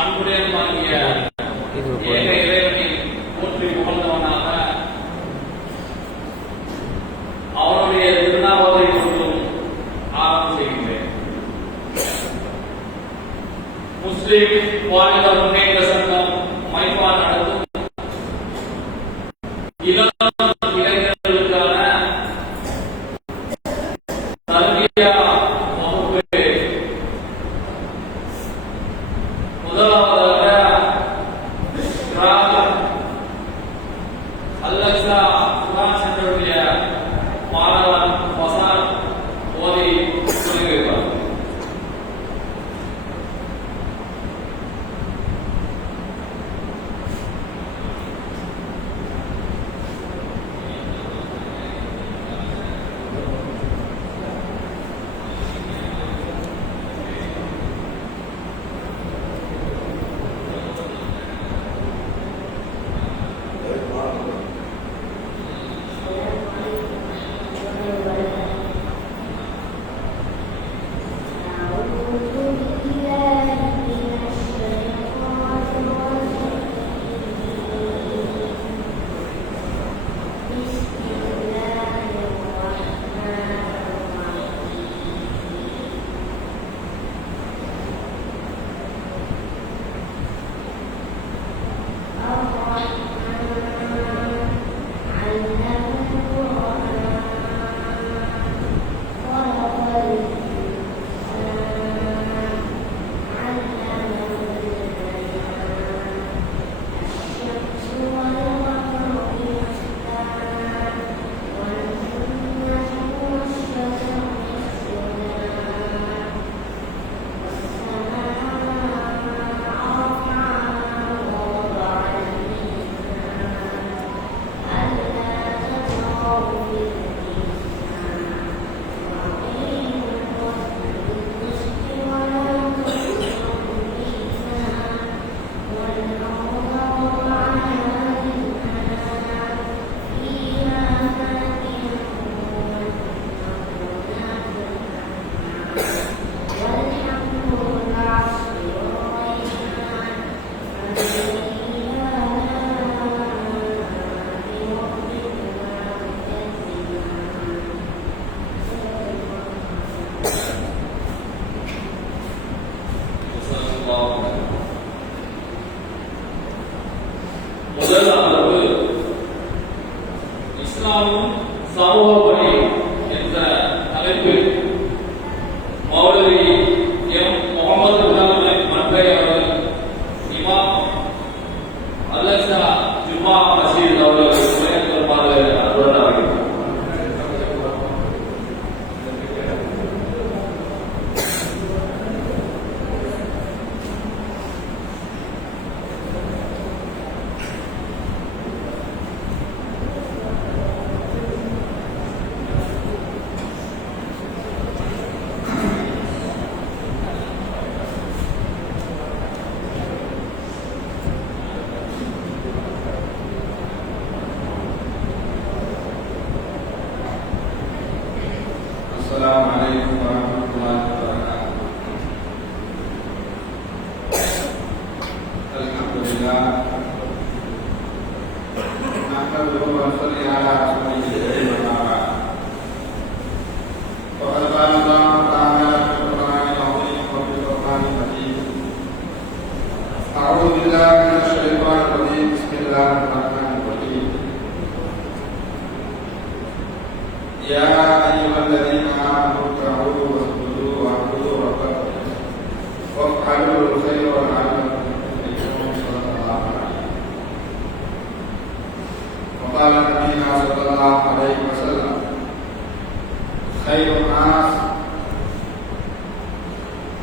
அன்புடையமாகிய ஏக இறைவனை போற்றி புகழ்ந்தவனாக அவருடைய திருநாமத்தை கொண்டும் ஆரம்பம் செய்கின்றேன். முஸ்லிம் வாலிப முன்னேற்ற சங்கம் மைப்பா நடத்தும் இளம் இளைஞர்களுக்கான தர்பியா வகுப்பு முதலாவதாக அல்-அக்ஸா குர்ஆன் சென்டருடைய மாணவன் ஃபசான் ஓதி சொல்லி வைப்பார். முதல் அமர்வு இஸ்லாமும் சமூக பணி என்ற தலைப்பில் மௌலவி எம் முகமது மன்றை அவர்கள் இமாம் அல்-அக்ஸா ஜும்மா மஸ்ஜித் அவர்கள் உரையாற்றுமாறு அருள்வார்கள். السلام عليكم ورحمة الله وبركاته. الحمد لله نحمده ونصلي على رسوله الكريم أما بعد. فقد قال الله تعالى في القرآن العظيم وفي القرآن المجيد: أعوذ بالله من الشيطان الرجيم. بسم الله الرحمن الرحيم. يا أيها الذين آمنوا اركعوا واسجدوا واعبدوا ربكم وافعلوا الخير لعلكم تفلحون. صدق الله العظيم. وقال نبينا صلى الله عليه وسلم: خير الناس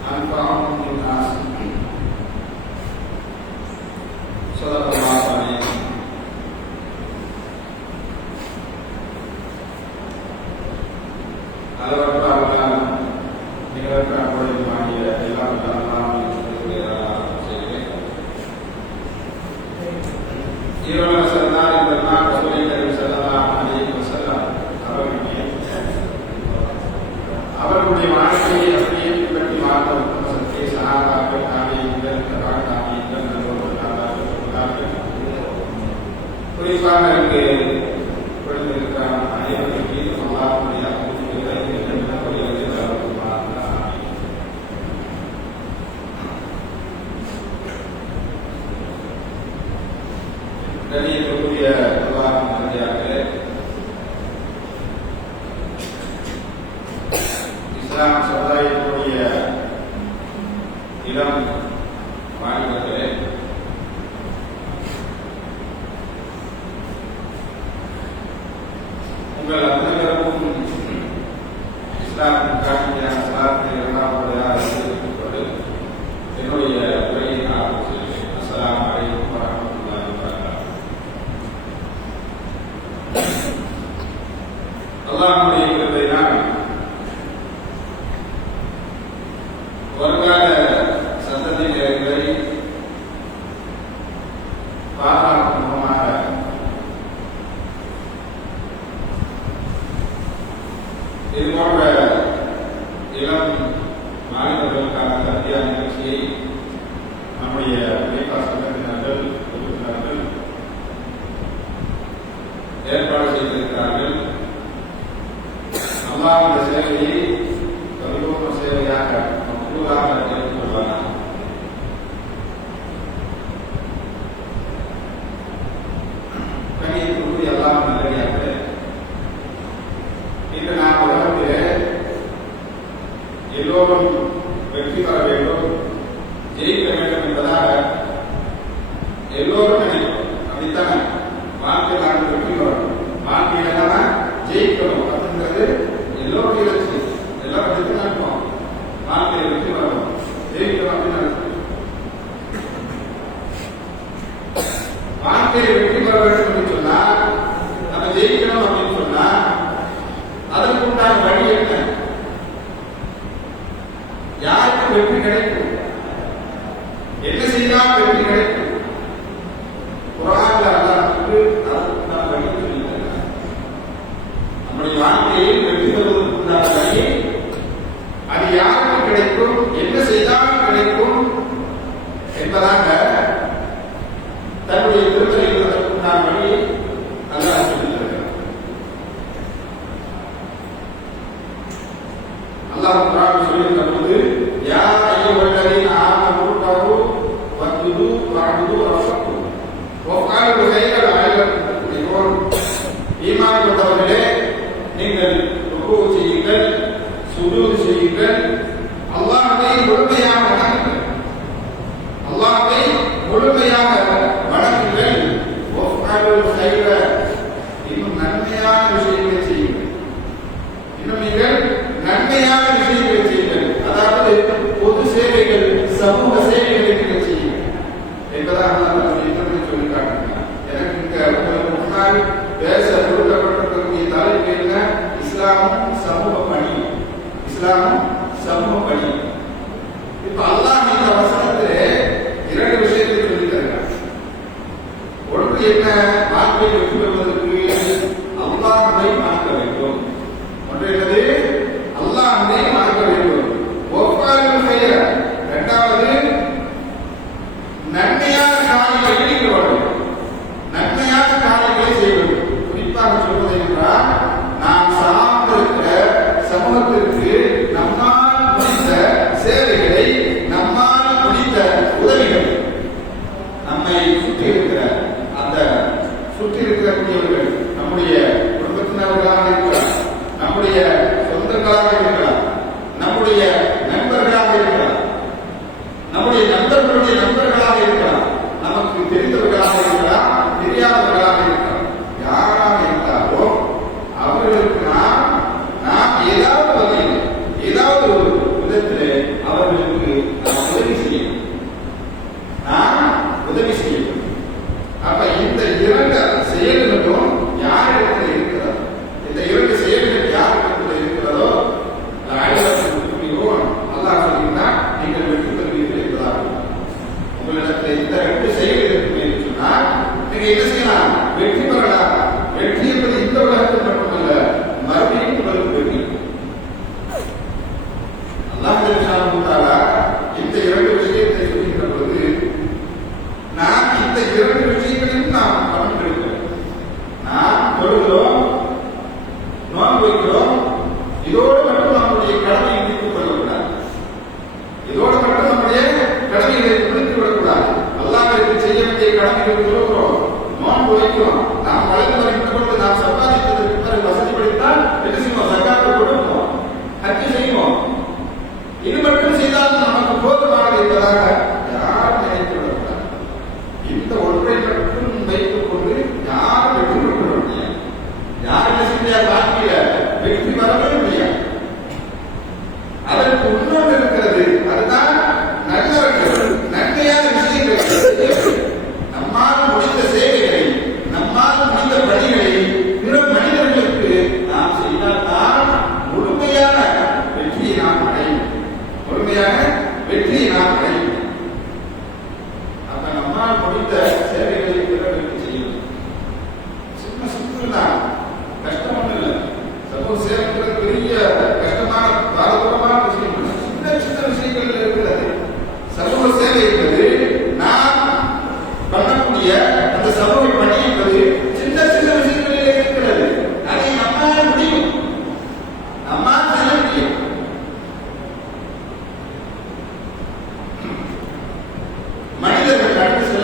أنفعهم للناس. صدق الله العظيم. இஸ்லாமிற்கு கொடுத்திருக்கிற அனைவரும் மீது அல்லாஹ்வுடைய கண்ணியத்திற்குரிய அல்லாஹ்வின் நல்லடியார்களே, இஸ்லாம் சமுதாயத்தினுடைய இளம் வாலிபர்களே, உங்கள் அனைவருக்கும் இஸ்லாமின் காட்சியான சலாத்தை இரண்டாவதாக கொண்டு என்னுடைய உரையை நான் ஆரம்பிக்கிறேன். அஸ்ஸலாமு அலைக்கும் வரஹ்மத்துல்லாஹி வபரகாத்துஹு. அல்லாஹ்வுடைய கிருபையினால் வருங்கால சந்ததியினரை பாராட்டும் முகமாக இது போன்ற இளம் மாணவர்களுக்கான கல்வியா நிகழ்ச்சியை நம்முடைய சங்கத்தினர்கள் உறுப்பினர்கள் ஏற்பாடு செய்திருக்கிறார்கள். அல்லாஹ் இந்த சேவையை பரிபூர்ண சேவையாக முழுதாக ஏற்றுக்கொள்வார்கள். கண்ணியத்திற்குரிய அல்லாஹ் நல்லடியாக, இன்று நாம் உலகத்திலே எல்லோரும் வெற்றி பெற வேண்டும், ஜெயிக்க வேண்டும் என்பதாக எல்லோரும் நினைக்கும். அப்படித்தானே வாழ்க்கையில் நாம் வெற்றி பெறணும், வாழ்க்கையில் என்னன்னா ஜெயிக்கணும் அப்படிங்கிறது எல்லோருடைய லட்சியம். எல்லாரும் வெற்றி நினைப்போம், வாழ்க்கையில் வெற்றி பெறணும், ஜெயிக்கணும் அப்படின்னு நினைப்போம். வாழ்க்கையில் வெற்றி பெற வேண்டும் என்று சொன்னா, நம்ம ஜெயிக்கணும் அப்படின்னு சொன்னா அதற்கு உண்டான வழி என்ன? யாருக்கு வெற்றி கிடைக்கும்? என்ன செய்தால் வெற்றி கிடைக்கும்? குர்ஆன்ல அல்லாஹ் அதற்குண்டான வழி சொல்லியிருக்கிறார். நம்முடைய வாழ்க்கையில் வெற்றி பெறுவதற்கு உண்டான வழி அது யாருக்கு கிடைக்கும், என்ன செய்தால் கிடைக்கும் என்பதாக தன்னுடைய திருமறையில் அதற்குண்டான வழியை அல்லாஹ் சொல்லியிருக்கிறார். அல்லாஹ் குர்ஆன் சொல்லியிருக்கிற போது, யா அய்யுஹல்லதீன ஆமனூ தகு வஸ்ஜுது வஅபுது ரப்பக்கும் வஃஅலு கைர லஅல்லக்கும் துஃப்லிஹூன். ஈமான் கொண்டவர்களே, நீங்கள் ருக்கு செய்யுங்கள், சுஜூத் செய்யுங்கள், அல்லாஹ்வை முழுமையாக வணங்குங்கள், அல்லாஹ்வை முழுமையாக வணங்குங்கள். வஃஅலு கைர, இன்னும் நன்மையான விஷயங்களை செய்யுங்கள், இன்னும் நீங்கள் நன்மையான விஷயங்களை செய்யுங்கள். அதாவது பொது சேவைகள், சமூக சேவைகளை நீங்கள் செய்யுங்கள் என்பதாக சொல்லி காட்டுகிறார். எனக்கு இங்க உங்களுக்கு முன்னால் பேச கொடுக்கப்பட்டிருக்கக்கூடிய தலைப்பு என்ன? இஸ்லாமும் சமூக பணி. இஸ்லாமும் சமூக பணி. இப்ப அல்லாஹ் இந்த வசனத்திலே இரண்டு விஷயத்தை சொல்லி தருகிறார். ஒன்று என்ன? வாழ்க்கையில் வெற்றி பெறுவதற்கு அல்லாஹ்வை மாற்ற வேண்டும். ஒன்று என்னது? அல்லாஹ்வை மாற்ற வேண்டும். வஃஅலு கைர, இரண்டாவது நன்மையான காரியங்களை ஈடுபட வேண்டும், நன்மையான காரியங்களை செய்ய வேண்டும். குறிப்பாக சொல்வது என்றால், நாம் சார்ந்திருக்கிற சமூகத்திற்கு நம்மால் முடிந்த சேவைகளை, நம்மால் முடிந்த உதவிகள், நம்மை சுற்றி இருக்கிற அந்த சுற்றி இருக்கக்கூடியவர்கள், நம்முடைய குடும்பத்தினர்களாக இருக்கலாம், நம்முடைய சொந்தங்களாக இருக்கலாம், நம்முடைய நண்பர்களாக இருக்கலாம், நம்முடைய நண்பர்களுடைய நண்பர்களாக இருக்கலாம், நமக்கு தெரிந்தவர்களாக இருக்கலாம், தெரியாதவர்களாக இருக்கலாம், யாராக இருந்தாலும் அவர்களுக்கு நாம் ஏதாவது வகையில், ஏதாவது ஒரு விதத்திலே அவர்களுக்கு நாம் உதவி செய்யணும், நாம் உதவி செய்யணும். அப்ப இந்த இரண்டு செயல்களும் யாரிடத்தில் இருக்கிறதோ, இந்த இரண்டு செயல்கள் யாரிடத்தில் இருக்கிறதோ அல்லாஹ் சொல்லியிருந்தால் நீங்கள் வெற்றி பெறுவீர்கள் என்பதாக. உங்களிடத்தில் இந்த ரெண்டு செயல் இருக்கும் என்று சொன்னால் நீங்க என்ன செய்யலாம்? வெற்றி பெறலாம். வெற்றி என்பது இந்த உலகத்தில் மட்டுமல்ல, மறுபடியும் உங்களுக்கு வெற்றி. அல்லாஹ் இந்த இரண்டு விஷயத்தை சொல்கின்ற பொழுது நாம் இந்த இரண்டு விஷயங்களையும் நாம் கவனம் எடுக்கிறோம்.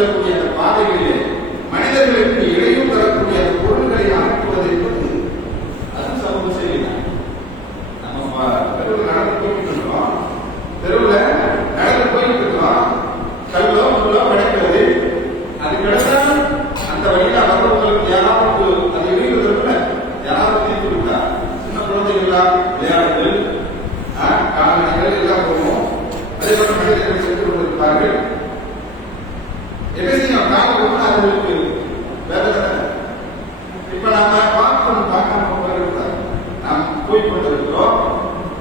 செல்லக்கூடிய அந்த பாதைகளிலே மனிதர்களுக்கு இடையூறு தரக்கூடிய அந்த பொருள்களை அகற்றுவது என்பது அது சமூக சேவை தான். நம்ம தெருவில் நடந்து போயிட்டு இருக்கோம், தெருவில் நடந்து போயிட்டு இருக்கோம், கல்லோ முள்ளோ கிடைக்கிறது. அது கிடைச்சாலும் அந்த வழியில வர்றவங்களுக்கு யாராவது அது இடையூறுல யாராவது தீர்த்து விட்டா சின்ன குழந்தைகளா விளையாடுகள் கால்நடைகள் எல்லாம் போவோம். அதே போல மனிதர்கள் சென்று கொண்டிருப்பார்கள். என்ன செய்யும்? காலம் அவர்களுக்கு வேலை தானே. இப்ப நாம பார்க்காம போயிருக்கிறார். நாம் போய் கொண்டிருக்கிறோம்,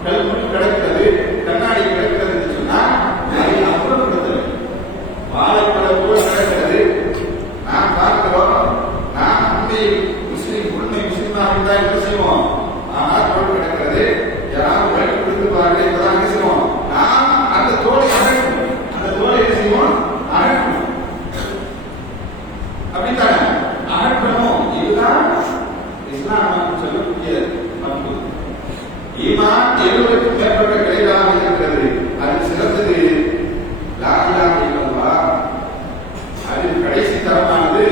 கல் முடி கிடக்கிறது, கண்ணாடி கிடக்கிறது சொன்னா நிறைய அப்புறப்படுத்தல் வாழைப்பழ கூட கிடக்கிறது. நாம் பார்க்கிறோம், நாம் உண்மை முஸ்லீமாக இருந்தால் என்ன செய்வோம்? ஆனால் தோல் கிடக்கிறது, யாராவது வழக்கு கொடுத்து பாருங்க, இப்பதான் என்ன செய்வோம்? நாம் அந்த தோலை அகற்றும், அந்த தோலை என்ன செய்வோம்? அகற்றும். அப்படித்தானே அகற்றணும். இதுதான் இஸ்லாம் சொல்லக்கூடிய பண்பு. ஈமான் 70க்கும் மேற்பட்ட கிளைகளாக இருக்கிறது. அது சிறந்தது லா இலாஹ இல்லல்லாஹ். அதில் கடைசி தரமானது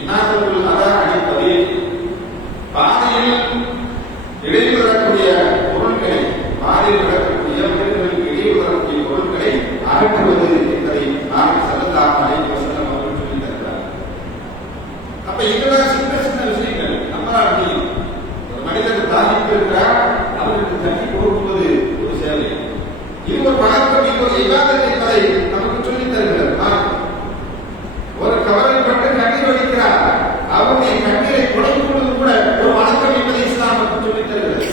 இமாதத்துல் அதா அடிப்பது. பாதையில் இடையூறு தரக்கூடிய பொருட்களை, பாதையில் நடக்கக்கூடிய மனிதர்களுக்கு இடையூறு தரக்கூடிய பொருட்களை அகற்றுவது என்பதை நாம் ஸல்லல்லாஹு அலைஹி வஸல்லம் அவர்கள் சொல்லி தருகிறார். அப்ப இதெல்லாம் சின்ன சின்ன விஷயங்கள் நம்மளால் முடியும். ஒரு மனிதர் தாகித்து இருக்கிறார், அவருக்கு தண்ணி கொடுப்பது ஒரு சேவை. இது ஒரு பழக்கம், இது ஒரு இபாதத் என்பதை நமக்கு சொல்லித் தருகிறது. ஒரு கவலை பட்டு கண்ணீர் வடிக்கிறார், அவருடைய கண்ணீரை குடைப்பது கூட ஒரு வணக்கம் என்பதை இஸ்லாம் நமக்கு சொல்லித் தருகிறது.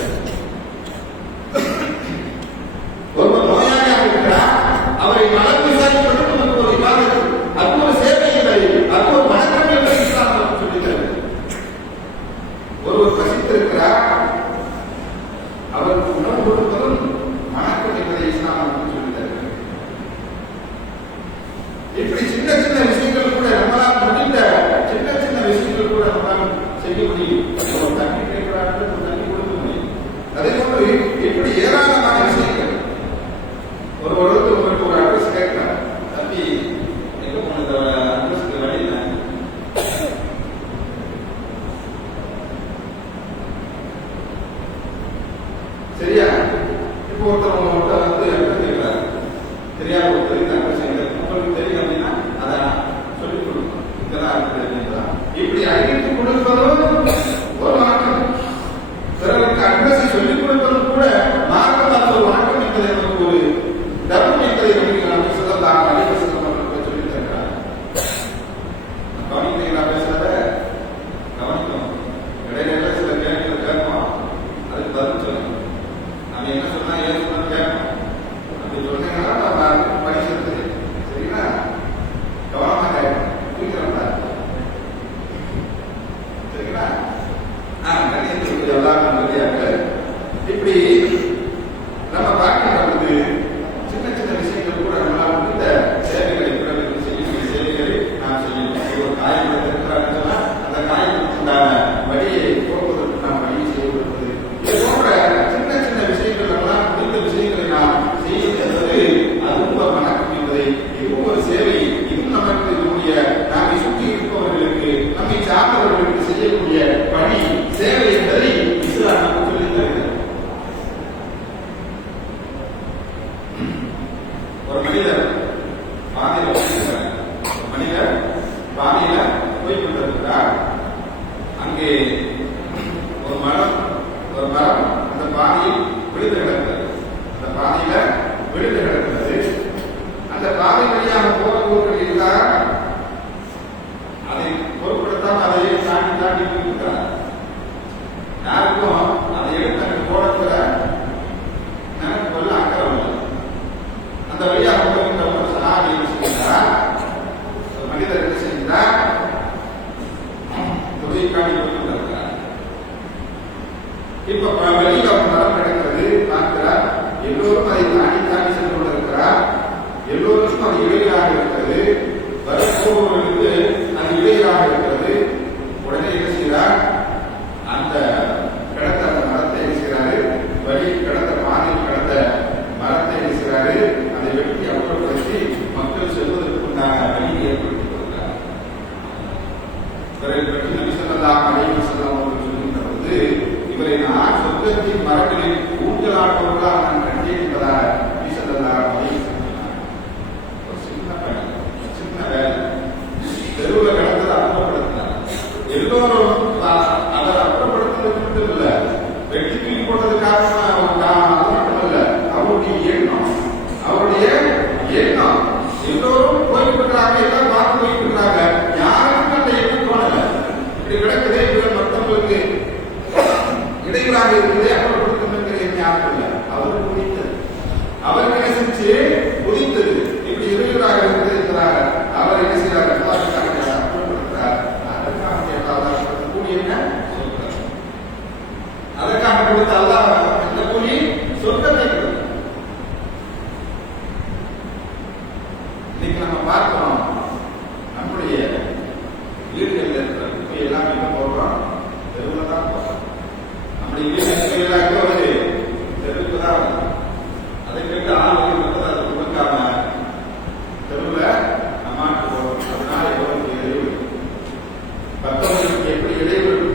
ஒருவர் நோயாளியாக இருக்கிறார், அவரை நலம் விசாரிப்பது நமக்கு ஒரு இபாதத், அது ஒரு சேவை என்பதை, அது ஒரு வணக்கம் என்பதை இஸ்லாம் நமக்கு சொல்லித் தருகிறது. ஒருவர் பசித்திருக்கிறார், அவருக்கு உணவு கொடுப்பதும் வணக்கம் என்பதை இஸ்லாம் நமக்கு சொல்லித் தருகிறது. இப்படி சின்ன சின்ன விஷயங்கள் கூட நம்மளால் முடிந்த சின்ன சின்ன விஷயங்கள் கூட நம்மளால் செய்ய முடியும். ஒரு தண்ணி கேட்கிறார்கள், ஒரு தண்ணி கொடுக்க முடியும். அதே போன்று இப்படி ஏராளமான விஷயங்கள். ஒரு உங்களுக்கு ஒரு அட்ரஸ் கேட்கிறார், தம்பி எங்க போனது அட்ரஸ்க்கு வழியில சரியா? இப்போ ஒருத்தர் உங்கள்கிட்ட வந்து அட்ரஸ் கேட்கிறார், தெரியாத ஒருத்தர் இந்த அட்ரஸ் உங்களுக்கு தெரியும் அப்படின்னா அதை சொல்லிக் கொடுக்கணும். இதெல்லாம் இருக்குது. இப்படி அறிவித்து கொடுப்பதும் ஒரு வணக்கம். பிறருக்கு அட்ரஸை சொல்லிக் கொடுப்பதும் கூட மார்க்கம் ஒரு வணக்கம் என்பதை நமக்கு ஒரு தர்மம் என்பதை நமக்கு ஸல்லல்லாஹு அலைஹி வஸல்லம் அவர்கள் சொல்லித் தருகிறார். கவனிக்கிறீங்களா? பேசுறத கவனிக்கணும். இடையில சில கேள்விகள் கேட்போம், அதுக்கு பதில் சொல்லணும். நம்ம என்ன சொன்னா ஏன் சொன்னா கேட்போம். அப்படி சொன்னீங்கன்னா நம்ம படிக்கிறது சரிங்களா? கவனமா கேட்கணும். சரிங்களா? இப்படி நம்ம பார்க்கின்ற சின்ன சின்ன விஷயங்கள் கூட நம்மளால் முடிந்த சேவைகளை பிறருக்கு செய்யக்கூடிய சேவைகளை நாம் செய்யணும். ஒரு காய்கறி இருக்கிறான்னு சொன்னா அந்த காய்கறிக்குண்டான வழியை போக்குவதற்கு நாம் வழியை செய்து கொடுப்பது, இது போன்ற சின்ன சின்ன விஷயங்கள் நம்மளால் முடிந்த விஷயங்களை நாம் செய்வது என்பது அதுவும் ஒரு வணக்கம் என்பதை, இதுவும் ஒரு சேவை. இதுவும் நமக்கு இருக்கக்கூடிய நம்மை சுற்றி இருப்பவர்களுக்கு, நம்மை சார்ந்தவர்களுக்கு செய்யக்கூடிய பணி சேவை என்பதை இஸ்லாம் நமக்கு சொல்லித் தருகிறது. ஒரு மனிதர் பாதையில போய் கொண்டிருக்கிறார். அங்கே ஒரு மரம் அந்த பாதையில் விழுந்து கிடக்கிறது. அந்த பாதையில விழுந்து கிடக்கிறது. அந்த பாதை வழியாக போறவர்கள் இருந்தால் அதை பொருட்படுத்தாம அதையே தாண்டி போயிருக்கிறார். யாருக்கும் அதை எடுத்து அங்கே போடத்துல எனக்கு கொள்ள அக்கறை இல்லை. அந்த வழியாக போகின்ற ஒரு சனாதி என்ன செய்கிறார், ஒரு மனிதர் என்ன செய்கிறார், துறைக்காண்டி போயிருக்கிறார். இப்ப வெளியில ஒரு மரம் கிடைக்கிறது, பார்க்கிறார். எல்லோரும் அதை தாண்டி சென்று கொண்டிருக்கிறார். எல்லோருக்கும் அது இடையிலாக இருக்கிறது. வரப்போவர்களுக்கு அது இடையிலாக இருக்கிறது. உடனே என்ன செய்கிறார், அந்த கிடந்த அந்த மரத்தை என்ன செய்கிறாரு, வழியில் கிடந்த பாதையில் கிடந்த மரத்தை என்ன செய்கிறாரு, அதை வெட்டி அப்புறப்படுத்தி மக்கள் எண்ணம். எல்லோரும் போயிட்டு இருக்கிறாங்க, எல்லாரும் பார்த்து போயிட்டு இருக்கிறாங்க. யாருக்கும் அந்த எண்ணம் தோணல. இப்படி கிடக்குதே, இவர் மற்றவங்களுக்கு இடையூறாக இருக்குது, அப்புறப்படுத்தணுங்கிற எண்ணம் யாருக்கும் இல்லை. அவருக்கு புதித்தது, அவர் என்ன செஞ்சு புதித்தது இப்படி இடையூறாக இருக்குது இருக்கிறாங்க. அவர் என்ன செய்யறாரு? அப்புறப்படுத்துறார். அதற்காக கூலி என்ன சொல்றார்? அதற்காக கொடுத்த அல்லாஹ் இந்த கூலி சொர்க்கத்தை கொடுத்தார். இன்னைக்கு நம்ம பார்க்கிறோம், நம்முடைய வீடுகளில் இருக்கிற குப்பை எல்லாம் எங்க போடுறோம்? தெருவில் தான் போடுறோம். நம்முடைய வீடுகள் எங்க வருது? தெருவுக்கு தான் வருது. அதை கேட்டு ஆளுநர் வந்து அதை கொடுக்காம தெருவில் நம்மாட்டு போடுறோம். அதனால எவ்வளவு இடைவெளி, பக்தர்களுக்கு எப்படி இடைவெளி,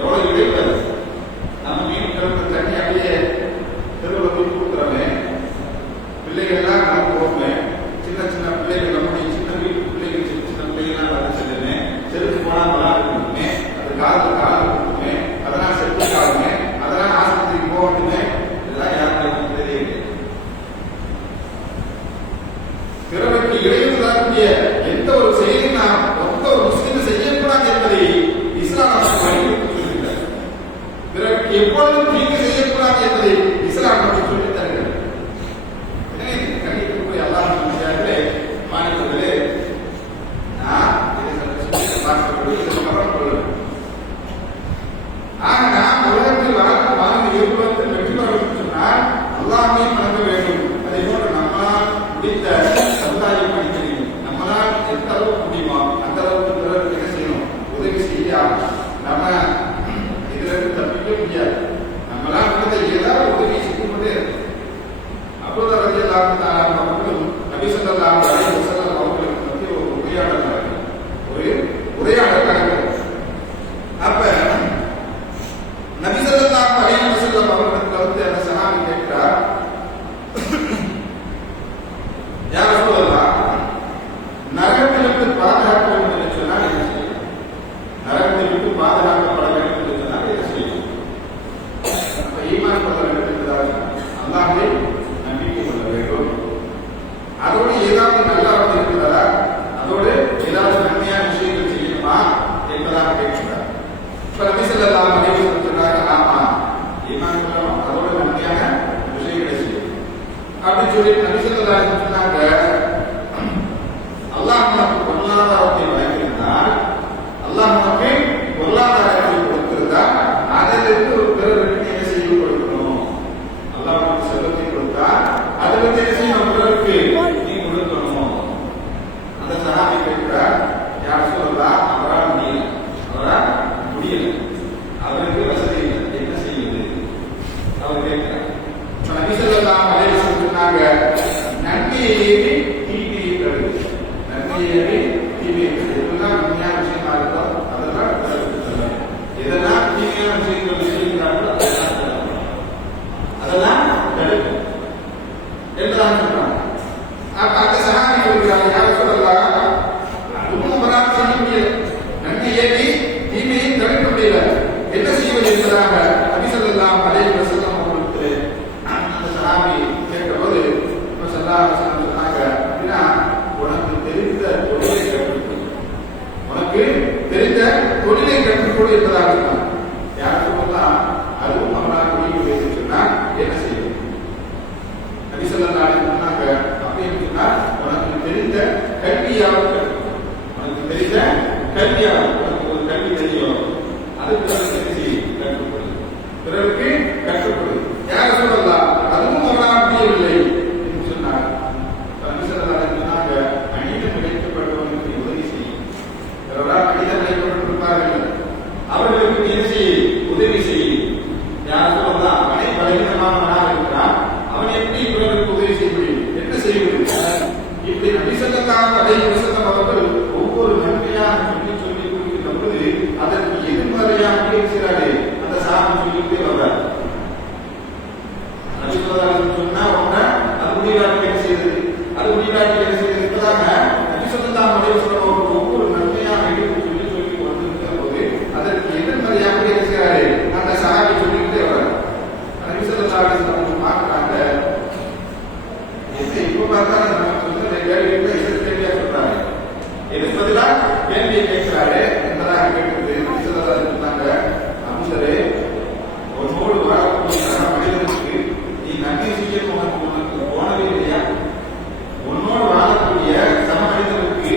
எவ்வளவு இடைவெளி. நம்ம மீன் கிடந்த தண்ணி அப்படியே தெருவில் போய் கொடுக்குறோமே, பிள்ளைகள் எல்லாம் நம்ம போகுமே, சின்ன சின்ன பிள்ளைகள், நம்முடைய சின்ன வீட்டு பிள்ளைகள், சின்ன சின்ன பிள்ளைகள்லாம் வந்து செல்லுமே, செருக்கு போனா விளாடுமே, அது காலில் கால் கொடுக்குமே, அதெல்லாம் செட்டு காலுமே, அதெல்லாம் ஆஸ்பத்திரிக்கு போகட்டுமே, இதெல்லாம் யாருக்கும் தெரியல. பிறருக்கு இடையூறு தரக்கூடிய எந்த ஒரு செயலையும் நாம் மொத்த ஒரு முஸ்லிம் செய்யக்கூடாது என்பதை இஸ்லாம் நமக்கு வலியுறுத்தி சொல்லுகிறார். பிறருக்கு எப்பொழுதும் தீங்கு செய்யக்கூடாது என்பதை இஸ்லாம் நமக்கு சொல்லித் தருகிறது. எனவே கண்டிப்பாக அல்லாஹ் சொல்கிறார்களே, மாநிலத்திலே நான் இதை பார்க்கக்கூடிய இதை கவனம் கொள்ள வேண்டும். ஆக நாம் உலகத்தில் வாழ்ந்து இருப்பதற்கு வெற்றி பெற வேண்டும் சொன்னால் அல்லாஹ்வை வணங்க வேண்டும். அதே போன்று நம்மால் முடிந்த சமுதாய பணி செய்யும். நம்மளால் எந்த அளவுக்கு முடியுமோ அந்த அளவுக்கு பிறருக்கு என்ன செய்யணும்? உதவி செய்யலாம். நம்ம இதுல இருந்து தப்பிக்க முடியாது. நம்மளால் முடிந்த ஏதாவது உதவி செய்து கொண்டே இருக்கும். அப்போது அவர்களும் நபி ஸல்லல்லாஹு அலைஹி வஸல்லம் அவர்களுக்கு மத்திய ஒரு உரையாடல் நடக்கும். ஒரு உரையாடல் நடக்கும். அப்ப நபி ஸல்லல்லாஹு அலைஹி வஸல்லம் அவர்களுக்கு வந்து அந்த சஹாபி கேட்கிறார், யா ரசூலல்லாஹ், நரகத்திலிருந்து பாதுகாக்க வேண்டும் என்று சொன்னால் என்ன செய்யணும்? நரகத்திலிருந்து பாதுகாக்கப்பட வேண்டும் என்று சொன்னால் என்ன செய்யணும்? அப்ப ஈமான் கொள்ள வேண்டும் என்பதாக அல்லாஹ்வை நம்பிக்கை கொள்ள வேண்டும். அதோடு ஏதாவது நல்ல இருக்கிறதா? அதோடு ஏதாவது நன்மையான விஷயங்கள் செய்யணுமா என்பதாக கேட்கிறார். இப்ப நபி ஸல்லல்லாஹு அலைஹி வஸல்லம் சொன்னாங்க, ஆமா, ஈமான் கொள்ளணும், அதோடு நன்மையான விஷயங்களை செய்யணும் அப்படின்னு சொல்லி நபி ஸல்லல்லாஹு அலைஹி வஸல்லம் சொன்னாங்க. அல்லாஹ் நமக்கு பொருளாதாரத்தை வழங்கியிருந்தால், அல்லாஹ் நமக்கு பொருளாதாரத்தை கொடுத்திருந்தால், அதிலிருந்து ஒரு பிறருக்கு என்ன செய்ய கொடுக்கணும்? அல்லாஹ் நமக்கு செல்வத்தை கொடுத்தால் அதிலிருந்து என்ன செய்யணும்? பிறருக்கு நீ கொடுக்கணும். அந்த சஹாபி கேட்கிறார், யா ரசூலல்லாஹ், அவரால் முடியல, அவருக்கு வசதி இல்லை, என்ன செய்யுது? அவர் கேட்கிறார். நபி ஸல்லல்லாஹு அலைஹி வஸல்லம் சொன்னாங்க, நன்மையை ஏறி தீமையை தடு. நன்மையை ஏறி தீமையை தடு. எதெல்லாம் உண்மையான விஷயமா இருக்கோ அதெல்லாம் தடுக்கலாம். எதெல்லாம் தீமையான விஷயங்கள் செய்கிறார்களோ அதெல்லாம் தடுக்கும் என்றாங்க சொன்னாங்க. அப்ப அந்த சஹாபி சொல்கிறாங்க, யா ரசூலல்லாஹ், அதுவும் அவரால் செய்ய முடியல, நன்மை ஏறி தீமையை தடுக்க முடியல, என்ன செய்வது என்பதாக நபி ஸல்லல்லாஹு அலைஹி வஸல்லம் அவர்களுக்கு அந்த சஹாபி கேட்டபோது ஸல்லல்லாஹு அலைஹி வஸல்லம் சொன்னாங்க, அப்படின்னா உனக்கு தெரிந்த தொழிலை கற்றுக்கொடு, உனக்கு தெரிந்த தொழிலை கற்றுக்கொடு என்பதாக சொன்னாங்க. யாருக்கு சொல்லலாம்? அதுவும் அவனால் முடிவு என்று சொன்னால் என்ன செய்யும்? நபி ஸல்லல்லாஹு அலைஹி வஸல்லம் சொன்னாங்க, அப்படின்னு சொன்னால் உனக்கு தெரிந்த கல்வியாவது கற்றுக்கொடு. உனக்கு தெரிந்த கல்வியாவது, உனக்கு ஒரு கல்வி தெரியும், அது பிறருக்கு கற்றுக்கொடு. யார் சொல்லலாம்? அதுவும் அவரால் முடியவில்லை என்று சொன்னார். சொன்னாங்க, மனிதன் கிடைக்கப்பட்டவனுக்கு உதவி செய்யும். பிறரால் மனிதன் கிடைக்கப்பட்டிருப்பார்கள், அவர்களுக்கு என்ன செய்யும்? உதவி செய்யும். யார் சொல்லலாம்? மனை பலவீனமானவனாக இருக்கிறான், அவன் எப்படி பிறருக்கு உதவி செய்ய முடியும்? என்ன செய்வது? இப்படி நபி ஸல்லல்லாஹு அலைஹி வஸல்லம் அவர்கள் ஒவ்வொரு நன்மையாக சொல்லி கொடுக்கின்ற பொழுது அதற்கு எதிர்மறையாக பேசுகிறாரு. அந்த சாமி சொல்லிட்டே வர்றார். நபி ஸல்லல்லாஹு அலைஹி வஸல்லம் சொன்னா ஒண்ணா அது முடிவாட்டி என்ன செய்யுது? அது முடிவாட்டி என்ன செய்யுது என்பதாக நபி ஸல்லல்லாஹு அலைஹி வஸல்லம் அவர்கள் ஒவ்வொரு நன்மையாக சொல்லி கொண்டிருக்கிற போது அதற்கு எதிர்மறையாக என்ன செய்கிறாரு? அந்த சாமி சொல்லிட்டே வர்றார். நபி ஸல்லல்லாஹு அலைஹி வஸல்லம் பார்க்கிறாங்க, இப்ப பார்த்தா கேள்விகளை எதிர் கேள்வியா சொல்றாரு. எதுக்கு பதிலா கேள்வியை கேட்கிறாரு என்பதாக கேட்கிறது. சொன்னாங்க, அம்சரே உன்னோடு வாழக்கூடிய மனிதனுக்கு நீ நன்மை செய்ய உனக்கு போனவே இல்லையா? உன்னோடு வாழக்கூடிய சக மனிதனுக்கு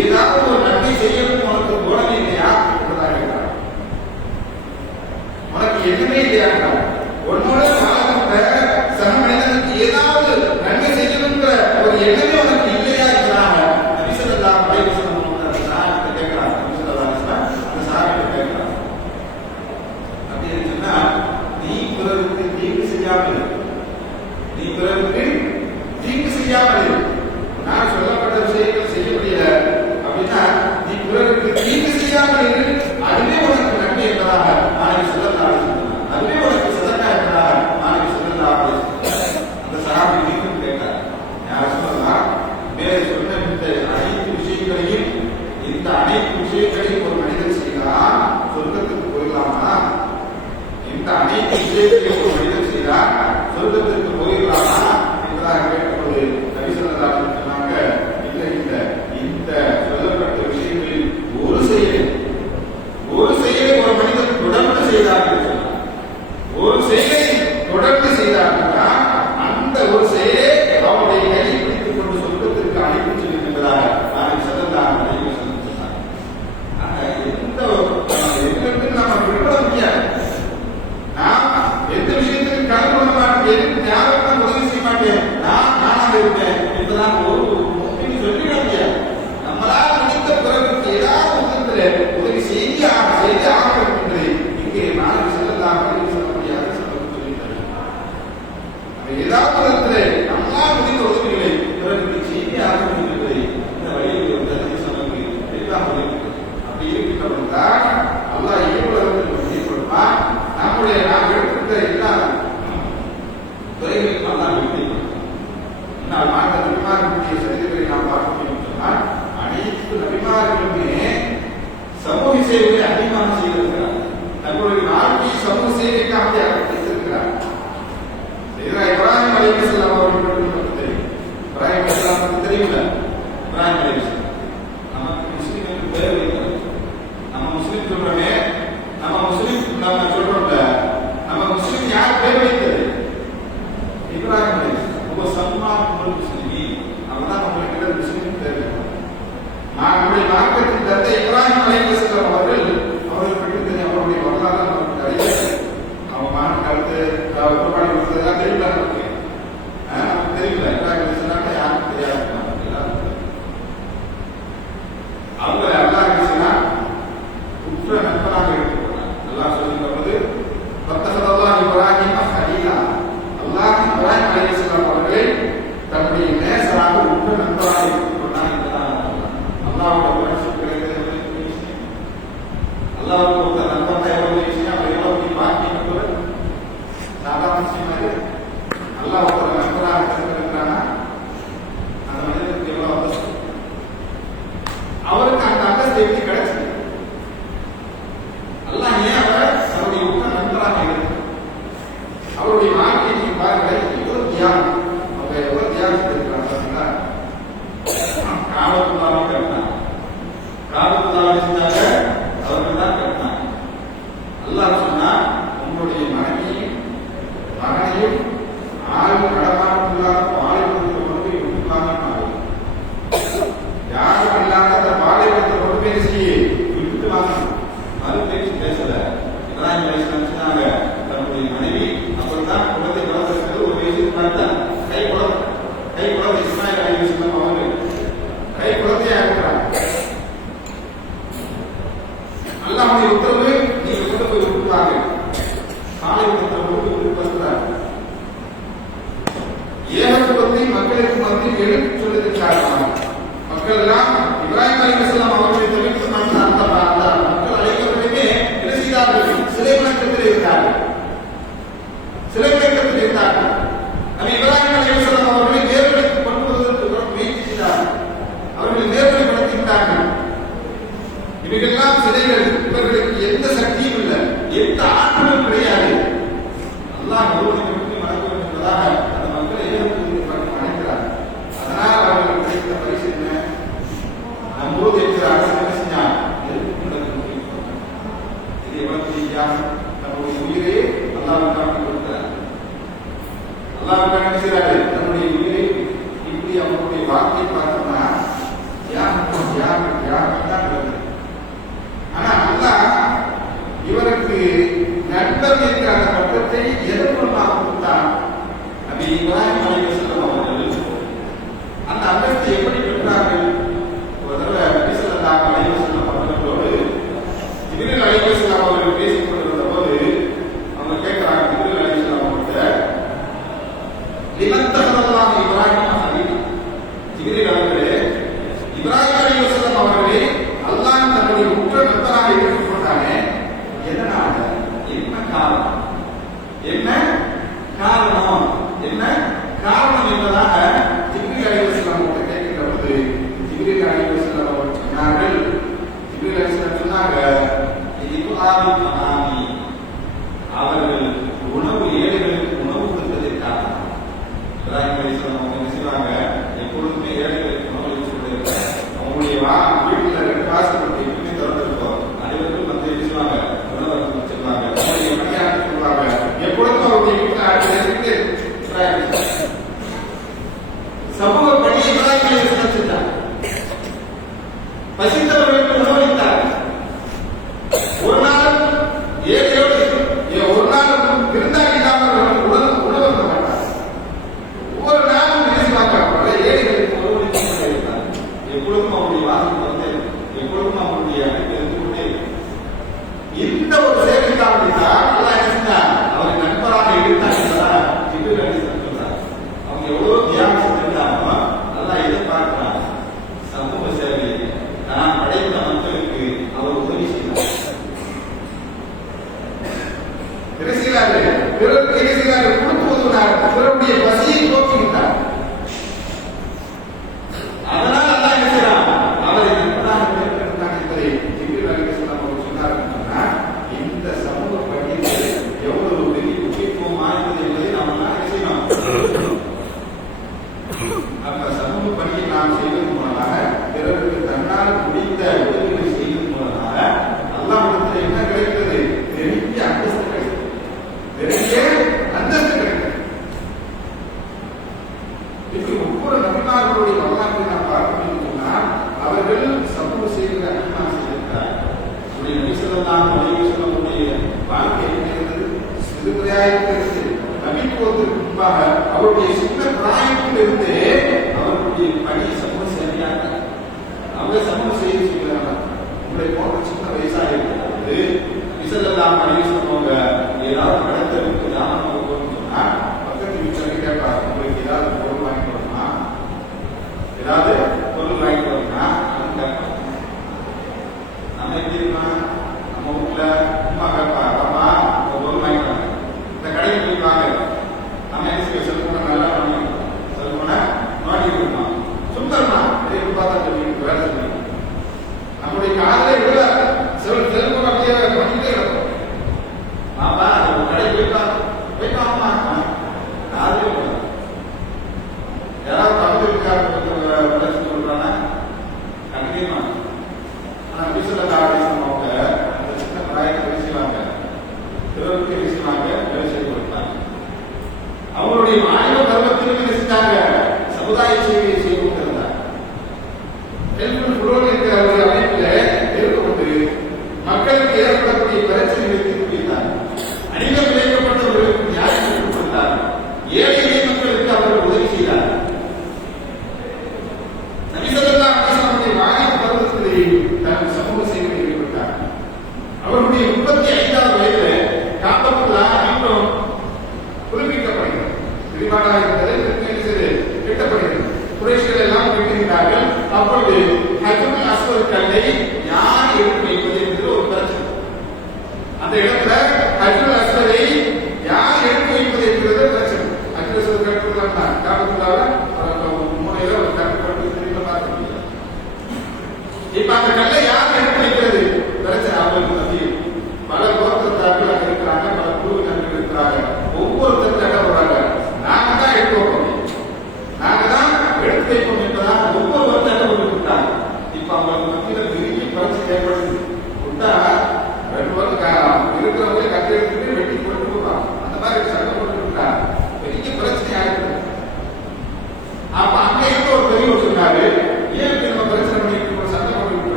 ஏதாவது ஒரு நன்மை செய்யணும் உனக்கு போனவே இல்லையா என்பதாக கேட்கிறார். உனக்கு எதுவுமே இல்லையா? உன்னோட வாழக்கூடிய சக மனிதனுக்கு ஏதாவது நன்மை செய்யணுங்கிற ஒரு எண்ணமே உனக்கு இல்லையா இருக்கிறாங்க. நபிசல்லாஹு அலைஹி வஸல்லம் கேட்கிறாங்க. நபிசல்லாஹு அலைஹி வஸல்லம் அந்த சஹாபியை கேட்கிறாங்க, அப்படின்னு சொன்னா நீ பிறருக்கு தீங்கு செய்யாமல், நீ பிறருக்கு தீங்கு செய்யாமல், நான் சொல்லப்பட்ட விஷயங்கள் செய்ய முடியல அப்படின்னா நீ பிறருக்கு தீங்கு செய்யாமல் இரு, அதுவே உனக்கு நன்மை என்பதாக நாளைக்கு சொல்லலாம். அதுவே உனக்கு சதக்கா என்பதாக நாளைக்கு சொல்லலாம். அந்த சஹாபி மீண்டும் கேட்டார், யார் சொல்லலாம், மேலே சொன்ன இந்த அனைத்து விஷயங்களையும் ஒரு மனிதன் செய்யலாம் சொர்க்கத்துக்கு போயிடலாமா? இந்த அனைத்து விஷயங்களையும் ஒரு மனிதன் செய்யலாம் சொர்க்கத்திற்கு போயிடலாமா என்பதாக கேட்டபோது நபி ஸல்லல்லாஹு அலைஹி வஸல்லம் சொன்னாங்க, இல்லை இல்லை, இந்த சொல்லப்பட்ட விஷயங்களில் ஒரு செயலை ஒரு மனிதன் தொடர்ந்து செய்தார்கள், ஒரு செயலை தொடர்ந்து செய்தார்கள்னா அந்த ஒரு செயலை அவருடைய கையை பிடித்துக் கொண்டு சொர்க்கத்திற்கு அழைத்து செல்லும் என்பதாக நாளை ஸல்லல்லாஹு அலைஹி வஸல்லம் சொன்னார். எந்த நம்ம விடுபட முடியாது. நாம் எந்த விஷயத்துக்கு கலந்து கொள்ள மாட்டேன், யாருக்கும் உதவி செய்ய மாட்டேன், நானாக இருப்பேன் என்பதாக ஒரு சொல்லிவிட முடியாது. நம்மளால் முடிந்த பிறகு ஏதாவது உதவி செய்தி ஆக என்பதை இங்கே நாளைக்கு ஸல்லல்லாஹு அலைஹி வஸல்லம் சொல்லியிருக்கிறார். ஏதாவது நம்மளால் முடிந்த உதவிகளை பிறகு செய்தி ஆக என்பதை இந்த வழியில் நமக்கு தெளிவாக அப்படி இருக்கின்றவர்கள் அல்லாஹ் இயல்புலகத்தில் கொடுப்பான். நம்முடைய நாம் எடுத்துக்கிற எல்லா துறைகளில் அல்லாஹ் வெற்றி முன்னால் மாற்ற நபிமார்களுடைய சரித்திரத்தை நாம் பார்க்க முடியும் சொன்னால் அனைத்து நபிமார்களுமே சமூக சேவையை அதிகமாக செய்திருக்கிறார். தங்களுடைய வாழ்க்கையை சமூக சேவைக்காக அர்ப்பணித்திருக்கிறார். இப்ராஹிம் அலைஹிஸ்ஸலாம் அவர்கள் பற்றி தெரியும். இப்ராஹிம் அலைஹிஸ்ஸலாம் தெரியல. இப்ராஹிம் அலைஹிஸ்ஸலாம் நமக்கு முஸ்லிம்களுக்கு பேர் வைக்கிறது. நம்ம முஸ்லிம் சொல்றோமே, நம்ம சொல்றோம்ல, நம்ம முஸ்லிம் யார் பேர் வைத்தது? இப்ராஹிம் அலைஹிஸ்ஸலாம். சம்மா முஸ்லிம் அப்பதான் உங்களுக்கு முஸ்லிம் பேர். நம்முடைய மார்க்கத்தின் தந்தை இப்ராஹிம் அலைஹிஸ்ஸலாம் அவர்கள் பற்றி தெரியும். அவருடைய வரலாறு நமக்கு அறிய அவங்க மார்க்கத்து குர்பானி கொடுத்ததெல்லாம் தெரியல நமக்கு தெரியல. இப்ராஹிம் அலைஹிஸ்ஸலாம் யாருக்கும் தெரியாது. அவங்க அல்லாஹ் அலைஹிஸ்ஸலாம் உற்ற நண்பராக எடுத்துக்கொண்டார். அல்லாஹ் சொல்லும்போது வத்தஹல்லாஹு இப்ராஹிம கலீலா, அல்லாஹ் இப்ராஹிம் அலைஹிஸ்ஸலாம் அவர்களை தன்னுடைய நேசராக உற்ற நண்பராக எடுத்துக்கொண்டார் என்பதாக அல்லாஹ்வுடைய பரிசுத்த கிடைக்கிறது. அல்லாஹ்வுக்கு ஒரு நண்பன் எவ்வளவு விஷயம், அவர் எவ்வளவு பாக்கி நண்பர், சாதாரண விஷயம் அது. அல்லாஹ் ஒரு நண்பராக இருக்கிறானா அந்த மனிதனுக்கு எவ்வளவு அவசியம், அவருக்கு அந்த அந்தஸ்து எப்படி கிடைச்சது? அல்லாஹ் ஏன் அவர் அவருடைய உற்ற நண்பராக இருக்கிறார்? அவருடைய வாழ்க்கையை நீங்க பாருங்கள், எவ்வளவு தியாகம், அவங்க எவ்வளவு தியாகம் செய்திருக்கிறாங்க பார்த்தீங்களா? காபத்துல்லாவை கட்டினாங்க, காபத்துல்லாவை செஞ்சாங்க, அவர்கள் தான் கட்டினாங்க. அல்லாஹ் சொன்னா உங்களுடைய மனைவியும் மகனையும் ஆள் நடமாட்டுள்ளாத பாலைவனத்தை கொண்டு போய் விட்டுவாங்க. யாரும் இல்லாத அந்த பாலைவனத்தை கொண்டு போய் செய்ய விட்டு வாங்கணும். மறு பேச்சு பேசல. இப்ராஹிம் அலைஹிஸ்ஸலாம் சொன்னாங்க, தன்னுடைய மனைவி அப்பதான் குழந்தை பிறந்திருக்கிறது, ஒரு வயசுக்கு முன்னாடி கை குழந்தை இஸ்மாயில் அலைஹிஸ்ஸலாம் அவர்கள் கை குழந்தையா இருக்கிறாங்க. அல்லாஹ்வுடைய உத்தரவு, நீங்க கொண்டு போய் விட்டுவாங்க. பாலைவனத்தை கொண்டு போய் விட்டுறாங்க. ஏகத்துவத்தை மக்களுக்கு மத்தியில் எடுத்து சொல்லியிருக்கிறார்கள். மக்கள் எல்லாம் இப்ராஹிம் அலைஹிஸ்ஸலாம் அவர்களை தவிர்த்து மக்கள் அனைவருமே என்ன செய்தார்கள்? சிலை வணக்கத்தில் இருந்தார்கள். நம்ம இப்ராஹிம் அலைஹிஸ்ஸலாம் அவர்களை நேர்வழிக்கு கொண்டு வருவதற்கு முயற்சி செய்தார்கள். அவர்களை நேர்வழிப்படுத்திவிட்டார்கள். இவைகள்லாம் சிலைகள். இவர்களுக்கு எந்த சக்தியும் இல்லை, எந்த ஆற்றலும் கிடையாது. அல்லாஹ் ஒருவனை மட்டும் வணக்க வேண்டும் என்பதாக அந்த மக்களை அழைக்கிறார். அதனால் அவர்கள் வார்த்தை பார்த்தோம்னா தியாகம் தியாகம் தியாகம் தான் வருது. ஆனா அல்லாஹ் இவருக்கு நண்பர் என்ற அந்த பட்டத்தை எதற்கொண்டாக கொடுத்தான்? நபி இப்ராஹிம் அலைஹிஸ்ஸலாம் அவர்கள் அந்த அந்தஸ்தை எப்படி பெற்றார்கள்? ஒரு தடவை நபி ஸல்லல்லாஹு அலைஹி வஸல்லம் அவர்களோடு ஜிப்ரீல் அலைஹிஸ்ஸலாம் அவர்கள் பேசிக் கொண்டிருந்த போது அவங்க கேட்கிறாங்க ஜிப்ரீல் அலைஹிஸ்ஸலாம் அவர்கிட்ட, லிமன் தஹல்லாஹு இப்ராஹிம் ஹலீல். ஜிப்ரீல் அவர்களே, இப்ராஹிம் அலைஹிஸ்ஸலாம் அவர்களே அல்லாஹ் தன்னுடைய உற்ற நண்பராக ஏற்றுக்கொண்டானே, எதனால? என்ன காரணம்? என்ன காரணம்? என்ன காரணம் என்பதாக ஜிப்ரீல் அலைஹிஸ்ஸலாம் அவர்கள் கேட்கிற பொழுது ஜிப்ரீல் அலைஹிஸ்ஸலாம் அவர்கள் சொன்னார்கள், ஜிப்ரீல் அலைஹிஸ்ஸலாம் சொன்னாங்க, இப்ராஹிம் மனாமி, அவர்கள் உணவு ஏழைகளுக்கு உணவு கொடுத்ததற்காக. இப்ராஹிம் அலைஹிஸ்ஸலாம் அவங்க என்ன செய்வாங்க? எப்பொழுதுமே ஏழைகளுக்கு உணவு கொடுத்திருக்காங்க. அவங்களுடைய வீட்டுல 2 வாசல் எப்பவுமே திறந்திருக்கும். அனைவருக்கும் வந்து பேசுவாங்க, உணவு வச்சிருவாங்க, அவருடைய பணியாற்றி சொல்லுவாங்க. எப்பொழுதும் அவருடைய வீட்டில் சமூக பணியை இப்ராஹிம் அலைஹிஸ்ஸலாம் செஞ்சாங்க. பசித்தவர்களுக்கு உணவளித்தார். ஒரு நாள் ஏழையோடு ஒரு நாள் விருந்தாளி இல்லாமல் உணவு மாட்டார். ஒவ்வொரு நாளும் பேசுவாங்க, ஏழைகளுக்கு உணவளித்து இருந்தார். எப்பொழுதும் அவருடைய வாசல் வந்து எப்பொழுதும் அவருடைய அழைப்பு இருந்து கொண்டே இருக்கும். இந்த ஒரு சேவைக்காக அல்லாஹ் என்ன செஞ்சார்? அவரை நண்பராக எடுத்தார் என்பதா ஜிப்ரீல் அலைஹிஸ்ஸலாம் சொல்றார். அவங்க எவ்வளவு தியாகம் செஞ்சிருந்தாங்க, அல்லாஹ் எதிர்பார்க்கிறார். சமூக சேவை நான் படைத்த மக்களுக்கு அவர் உதவி செய்தார். பிறருக்கு கொடுத்து உதவினார், பிறருடைய பசியை போக்குகின்றார். அதனால் அல்லாஹ் என்ன செய்றார்? அவரை நண்பராக எடுத்தார் என்பதை ஜிப்ரீல் அலைஹிஸ்ஸலாம் அவர்கள் சொன்னார். இந்த சமூக பணியில் எவ்வளவு பெரிய முக்கியத்துவம் வாய்ந்தது என்பதை நாம் என்ன செய்யணும்? அந்த சமூக பணியை நாம் செய்வதன் மூலமாக, பிறருக்கு தன்னால் முடிந்த உதவிகளை செய்வதன் மூலமாக அல்லாஹ்விடத்தில் என்ன கிடைக்கிறது? பெரிய அந்தஸ்து கிடைக்கிறது. பெரிய அந்தஸ்து கிடைக்கிறது. இப்படி ஒவ்வொரு நபிமார்களுடைய வரலாற்றை நாம் பார்க்க சொன்னால் அவர்கள் சமூக செய்திகளை அதிகமாக செய்திருக்கிறார்கள். நபி ஸல்லல்லாஹு அலைஹி வஸல்லம் வாழ்க்கை என்ன இருந்தது? சிறுபிராயத்தில் இருந்து நபித்துவத்திற்கு முன்பாக அவருடைய சின்ன பிராயத்தில் இருந்து அவர்களுடைய பணி சமூக சேவையாக அவங்க சமூக செய்தி செய்கிறாங்க. உங்களை போன்ற சின்ன வயசாக இருக்கிறது நபி ஸல்லல்லாஹு அலைஹி வஸல்லம் அவங்க ஏதாவது கடத்தலுக்கு தானம் கொடுக்கணும்னு சொன்னா பக்கத்து வீட்டில் கேட்பாங்க, உங்களுக்கு ஏதாவது பொருள் வாங்கி வரணுமா, ஏதாவது பொருள் வாங்கி வரணும்னா நம்ம எப்படி இருக்கோம்? நம்ம வீட்டுல அம்மா கேட்பா, அம்மா பொருள் வாங்கிட்டாங்க, இந்த கடைக்கு போய் வாங்க. நம்ம என்ன செய்ய செல்போனை நல்லா பண்ணி செல்போனை நோட்டி கொடுப்போம், சுத்தமா எப்படி பார்த்தா சொல்லி வேலை சொல்லி நம்முடைய காதலை விட செல்போன் அப்படியே பண்ணிட்டே இருக்கும். ஆமா கடைக்கு போய்ப்பா அம்மா காதலே போல யாராவது பக்கத்து வீட்டுக்காரர் வளர்ச்சி சொல்றானா கண்டிப்பா. ஆனா நபி ஸல்லல்லாஹு அலைஹி வஸல்லம் அவங்க அந்த சின்ன பிராயத்தில் பேசுவாங்க, பிறருக்கு பேசுவாங்க, வேலை செய்து கொடுத்தாங்க. அவங்களுடைய மாநில பருவத்திலும் என்ன செஞ்சாங்க? சமுதாய சேவையை செய்து கொண்டிருந்தாங்க. ஹெல்புல் குரோன் என்ற ஒரு அமைப்பில் ஏற்பட்டு மக்களுக்கு ஏற்படக்கூடிய பிரச்சனைகளை தீர்த்து வைத்தார். அநீதம் விளைவிக்கப்பட்டவர்களுக்கு நியாயம் பெற்றுக் கொடுத்தார். ஏழை எளிய மக்களுக்கு அவர்கள் உதவி செய்தார். நபி ஸல்லல்லாஹு அலைஹி வஸல்லம் வாலிப பருவத்திலே தன் சமூக சேவையில் ஈடுபட்டார். அவருடைய 35வது வயதில் காபத்துல்லாஹ் மீண்டும் புதுப்பிக்கப்படுகிறது. விரிவானாக இருந்தது கட்டப்படுகிறது. குறைஷிகள் எல்லாம் கேட்கிறார்கள். அப்பொழுது ஹஜ்ருல் அஸ்வத் கல்லை யார் எடுத்து வைப்பது என்று ஒரு பிரச்சனை. அந்த இடத்துல ஹஜ்ருல் அஸ்வதை யார் எடுத்து வைப்பது என்கிறது பிரச்சனை. ஹஜ்ருல் அஸ்வத் கட்டுறாங்க காபத்துல்லாஹ் மூலையில ஒரு கட்டுப்பட்டு திரும்ப பார்க்க முடியாது. இப்ப அந்த கல்லை யார் எடுத்து வைக்கிறது பிரச்சனை. அவங்களுக்கு மத்தியில் பல கோத்திரத்தார்கள் அங்க இருக்கிறாங்க, பல குழுவினர்கள் இருக்கிறாங்க. ஒவ்வொருத்தரும் சண்டை போடுறாங்க, நாங்க தான் எடுத்து வைப்போம், நாங்க தான் எடுத்து வைப்போம் என்பதாக ஒவ்வொருவரும் சண்டை போட்டு விட்டாங்க.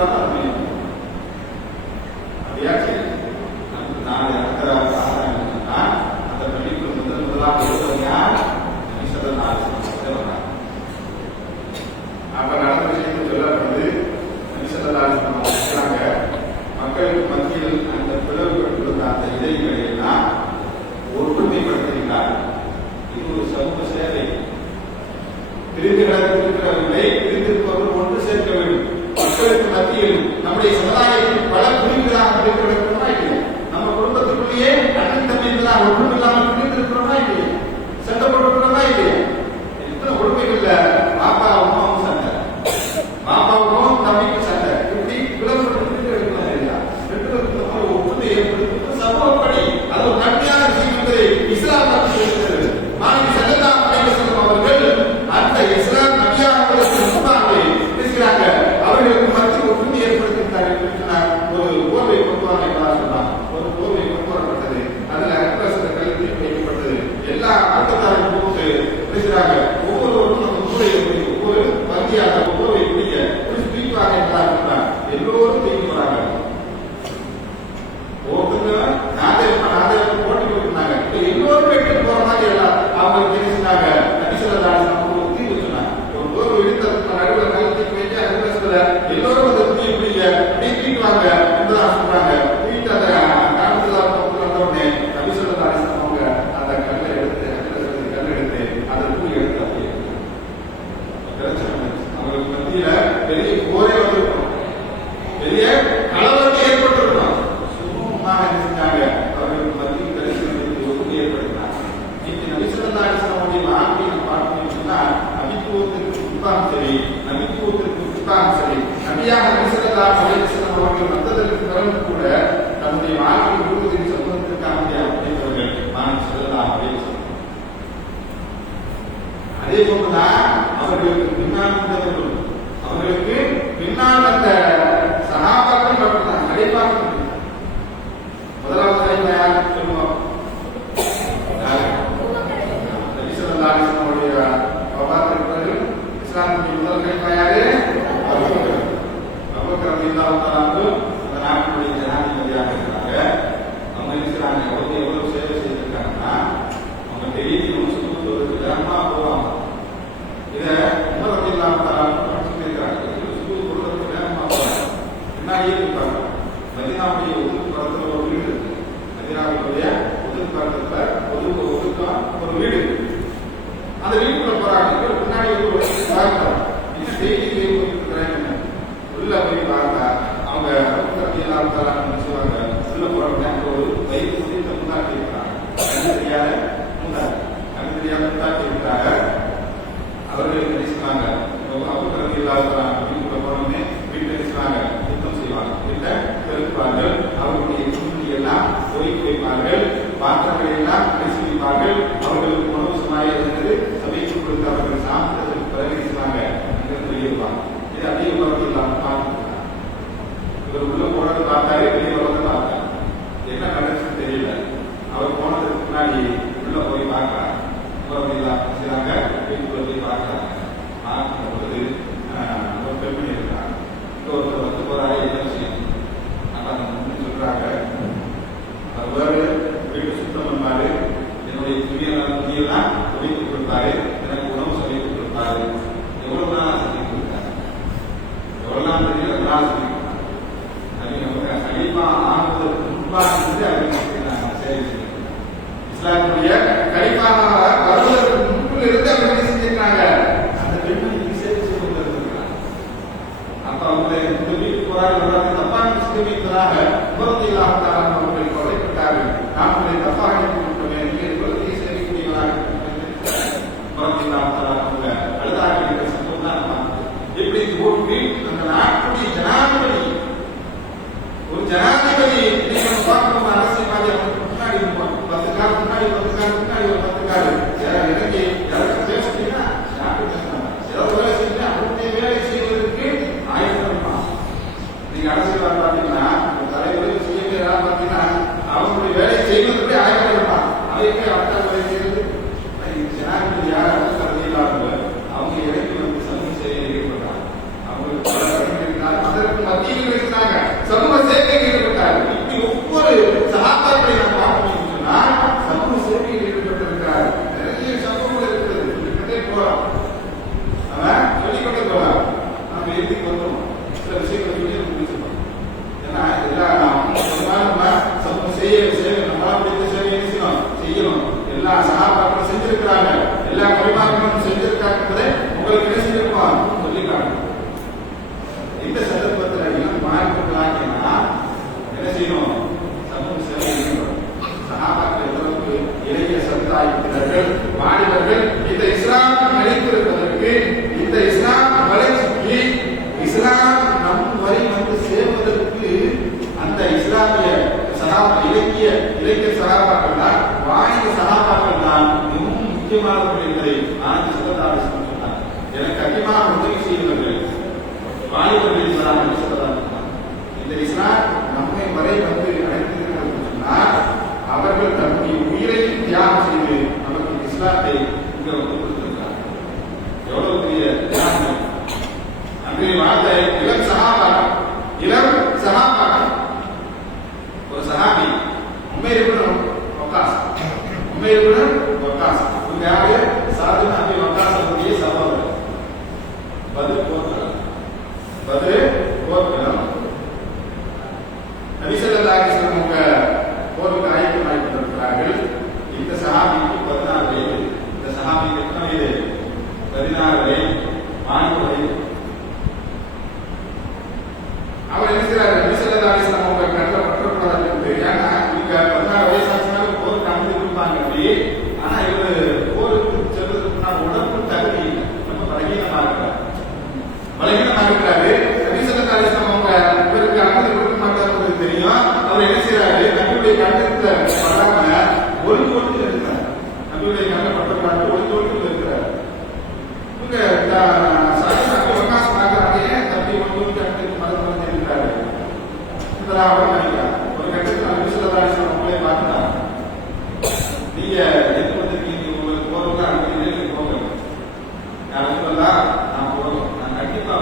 சொல்றாங்க அப்படியாச்சு. நமக்கு நாலு இடத்துல அந்த படிப்பு முதலாம் யார் அப்ப நடந்த விஷயத்தை சொல்லப்படுது. சொல்றாங்க மக்களுக்கு மத்தியில் அந்த பிளவுபட்டுள்ள அந்த இடைகளை எல்லாம் ஒற்றுமைப்படுத்துகிறார். இது ஒரு சமூக சேவை. பிரிந்து கிடக்கிறவர்களை பிரிந்திருப்பவர்கள் ஒன்று சேர்க்க வேண்டும். மக்களுக்கு மத்தியில் நம்முடைய சமுதாயத்தில் பல பிரிவுகளாக இருக்கிறோமா இல்லையா? நம்ம குடும்பத்துக்குள்ளேயே அண்ணன் தம்பிகளாக ஒன்றும் இல்லாமல் பிரிந்திருக்கிறோமா இல்லையா? சண்டை போட்டுக்கிறோமா இல்லையா? எத்தனை கொடுமைகள்ல பாப்பா அம்மாவும் சண்டை, பாப்பாவுக்கும் தம்பிக்கும் சண்டை, இப்படி பிளவுபட்டு இருக்கிறோம் இல்லையா? ரெண்டு பேருக்கு ஒற்றுமை ஏற்படுத்தும் சமூகப்படி அது ஒரு நன்மையான விஷயம் என்பதை இஸ்லாம் சொல்கிறது. மாணவி ஸல்லல்லாஹு அலைஹி வஸல்லம் அவர்கள் அந்த இஸ்லாம் நபியாவுக்கு முன்பாக பேசுகிறாங்க. அவர்களுக்கு மத்தியில் ஒற்றுமை ஏற்படுத்தினார்கள் என்று ஒரு போர்வை கொண்டு வர சொன்னார். ஒரு போர்வை கொண்டு வரப்பட்டது. அதுல அரசு கல்வி வைக்கப்பட்டது. எல்லா ஆட்டத்தாரும் போட்டு பேசுகிறாங்க. ஒவ்வொருவரும் ஒவ்வொரு வங்கியாக ஒவ்வொரு பிடிக்க பிடிப்பாங்க என்றார் சொன்னார். எல்லோரும் தூக்கி போறாங்க. ஒவ்வொருத்தரும் நாதேவன் போட்டி கொடுத்தாங்க. எல்லோரும் எடுத்து போற மாதிரி எல்லாம் அவங்க தெரிஞ்சுட்டாங்க. ஒரு இடித்தல் நடுவில் கழுத்து வைக்க அரசுல எல்லோரும் அந்த துணியை பிடிக்க நீக்கிட்டு வாங்க என்றுதான் சொல்றாங்க. வீட்டு அந்த காலத்துல வந்தவுடனே நபிசல்லாஹு அவங்க அந்த கல்லை எடுத்து கல் எடுத்து அந்த துணி எடுத்து அப்படியே அவங்களுக்கு மத்தியில பெரிய போரே வந்திருக்கும், பெரிய கலவரத்தை ஏற்பட்டிருக்கும். சுமூகமாக செஞ்சாங்க. அவர்களுக்கு மத்தியில் தரிசனத்துக்கு ஒற்றுமை ஏற்படுத்தினாங்க. இன்னைக்கு நபிசல்லாஹு வாழ்க்கையை பார்க்கணும்னு சொன்னா நபித்துவத்திற்கு முன்பாக சரி, நபித்துவத்திற்கு முன்பாக சரி, நபியாக நபிசல்லாஹு அலைஹி வஸல்லம் அவர்கள் வந்ததற்கு பிறகு கூட தன்னுடைய வாழ்க்கை முழுவதும் சமூகத்திற்காக அப்படின்றவர்கள் மாணவி ஸல்லல்லாஹு அலைஹி வஸல்லம். அதே போலதான் அவர்களுக்கு பின்னால் வந்தவர்கள், அவர்களுக்கு பின்னால் வந்த சஹாபாக்கள் மட்டும்தான் கடைப்பாக்கள். முதலாவது கடைப்பா யார் சொல்லுவோம்? இஸ்லாமுடைய முதல் கலிஃபா யாரு? அபூபக்கர். அபூபக்கர் ரலியல்லாஹு தஆலா அந்த நாட்டினுடைய ஜனாதிபதியாக இருக்கிறாங்க. அவங்க இருக்கிறாங்க. எவ்வளவு சேவை செய்திருக்காங்கன்னா அவங்க டெய்லி சுத்தத்துக்கு வேகமா போவாங்க. இதை உமர் ரலியல்லாஹு தஆலா சொல்லியிருக்காங்க. சுத்தம் கொடுக்கறதுக்கு வேகமா போவாங்க. பின்னாடியே இருப்பாங்க. மதீனாவுடைய ஒதுக்குப்புறத்துல ஒரு வீடு இருக்கு. மதீனாவுடைய ஒதுக்குப்புறத்துல ஒரு வீடு இருக்கு. அந்த வீட்டுக்குள்ள போறாங்க. பின்னாடி ஒரு உள்ள போய் பார்த்தா அவங்க சொல்லுவாங்க. உள்ள போறாங்க. ஒரு வயிறு குறித்த முன்னாடி இருக்கிறாங்க. கண்ணு தெரியாத முன்னாடி இருக்கிறாங்க. அவர்களுக்கு நினைச்சாங்க வீட்டுக்குள்ள போனோடனே வீட்டுல நினைச்சாங்க சுத்தம் செய்வாங்க. வீட்டை பெருக்குவார்கள். அவர்களுடைய துணி எல்லாம் போய்க்கு வைப்பார்கள். பாத்திரங்களை எல்லாம் பரிசீலிப்பார்கள். அவர்களுக்கு உணவு சுமாரியாக இருந்தது. சபைக்கு கொடுத்து அவர்கள் சாப்பிட்டதற்கு பிறகு நினைச்சாங்க அங்கிருந்து வெளியிருப்பாங்க. இது அப்படியே உணவு இல்லாமல் பார்த்துருக்காங்க. இவர் உள்ள போனது பார்த்தாரு, வெளியே வரதை பார்த்தாரு. என்ன நடந்துச்சுன்னு தெரியல. அவர் போனதுக்கு முன்னாடி உள்ள போய் பார்க்கிறாங்க. உணவு இல்லாமல் செய்றாங்க. வீட்டுக்குள்ள போய் பார்க்கிறாங்க. பார்க்கும் பொழுது ஒரு பெண்மணி இருக்கிறாங்க. ஒருத்தர் வந்து போறாரு. என்ன விஷயம்? அப்ப சொல்றாங்க, அவர் வீட்டு சுத்தம் பண்ணாரு. என்னுடைய துணியெல்லாம் துணித்து கொடுத்தாரு. எனக்கு உணவு சமைத்து கொடுத்தாரு. எவ்வளவு நாள் சொல்லி கொடுத்தாரு? எவ்வளவு நாள் தெரியல. ஒரு நாள் சொல்லி கொடுத்தாரு. கண்டிப்பா ஆகுவதற்கு முன்பாக இருந்து அவங்க சேவை செய்யணும். இஸ்லாமுடைய கண்டிப்பாக வருவதற்கு முன்பில் இருந்து அவங்க செஞ்சிருக்காங்க. அந்த பெண்மணி சேவை செய்து கொண்டிருக்கிறாங்க. அப்ப அவங்க இந்த வீட்டுக்கு போறாங்க. தப்பான சிந்தனை என்பதாக அவர்கள் கொலைப்பட்டார்கள். நாம் உங்களை தப்பாக நினைத்துவிட்டோமே. நீங்கள் குலத்தை சேவைக்கூடியவராக அழுதாக இருக்கிற சம்பவம் தான் பார்த்தது. எப்படி போட்டு அந்த நாட்டுடைய ஜனாதிபதி, ஒரு ஜனாதிபதி நம்ம பார்க்கணும். அரசியல்வாதி அவங்களுக்கு முன்னாடி இருப்போம். 10 கால் முன்னாடி 10 கால் முன்னாடி ஒரு 10 கால் எனக்கு யாரும் சேவை செய்யணும்னா ஏதாவது வேலை செய்யணும். அவருடைய வேலை செய்வதற்கு ஆயுதம் இருப்பான். நீங்க அரசியல்வாதி பார்த்தீங்கன்னா தலைவரை செய்ய பார்த்தீங்கன்னா அவங்களுடைய வேலையை செய்வதற்கு ஆயுதம் இருப்பான். அதையுமே அவர்தான் வேலை செய்வது. ஜனாதிபதி யார் அவங்க இறங்கி வந்து சமூக சேவையை ஈடுபடுறாங்க. அவங்களுக்கு அதற்கு மத்தியில் இந்த இஸ்லாம் நம்மை வரை வந்து அழைத்திருக்கிறது சொன்னால் அவர்கள் தன்னுடைய உயிரை தியாகம் செய்து நமக்கு இஸ்லாத்தை இங்க வந்து கொடுத்திருக்கிறார். எவ்வளவு பெரிய தியாகம்! அன்றைய வாழ்ந்த இளம் சஹாபாக்கள் ஒரு சஹாபி உமைர் இப்னு வக்காஸ் இவங்க யாரு? சாது நபி வக்காஸ் அவருடைய சகோதரர். பத்ர் போர்க்களம் நபி ஸல்லல்லாஹு அலைஹி வஸல்லம் அவங்க போருக்கு ஆயத்தமாகிவிட்டிருக்கிறார்கள். இந்த சஹாபிக்கு 16 வயது. இந்த சஹாபிக்கு எத்தனை வயது? 16 வயது, மாணவ வயது. அவர் என்ன செய்யறாரு? நபி ஸல்லல்லாஹு அலைஹி வஸல்லம் அவங்க கண்ணில் பற்றக்கூடாது என்று. ஏன்னா இவங்க 16 வயசு ஆச்சுனாலும் போருக்கு அனுமதிப்பாங்க அப்படி. ஆனா இவர் போருக்கு செல்வதற்கு முன்னால் உடம்பு தகுதி இல்லை, ரொம்ப பலகீனமா இருக்கிறாரு. நபி ஸல்லல்லாஹு அலைஹி வஸல்லம் அவங்க இவருக்கு அனுமதி கொடுக்க மாட்டாருன்னு தெரியும். அவர் என்ன செய்யறாரு? நபியுடைய கண்ணத்துல படாம ஒழுங்கு இருக்கிறார். நபியுடைய கண்ணை பற்றக்கூடாது ஒழுங்கு இருக்கிறார். இவங்க சாதி வக்காஸ் பார்க்கறாங்க, தப்பி ஒழுங்கு கண்ணுக்கு மருந்து இருக்கிறாரு. அவர் நினைக்கிறார். ஒரு கட்டத்தில் நபி ஸல்லல்லாஹு அலைஹி வஸல்லம் அவங்களே பார்த்துட்டாங்க. நீங்க எது வந்திருக்கீங்க? உங்களுக்கு போறவங்க அனுமதி போங்க. யாரும் சொல்லலாம், நான் போறோம், நான் கண்டிப்பா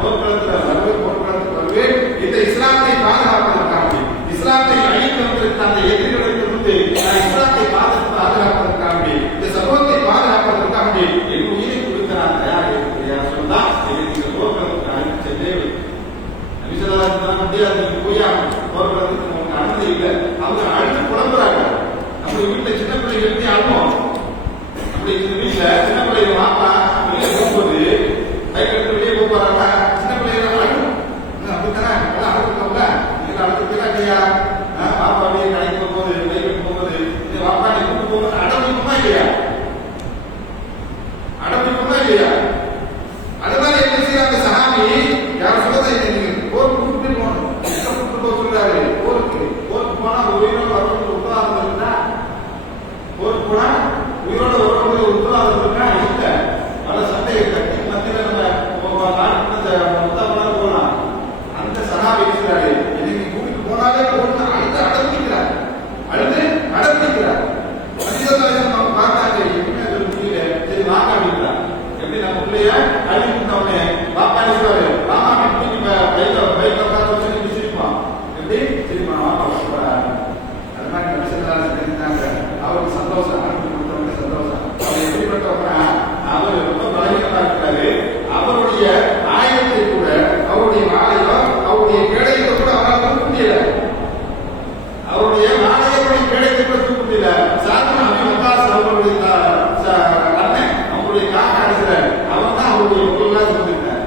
போர்க்களத்துக்கு வருவேன். இந்த இஸ்லாத்தை பாதுகாப்பதற்காக, இஸ்லாத்தை அழித்து வந்திருக்க அந்த எதிரிகளிடமிருந்து நான் இஸ்லாத்தை பாதுகாப்பதற்காக, இந்த சமூகத்தை பாதுகாப்பதற்காக என் உயிரை கொடுக்க நான் தயாராக இருக்கிறேன் சொன்னா இந்த போர்க்களத்துக்கு அழைத்து சென்றே நபி ஸல்லல்லாஹு அலைஹி வஸல்லம் முடியாது, நீங்க போய் போர்க்களத்துக்கு உங்களுக்கு அனுமதி இல்லை. அவங்க அழுத்து புலம்புறாங்க. நம்ம வீட்டுல சின்ன பிள்ளைகளுக்கு அழுவோம். அப்படி இந்த வீட்டுல சின்ன பிள்ளைங்க வாப்பா வெளியே போகும்போது பைக் எடுத்து வெளியே போறாங்க. சின்ன பிள்ளைங்க அழுகும். அப்படித்தானே அழுத்துக்கோங்க. நீங்க அழுத்துக்கலாம் இல்லையா? பாப்பா வெளியே கடைக்கு போகும்போது, பைக் எடுத்து போகும்போது, வாப்பா நீ கூட்டு போகும்போது அடம்பிக்குமா இல்லையா? அதனால என்ன செய்யறாங்க? சஹாபி யார் சொல்றதை நீங்க போருக்கு கூப்பிட்டு போகணும். கூப்பிட்டு போக சொல்றாரு. போருக்கு போனா உயிரோடு வரவங்களுக்கு உத்தரவாதம் இருக்குதா? போருக்கு போனா உயிரோடு வரவங்களுக்கு உத்தரவாதம் இருக்கா? இல்ல. பல சண்டையை கட்டி மத்தியில நம்ம நாட்டு போகலாம். அந்த சஹாபி இருக்கிறாரு. இன்னைக்கு கூட்டிட்டு போனாலே போகணும். அழுது அடம்பிக்கிறார். அவங்க பார்த்தாங்க, என்ன முடியல, சரி வாங்க அப்படின்றார். எப்படி நம்ம பிள்ளைய அழுதுனோடனே பாப்பா சொல்றாரு, மாமா வீட்டுக்கு பைக்ல உட்காந்து வச்சு சிரிப்பான். எப்படி சிரிப்பா? வாப்பா சொல்றாரு. அது மாதிரி நபி ஸல்லல்லாஹு அலைஹி வஸல்லம் செஞ்சாங்க. அவருக்கு சந்தோஷம், அனுப்பி கொடுத்தவங்க சந்தோஷம். அவர் எப்படிப்பட்டவங்க? அவர் ரொம்ப பலகீனமா இருக்கிறாரு. அவருடைய ஆயுதத்தை கூட, அவருடைய மாலையோ அவருடைய கேடையோ கூட அவரால் தூக்க முடியல. அவருடைய மாலையோடைய கேடையை கூட தூக்க முடியல. சாதாரண அபிவகாஸ் அவருடைய அண்ணன், அவருடைய காக்கா இருக்கிறார். அவன் தான் அவருடைய பொருளாக சொல்லியிருக்கார்.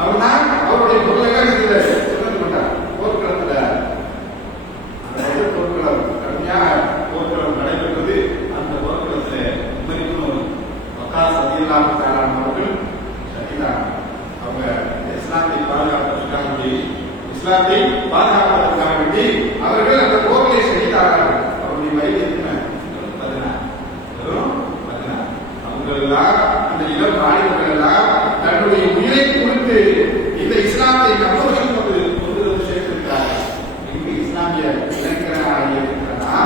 அவர் தான் அவருடைய பொருளாக இருக்கிறார். சொல்ல மாட்டார். போர்க்களத்துல போர்க்களம் கடுமையாக போர்க்களம் நடைபெற்றது. அந்த போர்க்களத்துல உமரின் வக்காஸ் ரலியல்லாஹு தஆலா அவர்கள் ஷஹீதானார். அவங்க இஸ்லாத்தை பாதுகாப்பதற்காக வேண்டி அவர்கள் அந்த போரிலே ஷஹீதானார்கள். அவருடைய வயது என்ன? 16. அவங்களெல்லாம் அந்த இளம் வாலிபர்கள் எல்லாம் தன்னுடைய உயிரை கொடுத்து இந்த இஸ்லாத்தை நம்பவர்கள் கொண்டு சேர்த்திருக்கிறார்கள். இங்கு இஸ்லாமிய இளைஞராக இருக்கிறதா?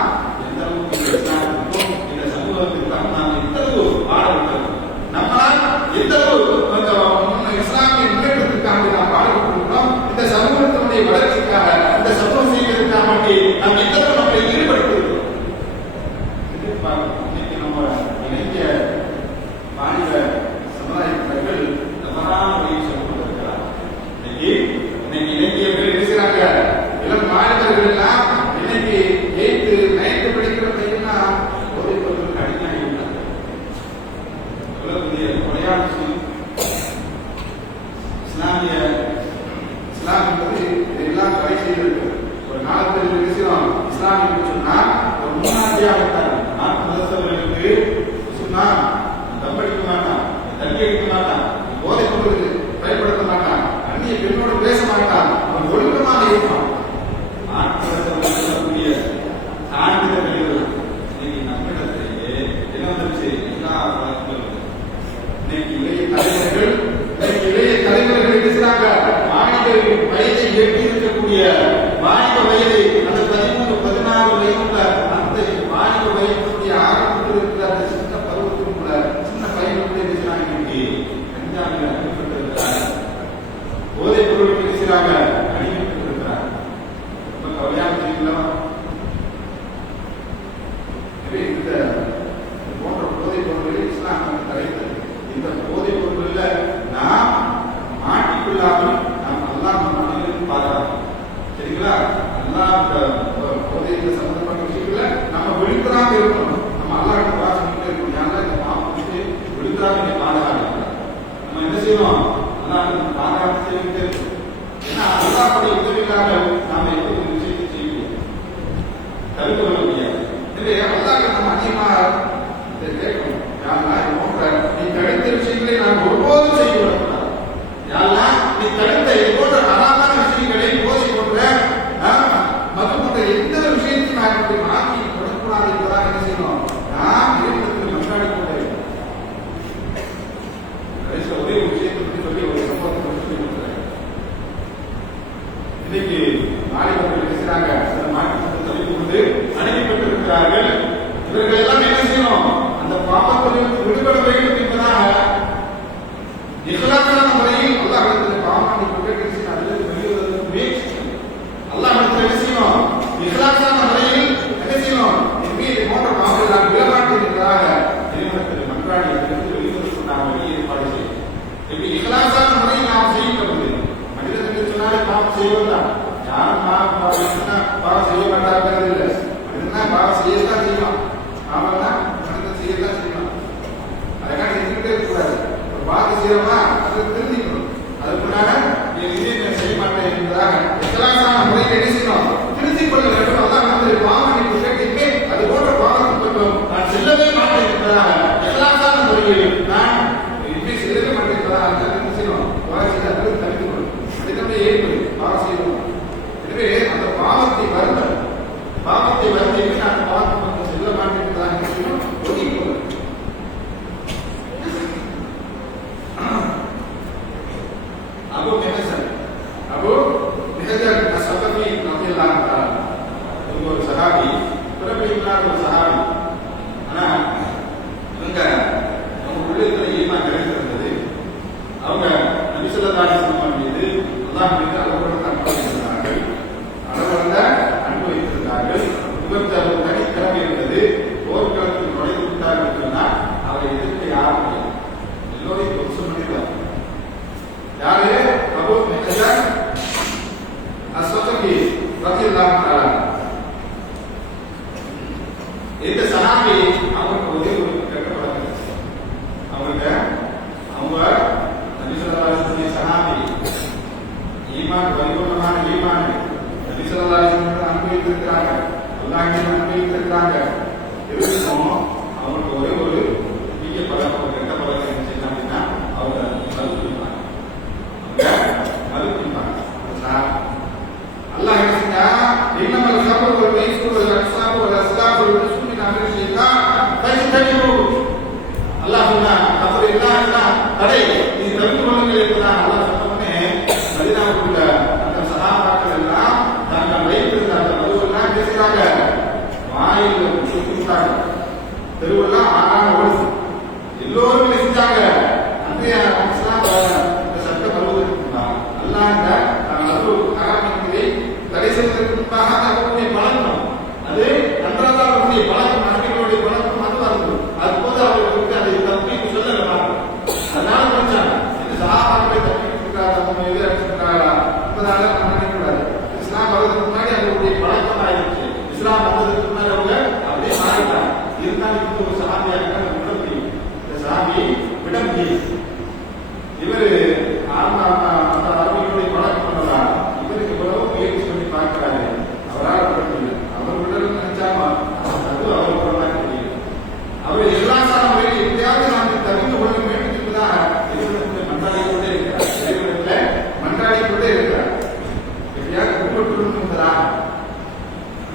எந்த அளவுக்கு இந்த இஸ்லாமுக்கும் இந்த சமூகத்திற்காக நாம் எந்த அளவு பாடுபட்டோம், நம்மால் எந்த அளவு இஸ்லாமிய முன்னேற்றத்திற்காக நாம் பாடுபட்டிருக்கிறோம், இந்த சமூகத்தினுடைய வளர்ச்சிக்காக, இந்த சமூக செய்வதற்காக வேண்டி நாம் எந்த அளவு நம்மை ஈடுபடுத்தியிருக்கிறோம். இன்னைக்கு நம்ம இளைஞ வாலிப சமுதாயத்தினர்கள் தவறான வழியில் சென்று கொண்டிருக்கிறார். இன்னைக்கு இளைஞர்கள் இருக்கிறாங்க. இளம் வாலிபர்கள் எல்லாம் இன்னைக்கு 8th 9th படிக்கிற பையனா ஒரு பொருளுக்கு அடிமையாகி விட்டாங்க. எவ்வளவு பெரிய கொலையான இஸ்லாம் என்பது இதெல்லாம் தடை செய்திருக்கு. ஒரு காலத்தில் இருக்கிறோம். இஸ்லாம் என்று சொன்னா ஒரு முன்னாடியாக இருக்காங்க. நாட்டு மதத்தவர்களுக்கு சொன்னா தப்படிக்க மாட்டான், தண்ணி அடிக்க மாட்டான், போதை பொருளுக்கு பயன்படுத்த மாட்டான், அந்நிய பெண்ணோடு பேச மாட்டான், அவன் ஒழுக்கமாக இருப்பான். நாட்டு மதத்தவர்கள் சொல்லக்கூடிய சான்றிதழ்கள் இன்னைக்கு நம்மிடத்திலேயே என்ன வந்துருச்சு? எல்லா வழக்குகளும் இன்னைக்கு இளைய தலைவர்கள் இருக்கிறாங்க. செய்யறாங்க அடிமைப்பட்டு இருக்கிறாங்க. ரொம்ப கவலையான செய்திகளா. எனவே இந்த போன்ற போதைப் பொருட்களை இஸ்லாம் நமக்கு தடைத்தது. இந்த போதைப் பொருட்களில் நாம் மாட்டிக்கொள்ளாமல் நாம் அல்லாஹ் மனிதனுக்கு பாதுகாக்கணும். சரிங்களா? அல்லாஹ் போதையில் சம்பந்தப்பட்ட விஷயங்கள நம்ம விழுந்துடாம இருக்கணும். நம்ம அல்லாஹ்கிட்ட வாசிக்கிட்டே இருக்கணும். யாரெல்லாம் இந்த பாவத்துக்கு விழுந்துடாம நீங்க பாதுகாக்கணும். நம்ம என்ன செய்யணும்? அல்லாஹ்கிட்ட பாதுகாப்பு செய்துட்டே இருக்கணும். ஏன்னா அல்லாஹ்வுடைய உதவி இல்லாமல் நாம எந்த ஒரு விஷயத்தை செய்ய முடியாது, தவிர்க்க கொள்ள முடியாது. எனவே அல்லாஹ்கிட்ட நம்ம அதிகமா கேட்கணும். யாரெல்லாம் இது போன்ற நீ தடுத்த விஷயங்களை நான் ஒருபோதும் செய்ய விடக்கூடாது. யாரெல்லாம் நீ தடுத்த இது போன்ற அறாமான விஷயங்களை போதை போன்ற மது போன்ற எந்த விஷயத்தையும் நான் இப்படி மாற்றி கொடுக்கூடாது என்பதாக என்ன செய்யணும்? நான் இறைவனுக்கு மன்றாடி கொண்டே இருக்கணும். ஒரே ஒரு விஷயத்தை பற்றி சொல்லி ஒரு சம்பவத்தை பற்றி சொல்லி கொடுக்குறேன். இன்னைக்கு மாணவர்கள் பேசுறாங்க, சில மாற்றத்தை சொல்லிக் கொண்டு அனுப்பிப்பட்டிருக்கிறார்கள். இவர்கள் எல்லாம் என்ன செய்யணும்? அந்த பாவத்திலிருந்து விடுபட வேண்டும் என்பதாக இஸ்லாமிய முறையில் அல்லாஹ்விடத்தில் பாவத்தை கேட்டு அதிலிருந்து வெளிவருவதற்கு முயற்சி அல்லாஹ்விடத்தில் என்ன செய்யணும்? இஸ்லாமிய முறையில் என்ன செய்யணும்? இது போன்ற பாவங்களை நான் விடமாட்டேன் என்பதாக இறைவனிடத்தில் மன்றாடி அதிலிருந்து வெளிவருவதற்கு நாம் வழி ஏற்பாடு செய்யணும். இப்படி இஸ்லாமிய முறையில் நாம் செய்யப்படுவது மனிதன் என்று சொன்னாலே பாவம் செய்வதுதான். யாரும் பாவம் செய்ய மாட்டார்கள் இல்லை. மனிதன் பாவம் செய்யத்தான் செய்யலாம். பாவம்னா மனிதன் செய்யத்தான் செய்யலாம். அதற்காக எதுக்கிட்டே இருக்கக்கூடாது. ஒரு பாவத்தை செய்யறோமா அதை தெரிஞ்சுக்கணும். அதுக்குள்ளாக நான் செய்ய மாட்டேன் என்பதாக இஸ்லாமிய முறையில் என்ன செய்யணும்? திருத்திக் கொள்ள வேண்டும். அல்லாஹ் வந்து பாவம் கேட்டு அது போன்ற பாவத்தை பற்றும் நான் செல்லவே மாட்டேன் என்பதாக இஸ்லாமிய முறையில் நான் இப்படி செல்லவே மாட்டேன் என்பதாக என்ன செய்யணும்? பாவம் செய்து அதிலிருந்து தடுத்துக் கொள்ளும். மனிதனுடைய ஏற்பு பாவம் செய்யணும். எனவே அந்த பாவத்தை வருந்த நான் பாவத்தை செல்ல மாட்டேன் என்பதாக என்ன செய்யணும்? ஒதுக்கிக் கொள்ளும். அபு மெஹஜர் அஸ்ஸகஃபி ரலியல்லாஹு தஆலா ஒரு சஹாபி, பிரபலமான ஒரு சஹாபி. ஆனா இவங்க அவங்க உள்ளத்துல ஈமான் கிடைத்திருந்தது. அவங்க நபி ஸல்லல்லாஹு அலைஹி வஸல்லம் மீது அல்லாஹ் மீது அளவற்ற அன்பு வைத்திருந்தார்கள். இவருக்கு ஒரு தனி திறமை இருந்தது. போர்க்களத்தில் நுழைந்து விட்டார்கள் சொன்னால் அவரை எதிர்க்க யாரும் இல்லை. எல்லோரையும் தொகுசு பண்ணிடுவார். யாரு? அபு மெஹஜர் அஸ்ஸகஃபி ரலியல்லாஹு தஆலா. இந்த சஹாபி அவருக்கு ஒரே ஒரு கெட்ட பழக்கம். அவங்க நபி ஸல்லல்லாஹு அலைஹி வஸல்லம் சஹாபி ஈமான் பரிபூர்ணமான ஈமான் நபி ஸல்லல்லாஹு அலைஹி வஸல்லம் அனுபவித்திருக்கிறாங்க. அல்லாஹ்வை அனுபவித்திருக்கிறாங்க. இருக்கும் அவங்களுக்கு ஒரே ஒரு தீய பழக்கம், ஒரு கெட்ட பழக்கம் என்ன செய்யலாம் அப்படின்னா அவங்க மறுத்துப்பாங்க. அல்லாஹ் என்ன செஞ்சா? இன்னமல் ஸபர் வல் மைஸூர் வல் அன்ஸாப் வல் அஸ்லாப் வல் நுஸ்க் மின் அம்ரி ஷைத்தான் ஃபஜ்தனிபு. அல்லாஹ் சொன்னா கஃபர் இல்லா தடை நீ தவிர்த்து கொள்ளுங்கள் என்பதாக அல்லாஹ் சொன்னோடனே மதீனாவுக்குள்ள அந்த சஹாபாக்கள் எல்லாம் தாங்கள் வைத்திருந்த அந்த மதுவெல்லாம் பேசுறாங்க. வாயில் சுத்திட்டாங்க. தெருவெல்லாம் ஆறான ஓடுது. எல்லோரும் என்ன செஞ்சாங்க? அன்றைய சட்டம் வருவதற்கு முன்பாக அல்லாஹ் மது ஹராம் என்பதை தடை செய்வதற்கு முன்பாக அவர்களுடைய பழக்கம் அது அன்றாடைய பழக்கம், நன்மைகளுடைய பழக்கம் அது வருது. அதுபோது அவர்களுக்கு அதை தப்பி சொல்ல அதனால நினைச்சாங்க இந்த சஹாபாக்களை தப்பி அவங்க எதிர அடிச்சிருக்காங்களா என்பதால நம்ம நினைக்கக்கூடாது. இஸ்லாம் வருவதற்கு முன்னாடி அவங்களுடைய பழக்கம் ஆயிடுச்சு. இஸ்லாம் வந்ததுக்கு முன்னாடி அவங்க அப்படியே மாறிட்டாங்க. இருந்தாலும் இப்போ ஒரு சஹாபியாக விட முடியும். இந்த சஹாபி விட முடியும். இவரு அந்த அறிவியலுடைய பழக்கம் பண்ணதா இவருக்கு எவ்வளவு முயற்சி பண்ணி பார்க்கிறாரு. அவரால் விட முடியல. அவர் விடணும்னு நினைச்சாமா அது அவர் பரவாயில்ல தெரியும். அவர் எல்லா சார முறையில் எப்படியாவது நாம் தவிர்த்து கொள்ள வேண்டும் என்பதாக இறைவனிடத்தில் மன்றாடி கொண்டே இருக்கிறார். இறைவனிடத்தில் மன்றாடி கொண்டே இருக்கிறார். எப்படியாவது விடுபட்டு என்பதா.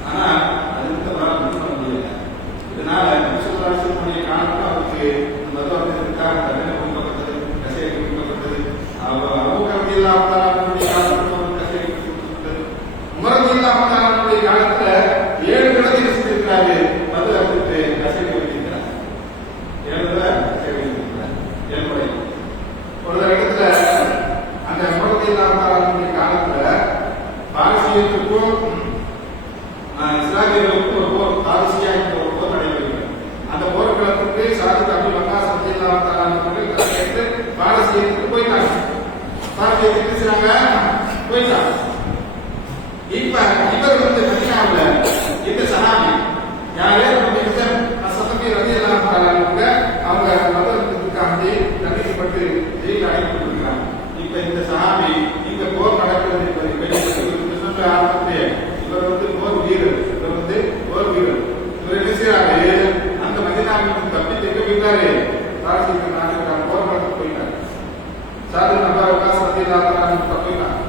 ஆனா அது அவரால் விடுபட முடியல. இதனால நபிசுல்லாஹுடைய காலத்தில் அவருக்கு மதுவத்திற்காக தண்டனை கொடுக்கப்பட்டது, கசையை கொடுக்கப்பட்டது. அபூபக்கர் ரலியல்லாஹு காலத்தில் கசையை கொடுக்கப்பட்டது. உமர் ரலியல்லாஹு காலத்துல 7 குழந்தைகள் செஞ்சிருக்கிறாரு. மது அவருக்கு கசையை கொடுத்திருக்கிறார். 7 கசையை கொடுத்திருக்கிறார். 7 முறை. ஒரு இடத்துல அந்த உமர் ரலியல்லாஹு காலத்துல பாரசீகத்துக்கும் இஸ்லாமியர்களுக்கும் ஒரு போர் காதிசியா என்ற ஒரு போர் நடைபெறுகிறது. அந்த போர்க்களத்துக்கு சாதித் அப்துல் வக்காஸ் ரலியல்லாஹு தஆலா அவர்கள் தலைமையேற்று பாரசீகத்துக்கு போயிட்டாங்க. பாரசீகத்துக்கு பேசுறாங்க போயிட்டாங்க. இப்ப இவர் மதீனாவுல இந்த சஹாபி யாரே சதபி ரலியல்லாஹு தஆலா அவங்க மதத்துக்காண்டி தண்டிக்கப்பட்டு ஜெயிலில் அடைக்கப்பட்டிருக்கிறாங்க. இப்ப இந்த சஹாபி இங்க போர் நடக்கிறது என்பதை ஆரம்பத்திலே இவர் போர் வீரர், போர் வீரர். இவர் என்ன செய்யறாரு, அந்த மதீனாவுக்கு தப்பி எங்க போயிட்டாரு, பாரசீக நாட்டுக்கான போர்க்களத்துக்கு போயிட்டாரு. சாதித் அப்துல் வக்காஸ் ரலியல்லாஹு தஆலா போயிட்டாங்க.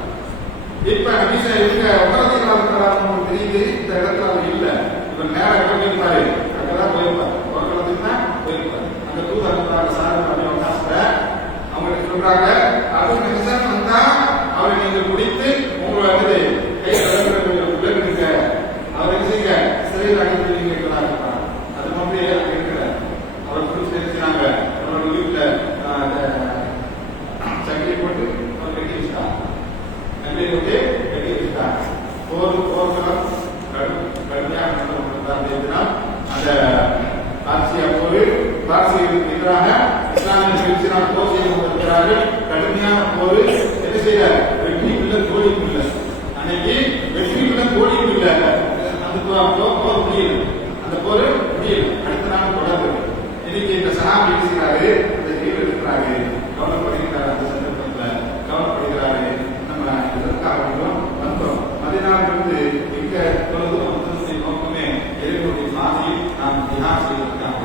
இப்ப நபிசா இவங்க உமரதியல்லாஹு தெரியுது இந்த இடத்துல அவர் இல்ல, இவர் நேரம் எங்க போயிருப்பாரு, அங்கதான் போயிருப்பாரு, போர்க்களத்துக்கு தான் போயிருப்பாரு. அந்த தூதர் அனுப்புறாங்க சாதித் அப்துல் வக்காஸ்ல, அவங்களுக்கு சொல்றாங்க அபு நிசான் வந்தா அவரை நீங்கள் பிடித்து உங்களை வந்து கையிலுங்க அவர் என்ன செய்யுங்க சிறையில் அடைத்து நீங்க இருக்கிறாங்க. அது மாதிரி இருக்கிற அவர் புரிச்சு தெரிஞ்சுனாங்க. அவரோட வீட்டுல சங்கிலி போட்டு அவர் கட்டி வச்சுட்டாங்க. சங்கிலி போட்டு கட்டி வச்சுட்டாங்க. போர்க்களம் கடுமையாக நடந்ததுன்னா அந்த ஆட்சியா போர் பாரசீகத்துக்கு எதிராக இஸ்லாமிய போர் செய்து கொண்டிருக்கிறார்கள். கடுமையான போர் என்ன செய்ய வெற்றியும் இல்லை தோல்வியும் இல்லை. அன்னைக்கு வெற்றியும் இல்லை தோல்வியும் இல்லை. அந்த போர் முடியல, அந்த போர் முடியல. அடுத்த நாள் தொடர்ந்து இன்னைக்கு இந்த சஹாபி பேசுகிறாரு, அந்த ஜெயிலில் இருக்கிறாரு, கவலைப்படுகிறார். அந்த சந்தர்ப்பத்தில் கவலைப்படுகிறாரு. நம்ம இதற்காக வந்தோம் மதீனாவிலிருந்து எங்க தொழுது நோக்கமே இறைவனுடைய பாதையில் நாம் தியானம் செய்வதற்காக.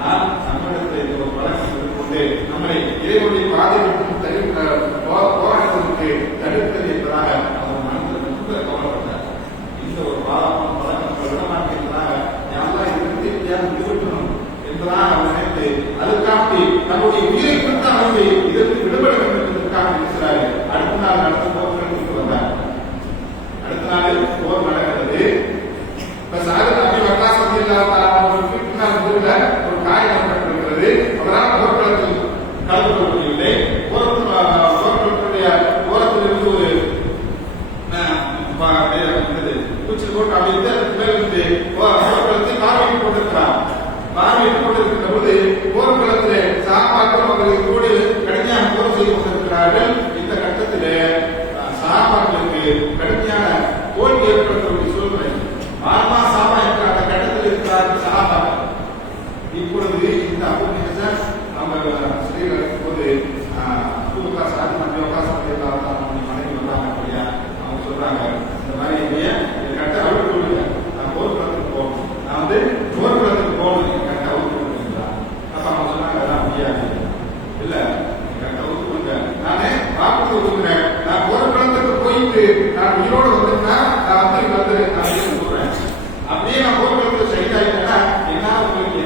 ஆனால் நம்மிடத்தில் இந்த ஒரு பழக்கம் கொண்டு நம்மை இறைவனுடைய பாதை மட்டும் போராடுவதற்கு தடுக்கிறது என்பதாக அவர் மனதில் ரொம்ப கவலைப்பட்டார். இந்த ஒரு பழக்கம் விடமாட்டேங்கிறதாக யாரெல்லாம் இருந்து விடுபட்டணும் என்பதாக அவர் நினைத்து அதுக்காக தன்னுடைய உயிரை கொடுத்து அவருடைய இதற்கு விடுபட வேண்டும் என்பதற்காக இருக்கிறாரு. அடுத்த நாள் நடந்த போர்களுக்கு வந்தார். அடுத்த நாள் போர் நடக்கிறது. இப்ப சாதித் அப்துல் வக்காஸ் ரலியல்லாஹு தஆலா அவர்களுக்கு பின்னால் முதல்ல ஒரு காயம் ஏற்பட்டிருக்கிறது. அவரால் போர்க்களத்தில் கலந்து கொள்ள முடியவில்லை. போர்க்களத்துடைய ஓரத்திலிருந்து ஒரு கூச்சல் போட்டு அப்படி போர்க்களத்தை பார்வையிட்டுக் கொண்டிருக்கிறார். பார்வையிட்டுக் கொண்டிருக்கிற போது போர்க்களத்திலே சஹாபாக்கள் அவர்களுக்கு கடுமையான போர் செய்து கொண்டிருக்கிறார்கள். இந்த கட்டத்திலே சஹாபாக்களுக்கு கடுமையான தோல்வி ஏற்படுத்தக்கூடிய சூழ்நிலை. ஆன்மா சாமா என்ற அந்த கட்டத்தில் இருக்கிறார்கள் சஹாபாக்கள். இப்பொழுது இந்த அபூ நிசான் அவங்க சிறையில் இருக்கும்போது சாதித் அப்துல் வக்காஸ் ரலியல்லாஹு தஆலா மனைவி வந்தாங்க. அப்படியா அவங்க சொல்றாங்க, இந்த மாதிரி கட்ட அவுட் கொடுங்க, நான் போர்க்களத்துக்கு போகணும், நான் போர்க்களத்துக்கு போகணும், கட்ட அவுட் கொடுங்க. அப்ப அவங்க சொன்னாங்க அதான் முடியாது, இல்ல கட்ட அவுட் கொடுங்க, நானே வாக்கு கொடுக்குறேன், நான் போர்க்களத்துக்கு போயிட்டு நான் உயிரோடு வந்தேன்னா நான் வந்துடுறேன் அப்படின்னு சொல்றேன். அப்படியே நான் போர்க்களத்துக்கு சைடாயிட்டேன்னா என்ன உங்களுக்கு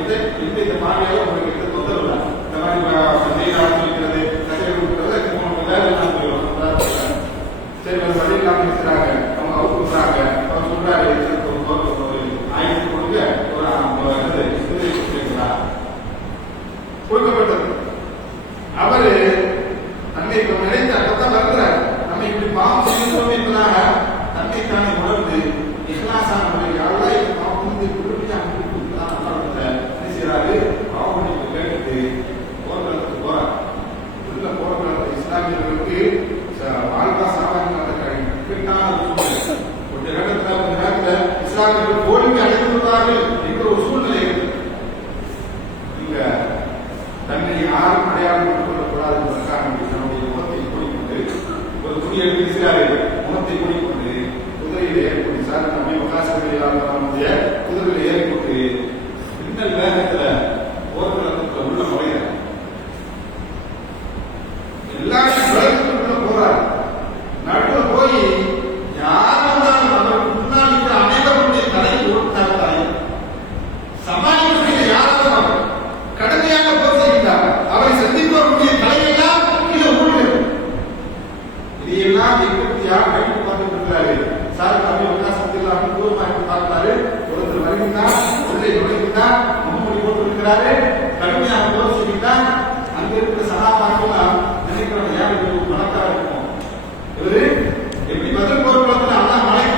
இந்த பார்வையால உங்களுக்கு எந்த தொந்தரவு இல்லை. இந்த மாதிரி இருக்கிறது கட்டளை கொடுக்கிறது சரி ஒரு வழி இல்லாமல் இருக்கிறாங்க. அவங்க அவுட் கொடுக்குறாங்க. அவர் சொல்றாரு ஆயிரத்தி கொடுங்க கொடுக்கப்பட்டது. அவரு தன்னை நினைத்து அப்பதான் வருகிறார். நம்ம இப்படி பாவம் செய்கிறோம் என்பதாக தன்னை தானே உணர்ந்து இஸ்லாசான முறையில் யாரெல்லாம் இந்த பாவம் வந்து என்ன செய்யறாரு, பாவம் கேட்டு போர்க்களத்துக்கு போறார். உள்ள போர்க்களத்தை இஸ்லாமியர்களுக்கு வாழ்க்கா சாமானிய கொஞ்ச நேரத்தில் இஸ்லாமியர்கள் தோல்வி அடைந்துள்ளார்கள் என்ற ஒரு சூழ்நிலை இருக்கு. நீங்க தன்னை யாரும் அடையாளம் கொண்டு கொள்ளக்கூடாது என்பதற்காக தன்னுடைய முகத்தை கூடிக்கொண்டு ஒரு துணி எழுதியிருக்கிறாரு. முகத்தை கூடிக்கொண்டு குதிரையில் ஏற்படி சார் நம்ம அவகாசங்களுடைய குதிரையில் ஏற்பட்டு பின்னல் வேகத்தில் போர்க்களத்துக்குள்ள உள்ள நுழைகிறார். எல்லாரும் உள்ள போறாரு. நடுவில் போய் யார் வந்தாலும் அவருக்கு முன்னால் இருக்கிற அனைவருடைய தலையை ஓட்டார். சமாளிக்க யாரும் கடுமையாக போர் செய்கிறார். அவரை சந்திப்பவருடைய தலையெல்லாம் கீழே ஊழுகிறது. இதையெல்லாம் எங்களுக்கு யார் கைட்டு பார்த்துட்டு இருக்கிறாரு. சார் தமிழ் விகாசத்தில் தூரமாக பார்க்கிறாரு. ஒருத்தர் வருகின்றார், ஒன்றை நுழைகின்றார், முகமொழி போட்டிருக்கிறாரு. கடுமையாக போர் செய்கிறார். அங்க இருக்கிற சகாபாக்கெல்லாம் நினைக்கிறவங்க யார் பணக்கார இருக்கும். இவரு எப்படி பதில் போர்க்களத்தில் அல்லா மலைக்கு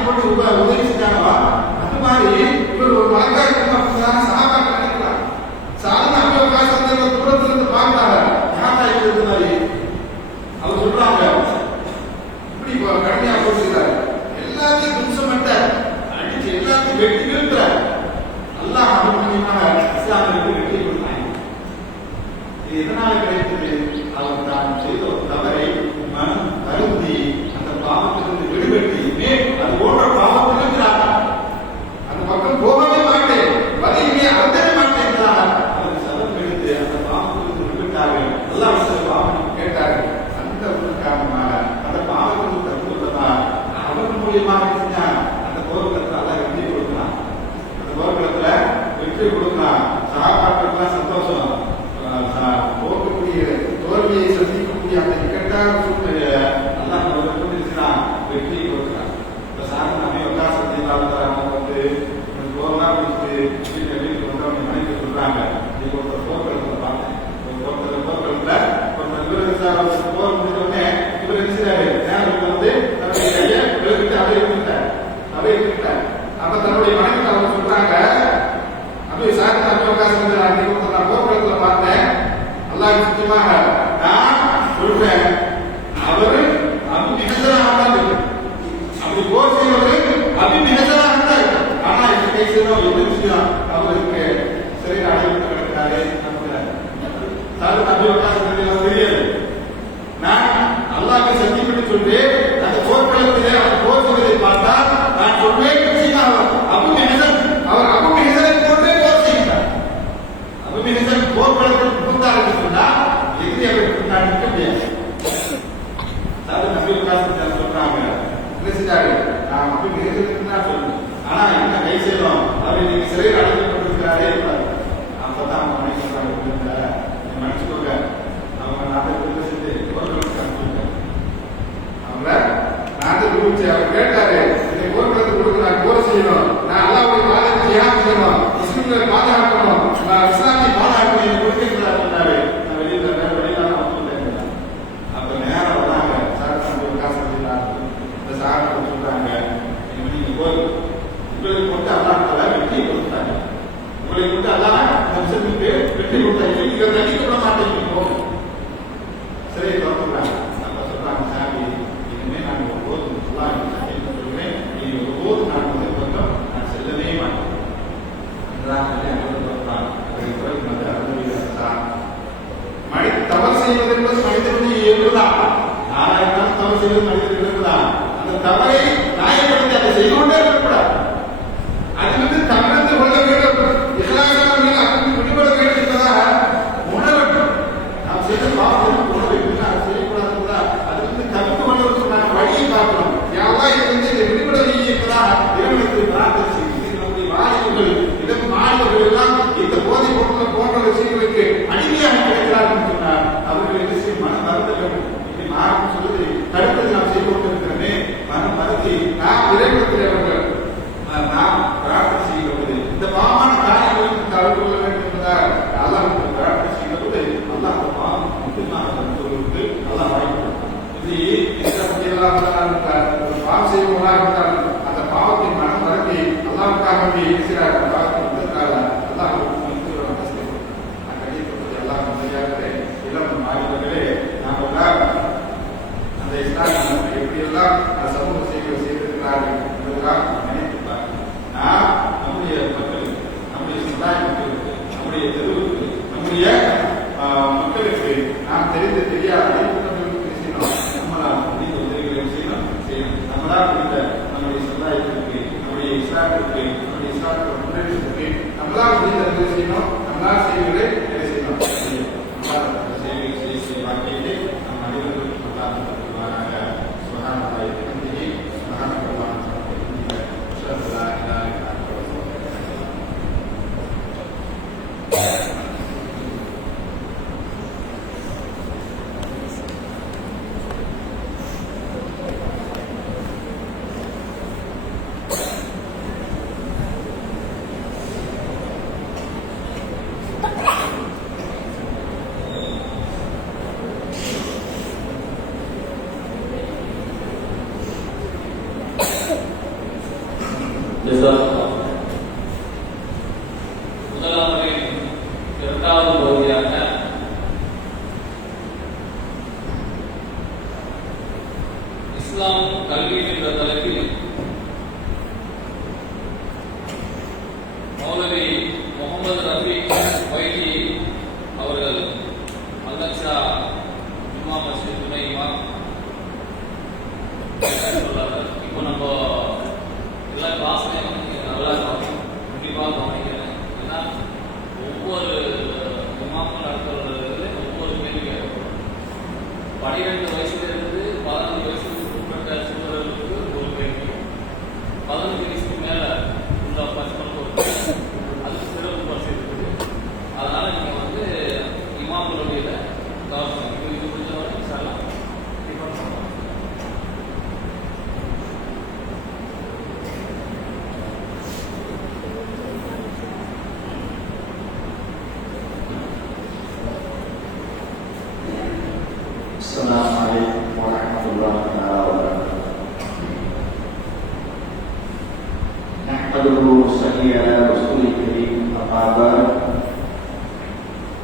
மூலியமாக அந்த போர்க்களத்தில் அல்லாஹ் வெற்றி கொடுக்கலாம். அந்த போர்க்களத்துல வெற்றி கொடுக்கலாம். சகாபாக்களுக்கெல்லாம் சந்தோஷம். போக்கக்கூடிய தோல்வியை சந்திக்கக்கூடிய அந்த இக்கட்டான சூழ்நிலையில அல்லாஹ் வெற்றி கொடுக்கிறான். இப்ப சாதாரண அவங்க வந்து போர்லாம் கொடுத்து வீட்டுக்கு வந்து அவங்க மனைவி சொல்றாங்க, நீ ஒருத்தர் போர்க்களத்துல பார்த்தேன், போர்க்களத்துல ஒருத்தர் போர் முடிஞ்சோடனே இவர் நினைச்சாரு நேரம் வந்து தன்னுடைய கையை விழுந்துட்டு அப்படியே இருந்துட்டார். அப்ப தன்னுடைய மனைவி அவங்க சொல்றாங்க, அப்படி சாதாரண அவகாசம் நான் போர்க்களத்துல பார்த்தேன், அல்லாஹ் சுத்தமாக நான் சொல்றேன், அவரு அப்படி போர் செய்வது அபிமிகசனாக தான். ஆனா இந்த கைசிலோ எந்த விஷயம் அவருக்கு சிறையில் அடைபட்டு கிடக்கிறாரே சாதாரண அபிவகாசம் தெரியாது. நான் அல்லாஹ்வை சத்தியப்பட்டு சொல்றேன், அந்த போர்க்களத்திலே அவர் போர் செய்வதை பார்த்தால் நான் சொல்வேன், நிச்சயமாக அபிமிகசன் அவர் அபிமிகசனை போன்றே போர் செய்கிறார். அபிமிகசன் போர்க்களத்தில் புகுந்தார் என்று சொன்னால் எதிரி அவருக்கு நான் நிற்க முடியாது. சாதாரண அபிவகாசம் சொல்றாங்க, நான் அப்படி நிகழ்ச்சிதான் சொல்லுவேன். ஆனா என்ன கை செய்யணும், அவர் இன்னைக்கு சிறையில் அடைக்கப்பட்டிருக்கிறாரே. அப்பதான் அவங்க மனைவி சொல்றாங்க, மன்னிச்சுக்கோங்க, அவங்க நாட்டை செஞ்சு அவங்க நாட்டை குறிச்சு அவர் கேட்டாரு, இந்த போர்க்களத்துக்கு கொடுத்து நான் போர் செய்யணும், நான் அல்லாஹ்வுடைய வாதத்தை தியாகம் செய்யணும், முஸ்லிம்களை பாதுகாக்கணும், நான் இஸ்லாமிய பாதுகாக்கணும் கொடுக்கிறார் சொன்னாரு. நான் வெளியில வந்துட்டேன். அப்ப நேரம் வராங்க சார் காசு சாகரம் சொல்றாங்க, நீங்க போய் உங்களுக்கு கொண்டு அல்லாஹ் வெற்றி கொடுத்தாங்க, உங்களுக்கு கொண்டு அல்லாஹ் முஸ்லிமுக்கு வெற்றி கொடுத்தாங்க, நீங்க தனிக்க விட மாட்டேங்க. சரி சொல்றாங்க. அப்ப சொல்றாங்க, சாமி இனிமே நான் ஒரு போது சொல்றேன், நீங்க ஒரு போது நான் வந்து கொஞ்சம் நான் செல்லவே மாட்டேன். மனித தவறு செய்வது என்பது மனிதனுடைய இயல்புதான். ஆராய்ந்தால் தவறு செய்வது மனிதனுடைய இயல்புதான். அந்த தவறை நியாயப்படுத்தி அதை செய்து கொண்டே இருக்கக்கூடாது. அதிலிருந்து தவிர்த்து கொள்ள வேண்டும். இஸ்லாமிய அப்படி விடுபட வேண்டும் என்பதாக உணர வேண்டும். நாம் செய்த பாவத்திற்கு உணர வேண்டும், அதை செய்யக்கூடாது. அதிலிருந்து தவிர்த்து கொள்வதற்கு நாம் வழியை பார்க்கணும். யாரா இருந்து இதை விடுபட என்பதாக இறைவனுக்கு பிரார்த்தனை செய்து நம்முடைய வாலிபர்கள் இடம் மாணவர்கள் எல்லாம் இந்த போதை பொருட்கள் போன்ற விஷயங்களுக்கு அடிமையாக கிடைக்கிறார்கள் சொன்னார். அவர்கள் என்ன செய்ய மனம் வருந்த வேண்டும். இப்படி மாறும் சொல்வது தடுப்பது நாம் செய்து கொண்டிருக்கிறோமே, மனம் மறுத்தி நாம் இறைவனத்தில் அவர்கள் நாம் பிரார்த்தனை செய்கிறது. இந்த பாவமான காரியங்களுக்கு தவிர்த்து கொள்ள வேண்டும் என்பதால் அல்லாஹ் பிரார்த்தனை செய்வது அல்லாஹ் பாவம் முக்கியமாக சொல்வது அல்லாஹ் வாய்ப்பு. இது ஒரு பாவம் செய்வதாக இருந்தால் அந்த பாவத்தின் மனம் மறுத்தி அல்லாஹ்வுக்காக இருக்கிறார். பாவத்தை விட்டதால் அல்லாஹ் எல்லாம் சரியாகவே இளம் மாணவர்களே நாம் எல்லாம் அந்த இஸ்லாமிய எப்படியெல்லாம் சமூக சேவை செய்திருக்கிறார்கள் என்பதெல்லாம் நினைத்துப்பார். நாம் நம்முடைய மக்களுக்கு, நம்முடைய சமுதாய மக்களுக்கு, நம்முடைய தெருவுக்கு, நம்முடைய மக்களுக்கு நாம் தெரிந்து தெரியாத அனைத்து செய்யணும். நம்மளால் முடிந்த உதவிகளை செய்யணும். நம்மளால் முடிந்த நம்முடைய சமுதாயத்திற்கு, நம்முடைய இஸ்லாத்திற்கு, நம்முடைய இஸ்லாத்திற்கு முன்னேற்றத்திற்கு நம்மளால் முடிந்த செய்யணும். நம்மளால் செய்வதை செய்யணும். சேவை வாக்கியத்தை நம் அனைவருக்கும் வராங்க. சுகாதார முதலாவது இரண்டாவது பகுதியாக இஸ்லாம் கல்வி என்ற தலைப்பில் மௌலவி முகமது ரஃபீக் வைதி அவர்கள் மல்லக்ஷா ஜும்மா மஸ்ஜித் துணை இமாம் சொல்லார்கள். இப்போ நம்ம எல்லா கிளாஸ்லையும் நல்லா கண்டிப்பாக கவனிக்கிறேன். ஏன்னா ஒவ்வொரு இமாம்கள் நடத்துவதில் ஒவ்வொரு கேள்வி கேட்கப்படும். 12 வயசுல இருந்து 15 வயசுக்கு உட்பட்ட சிறுவர்களுக்கு ஒரு கேள்வி, ونصلي على رسول الكريم أما بعد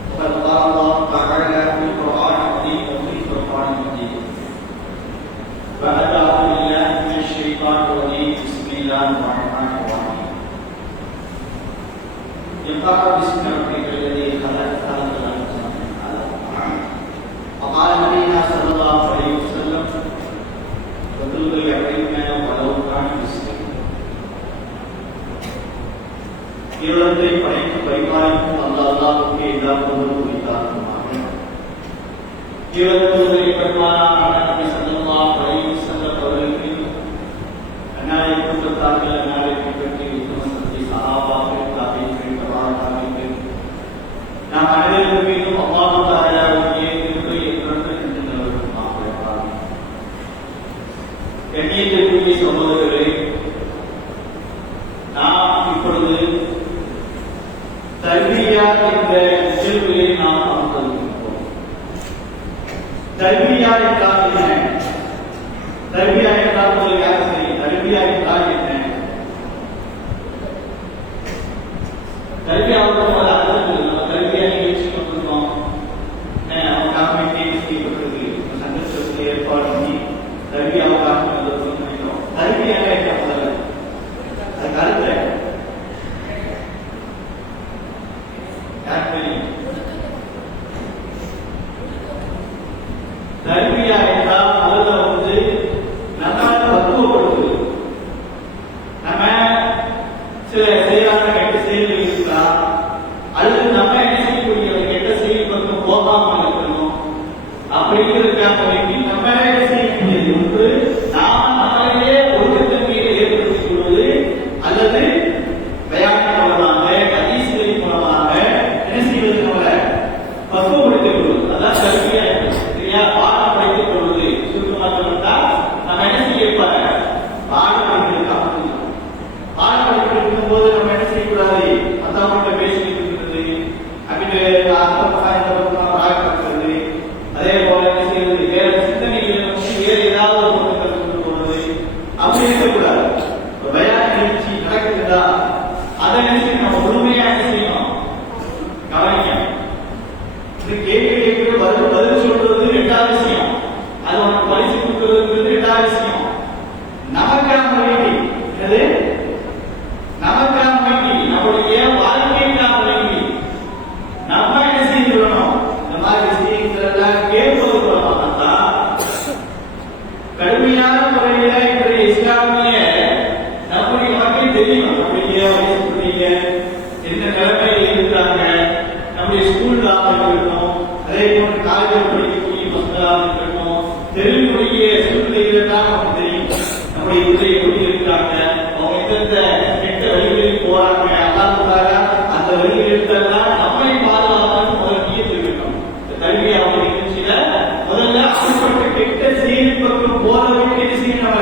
فقد قال الله تعالى في القرآن العظيم وفي القرآن المجيد بعد أعوذ بالله من الشيطان الرجيم بسم الله الرحمن الرحيم اقرأ باسم ربك الذي خلق الإنسان من علق وقال نبينا صلى الله عليه وسلم وكل يعلمنا ولو كان باسمه ஈழத்தை படைத்து பரிமாறிக்கும் அல்லாஹ்வுக்கே எல்லா புகழும் உரித்தாகுமாக. ஈழத்துறை பெருமானார் நபி ஸல்லல்லாஹு அலைஹி வஸல்லம் அவர்களுக்கு அன்னாரை கூட்டத்தார்கள் அன்னாரை பின்பற்றி உத்தம சந்தி சஹாபாக்கள் தாபீகள் தபாத்தாக்கள் நாம் அனைவரும் மீதும் அல்லாஹ் தஆலாவுடைய கிருபை என்றென்றும் நிலைநிறுத்துமாறாக. கண்ணியத்திற்குரிய சகோதரர்களே, நாம் இப்பொழுது தர்பியா என்ற நிகழ்வுகளை நாம் அனுபவிக்கிறோம். தர்பியா என்றால் என்ன? தர்பியா என்றால் உங்களுக்கு யாருக்கு தெரியும்? தர்பியா என்றால் என்ன? தர்பியாவுக்கு பல அர்த்தங்கள். நம்ம தர்பியா நிகழ்ச்சி கொண்டிருக்கோம். நமக்காக செய்யப்பட்டிருக்கு. சங்கத்தில் ஏற்பாடு பண்ணி தர்பியாவுக்காக நினைக்கிறோம். தர்பியா என்ன முதல்ல? அது கருத்து தர்பியா என்றால் முதல்ல வந்து நம்ம பக்குவப்படுத்துவது. நம்ம சில செய்யாத கெட்ட செயல்கள் இருக்கா, அல்லது நம்ம என்ன செய்யக்கூடிய கெட்ட செயல் பக்கம் போகாமல் இருக்கணும் அப்படிங்கிறதுக்காக வேண்டி நம்ம என்ன செய்யக்கூடியது ஒன்று நாம் நம்மளையே ஒழுக்கத்தன்மையை ஏற்படுத்திக் கொள்வது, அல்லது பயான் மூலமாக ஹதீஸ்களின் மூலமாக என்ன செய்வது, நம்மளை பக்குவப்படுத்திக் கொள்வது. அதான் தர்பியா சரியா பாடம் படித்துக் கொள்வது. சுருக்கமாக சொன்னால் நம்ம என்ன செய்யப்பாங்க, பாடம் படிக்கிறதுக்காக பாடம் படிக்கும் போது நம்ம என்ன செய்யக்கூடாது, மற்றவங்கள்ட்ட பேசிட்டு இருக்கிறது, அப்படி ராய்ப்படுத்துறது, அதே போல என்ன செய்யறது, வேற சிந்தனைகள் வேற ஏதாவது ஒரு பொருட்கள் கொண்டு போறது, அப்படி இருக்கக்கூடாது. பயான் நிகழ்ச்சி நடக்குதுதா, அதை நினைச்சு நம்ம முழுமையா என்ன செய்யணும், கவனிக்கணும். இது கேள்வி கேட்கிற பதில் சொல்றது ரெண்டாவது விஷயம், அது உனக்கு பரிசு கொடுக்கிறது ரெண்டாவது விஷயம். நமக்காக வேண்டி அது நமக்காக வேண்டி நம்முடைய வாழ்க்கைக்காக வேண்டி நம்ம என்ன செய்யணும், இந்த மாதிரி விஷயங்களெல்லாம் கேட்பது மூலமாக கடுமையான முறையில இன்றைய இஸ்லாமிய நம்முடைய மக்கள் தெரியும். நம்முடைய வயசுடைய எந்த நிலைமையில் இருக்கிறாங்க, நம்முடைய ஸ்கூல் இருக்கட்டும், அதே போன்று காலேஜ் படிக்கக்கூடிய மக்களாக இருக்கட்டும், தெருவுடைய சூழ்நிலையில தான் நமக்கு தெரியும் நம்முடைய இதை எப்படி இருக்கிறாங்க, அவங்க எந்தெந்த கெட்ட வழிகளில் போறாங்க. அல்லாஹ் அந்த வழிகளில் தான் நம்மை பாதுகாப்பாக முதல்ல தெரிவிக்கணும். இந்த கல்வி அவங்க நிகழ்ச்சியில முதல்ல அப்படிப்பட்ட கெட்ட செயல் பக்கம் போறவங்க என்ன செய்யணும்,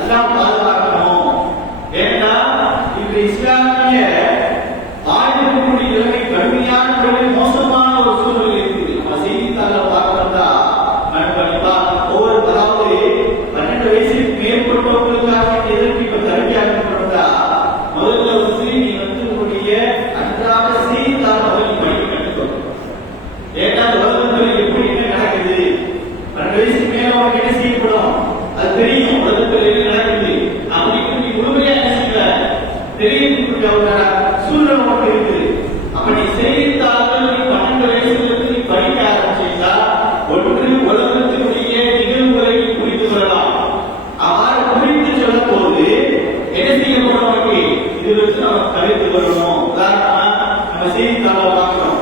எல்லாம் பாதுகாக்கணும். ஏன்னா இந்த இஸ்லாமிய ஆயுதக்கூடிய நிலைமை கடுமையான முறையில் மோசமான ஒரு சூழ்நிலை இருக்குது. நம்ம செய்தித்தாள பார்க்கிறதா கண்டிப்பா ஒவ்வொரு, அதாவது 12 வயசுக்கு மேற்பட்டவர்களுக்காக எதற்கு இப்ப தடுப்பியாக்கப்படுறதா, முதல்ல வந்து நீ வந்து உங்களுடைய அன்றாட செய்தித்தாள படிக்க கற்றுக்கணும். ஏன்னா உலகத்தில் எப்படி என்ன நடக்குது, 12 வயசுக்கு மேல அவனுக்கு என்ன செய்யப்படும் அது தெரியும். உலகத்தில் என்ன நடக்குது அப்படின்னு நீ முழுமையா என்ன செய்யல தெரியக்கூடிய சூழ்நிலை ஒன்று இருக்குது. அப்ப நீ செய்தித்தாள்கள் நீ 12 வயசுல நீ படிக்க ஆரம்பிச்சா ஒன்று உலகத்தினுடைய நிகழ்வுகளை புரிந்து கொள்ளலாம். அவ்வாறு புரிந்து சொல்லும் போது என்ன செய்யப்படும், நமக்கு இது வச்சு நம்ம கருத்து வரணும். உதாரணமா நம்ம செய்தித்தாளை பார்க்கிறோம்.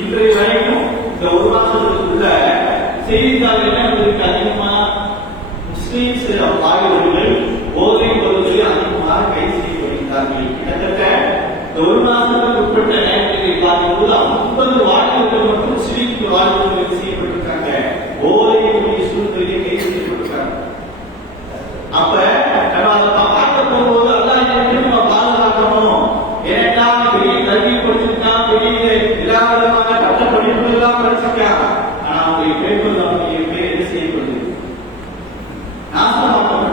இன்றைய வரைக்கும் இந்த ஒரு மாசத்துக்குள்ள செய்தித்தாள் என்ன இருக்கு, அதிகமா முஸ்லிம்ஸ் ஆய்வர்கள் போதை பொருட்களை அதிகமாக கைது செய்யப்படுகிறார்கள். கிட்டத்தட்ட ஒரு மாதத்துக்கு உட்பட்ட நேரத்தை பார்க்கும்போது 50 வாழ்க்கைகள் மட்டும் முஸ்லிம் வாழ்க்கைகள் செய்யப்பட்டிருக்காங்க. போதைக்குரிய சூழ்நிலையை கைது செய்யப்பட்டிருக்காங்க. அப்ப நம்ம அதை பார்க்க போகும்போது அல்லாஹ் நம்ம பாதுகாக்கணும். ஏன்னா பெரிய கல்வி படிச்சிருக்கான், பெரிய எல்லா விதமான கட்ட படிப்பு எல்லாம் படிச்சிருக்கான். ஆனா அவங்களுடைய பேப்பர் அவங்களுடைய பேர் என்ன செய்யப்படுது, நாசமாக்கப்பட்டு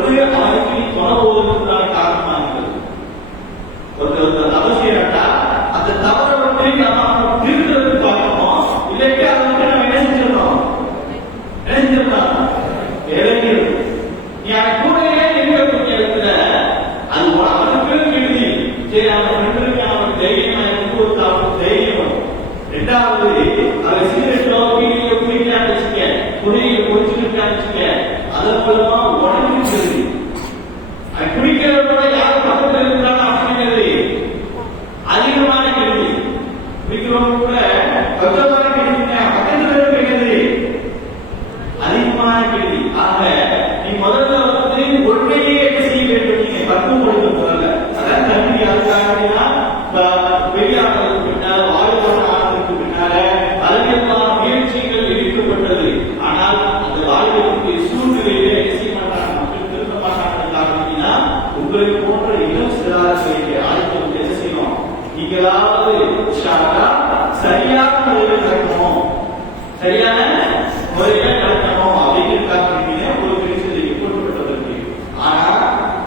பொழுது அவனுக்கு நீ துணை போவதற்கான காரணமா இருக்கிறது. ஒருத்தர் தவறு செய்யறா அந்த தவறை வந்து நம்ம திருத்தலுக்கு பார்க்கணும். இல்லாட்டி அதை வந்து நம்ம என்ன செஞ்சிடணும் இறங்கிடும். நீ அவன் கூடவே இருக்கக்கூடிய இடத்துல அது அவனுக்கு கெடுதி. சரி அவன் ரெண்டு அவனுக்கு தைரியமா இருக்கு, ஒரு அவனுக்கு தைரியம். ரெண்டாவது அவன் சிகரெட்டோ பீடியோ குடிக்கிறான்னு வச்சுக்க, குடியை குடிச்சுக்கிட்டான்னு வச்சுக்க, அதன் மூலமா உடம்புக்கு கெடுதி. அவன் குடிக்கிறவங்க யாரும் பக்கத்தில் இருக்கிறாங்க அப்படிங்கிறது அதிகமான கெடுதி. குடிக்கிறவங்க கூட கொஞ்சமான கெடுதிங்க, பக்கத்தில் இருக்கிறது அதிகமான கெடுதி. ஆக நீ முதல்ல வந்து ஒன்றையே என்ன செய்ய வேண்டும், நீங்க பக்குவப்படுத்த முதல்ல. அதான் கல்வி அதுக்காக பெரியார்களுக்கு பின்னால வாழ்வான ஆனதுக்கு பின்னால அதிகமான முயற்சிகள் எடுக்கப்பட்டது. ஆனால் அந்த வாழ்வுக்கு சூழ்நிலையில என்ன செய்ய மாட்டாங்க, மக்கள் திரும்ப மாட்டாங்கன்னா உங்களுக்கு போன்ற இளம் சிறார்களுக்கு ஆளுக்கு என்ன செய்யணும், நீங்களாவது சரியான முறையில் நடக்கணும், சரியான முறையில் நடக்கணும் அப்படிங்கிறதுக்காக ஒரு பெரிய போட்டுப்பட்டதற்கு. ஆனா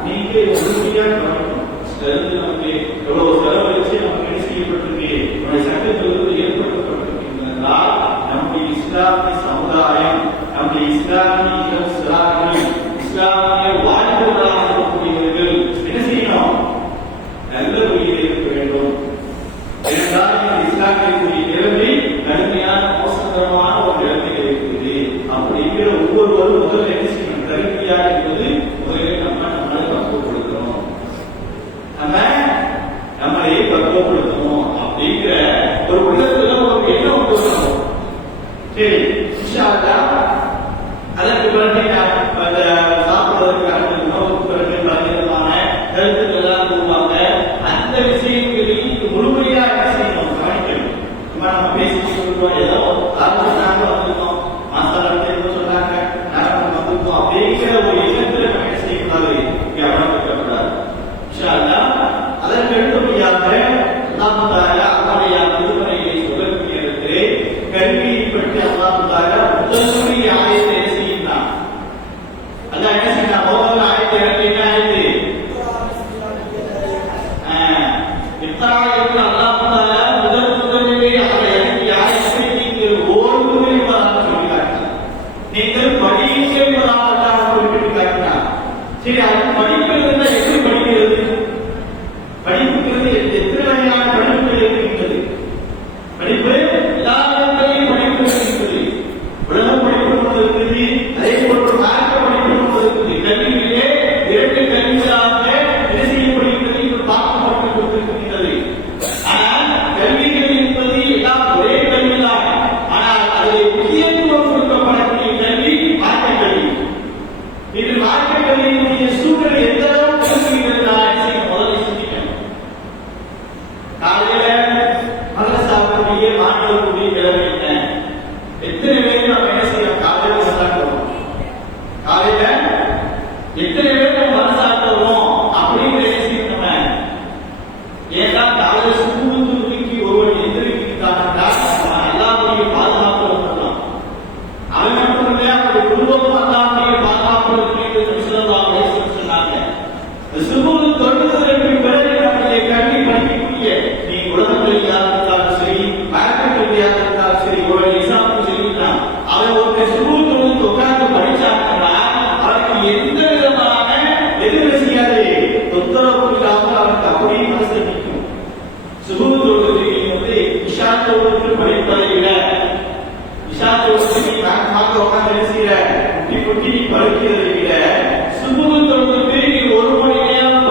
நீங்க உறுதியா நமக்கு எவ்வளவு செலவழிச்சு நமக்கு என்ன செய்யப்பட்டிருக்கு, நம்முடைய சட்டத்திலிருந்து ஏற்படுத்தப்பட்டிருக்கின்றதால் நம்முடைய இஸ்லாமிய சமுதாயம், நம்முடைய இஸ்லாமிய இளம் சிறார்கள், இஸ்லாமிய வாழ்வுகளாக இருக்கக்கூடியவர்கள் என்ன செய்யணும், நல்ல வழியில் இருக்க வேண்டும். என்றால் இந்த இஸ்லாமிய நிலைமை கடுமையான மோசகரமான ஒரு நிலைமையில் இருக்குது. அப்படிங்கிற ஒவ்வொருவரும் முதல்ல என்ன செய்யணும், கருவியா என்பது முதலில் நம்மளை பக்குவப்படுத்தணும், நம்மளை பக்குவப்படுத்தணும் அப்படிங்கிற ஒரு உள்ளத்துல ஒரு எண்ணம் கொடுக்கணும். சரி இன்ஷா அல்லாஹ் அதற்கு பிறகு சாப்பிடுவதற்கு அடுத்த உணவுக்கு பிறகு பலவிதமான கருத்துக்கள் எல்லாம் கூறுவாங்க. அந்த விஷயங்களில் முழுமையா என்ன செய்யணும், கவனிக்கணும். நம்ம பேசிட்டு இருக்கோம், ஏதோ நாங்க வந்திருக்கோம், மாஸ்டர் அடுத்து சொன்னாங்க, நாங்க வந்திருக்கோம் அப்படிங்கிற ஒரு எண்ணத்துல நம்ம என்ன செய்யக்கூடாது, கவனம் வைக்கப்படாது. இன்ஷா அல்லாஹ் அதற்கு அடுத்தபடியாக அல்லாஹ் தஆலா அவருடைய திருமறையை சொல்லக்கூடிய இடத்திலே கல்வியை பற்றி அல்லாஹ் தஆலா முதல் ஆயத்தை என்ன செய்யலாம், அல்லாஹ் என்ன செய்யலாம், முதல் ஆயத்தை என்ன ஆயத்து இப்தாயத்தில் அல்லாஹ் தஆலா முதலிலே அவரை இறக்கி ஆயத்தை நீங்கள் ஓடுங்கள் என்பதாக சொல்லி காட்டினார். நீங்கள் படியுங்கள் என்பதாக குறிப்பிட்டு காட்டினார். சரி அது படிக்கிறதுனா எப்படி படிக்கிறது, படிப்புங்கிறது எத்தனை வகையான படிப்புகள் இருக்கின்றது. படிப்பு எல்லா இடங்களிலும் படிப்பு இருக்கிறது. உலக படிப்பு இருக்குது, அதே போன்று மார்க்க படிப்பு இருக்குது. கல்வியிலே இரண்டு கல்விகளாக என்ன செய்யப்படுகிறது, பார்க்கப்பட்டிருக்கின்றது. ஆனால் கல்விகள் என்பது எல்லாம் ஒரே கல்விதான். ஆனால் அதில் முக்கியத்துவம் கொடுக்கப்படக்கூடிய கல்வி மார்க்க கல்வி. இது மார்க்க கல்வியினுடைய சூழல் எந்த அளவுக்கு இருக்கிறது முதல்ல சிந்திக்கணும். காலையில மதரசாவுடைய மாணவர்களுடைய நிலைமை என்ன, எத்தனை பேர் நம்ம என்ன செய்யணும், காலையில மதரசாக்குறோம், காலையில எத்தனை பேர் நம்ம மதரசாக்குறோம் அப்படின்னு என்ன செய்யணும். ஏன்னா காலையில சுமூகத்துக்கு ஒருவன் எந்திரிக்கிறான்னா எல்லாருடைய பாதுகாப்பு இருக்கலாம். அவன் மட்டும் இல்லையா, அவருடைய குடும்பமும் அல்லாஹ்வுடைய பாதுகாப்பு இருக்கிறது சொன்னாங்க. சுமூக தொழுவதற்கு பிறகு நம்முடைய கல்வி படிக்கக்கூடிய நீ உலகக்கல்வியாக இருந்தாலும் சரி, மார்க்க கல்வியாக இருந்தாலும் சரி, ஒரு எக்ஸாம்பிள் சொல்லிட்டான், அவன் ஒரு சுமூக தொழுது உட்கார்ந்து படிச்சாங்கன்னா அவனுக்கு எந்த விதமான எதிர்ப்பு செய்யாது, தொந்தரவு இல்லாமல் அவனுக்கு அப்படியே மனசு நிற்கும். சுமூக தொழுது வந்து இஷா தொழுது படிப்பதை விட இஷா தொழுது நீ உட்கார்ந்து செய்யற குட்டி குட்டி நீ படிக்கிறதை விட சுமூக தொழுது நீ ஒரு மணி நேரம்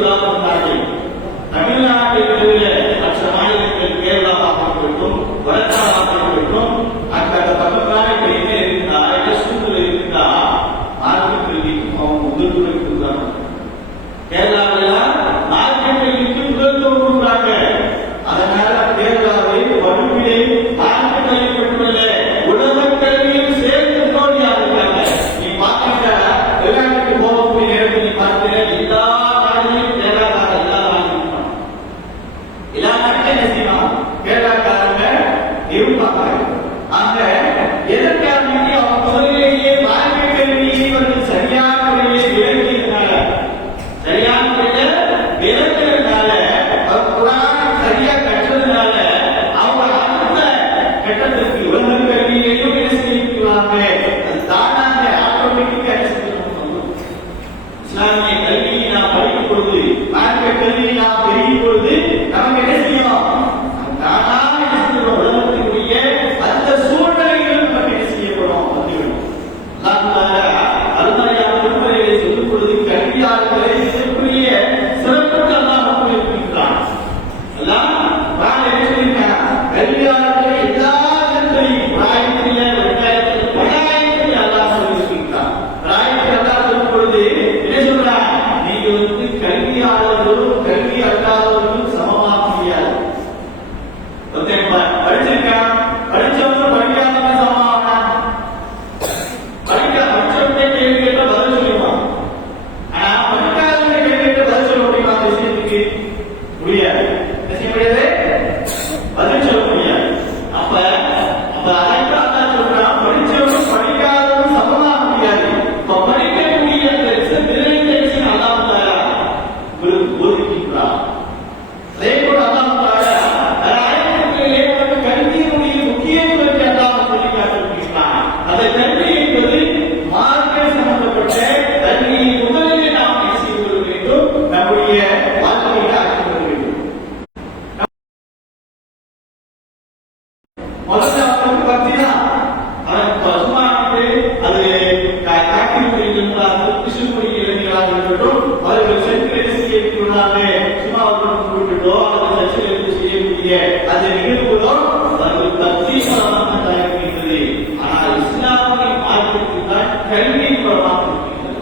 செய்வதாக இருந்தார்கள். தமிழ்நாட்டில் இருக்கிற மற்ற மாநிலங்கள் கேரளாவாக இருக்கட்டும், வடநாடாக இருக்கட்டும், அந்த பக்கத்தான இப்ப என்ன இருக்குதா, என்ன சூழ்நிலை இருக்குதா, மார்க்கெட் கல்விக்கும் அவங்க முதல்துறை கொடுக்குறாங்க. கேரளாவில் மார்க்கெட் கல்விக்கு முதல்துறை கொடுக்குறாங்க. அதனால கேரளாவை வறுமையை மார்க்கெட் கல்வி மட்டுமல்ல உலக கல்வியும் சேர்த்து தோல்வியாக இருக்காங்க. நீ பார்த்தீங்கன்னா வெளிநாட்டுக்கு போகக்கூடிய நேரத்தில் நீ பார்த்தீங்கன்னா எல்லா நாடுகளையும் கேரளாக்கார எல்லா நாட்டுக்கும் என்ன செய்யணும், கேரளாக்காரங்க இருப்பாங்க. அங்க எதற்காக அவங்க முதலிலேயே மார்க்கெட் கல்வியை வந்து சரியான முறையில் விளக்கியதுனால, சரியான முறையில் விளக்குறதுனால, குரான் சரியா கற்றதுனால அவங்க அடுத்த கட்டத்திற்கு உலக கல்வியையும் என்ன செய்யறாங்க, அது தானாக ஆட்டோமேட்டிக்கா என்ன செய்யணும். இஸ்லாமிய கல்வியை நாம் படிக்கும் பொழுது, மார்க்கெட் கல்வியை நாம் தெரியும் பொழுது நமக்கு என்ன செய்யணும், தானாக என்ன செய்யணும், உலகத்தினுடைய அந்த சூழ்நிலைகள் நமக்கு என்ன செய்யப்படும் வந்துவிடும். அருமையான திருமறைகளை சொல்லும் பொழுது கல்வியாளர்களை இதற்குரிய சிறப்புக்கு அல்லாஹ் இருக்கின்றான். கல்வியாளர்களை எல்லா இடத்திலையும் பிராயத்திலே பலாயத்தில் அல்லாஹ் சொல்லியிருக்கின்றான். பிராயத்தில் அல்லாஹ் சொல்லும் பொழுது என்ன சொல்றான், நீங்க வந்து கல்வியாளர்களும் கல்வி அல்லாதவர்களும் சமமாக முடியாது. படிச்சிருக்கான், படிச்சவங்க படிக்காதவங்க சமமானா, படிச்சவங்க கேள்வி கேட்ட பதில் சொல்லுவான். ஆனா படிக்காதவங்க கேள்வி கேட்ட பதில் சொல்ல முடியுமா? அந்த விஷயத்துக்கு முடியாது. என்ன செய்ய முடியாது, பதில் சொல்ல முடியாது. அப்ப அதற்கு அல்லாஹ் சொல்றான், படிச்சவங்க படிக்காதவங்க சமமாக முடியாது. இப்ப படிக்கக்கூடிய நிறைந்த விஷயம் அல்லாஹ் தஆலா உங்களுக்கு போதிக்கின்றான். அதே போல அல்லாஹ் தஆலா ஆயத்திலே வந்து கல்வியினுடைய முக்கியத்துவத்தை அல்லாஹ் சொல்லி காட்டுகின்றான். அந்த கல்வி என்பது மார்க்க சம்பந்தப்பட்ட கல்வியை முதலிலே நாம் என்ன செய்து கொள்ள வேண்டும், நம்முடைய வாழ்க்கையில் ஆக்கிக் கொள்ள வேண்டும். முதல்ல அவனுக்கு பக்தி தான். அவன் பசுமானது அது காக்கி மொழிகளாக கிருஷ்ணமொழி இளைஞர்களாக இருக்கட்டும், அவர்கள் சென்று செய்யக்கூடாது, சும்மா அவர்கள் கூப்பிட்டோ அவர்கள் சர்ச்சையில் செய்யக்கூடிய அந்த நிகழ்வுகளோ அவர்கள் பக்தி பலமாக இருக்கின்றது. ஆனால் இஸ்லாமிய மார்க்கத்தில் தான் கல்வி பலமாக இருக்கின்றது.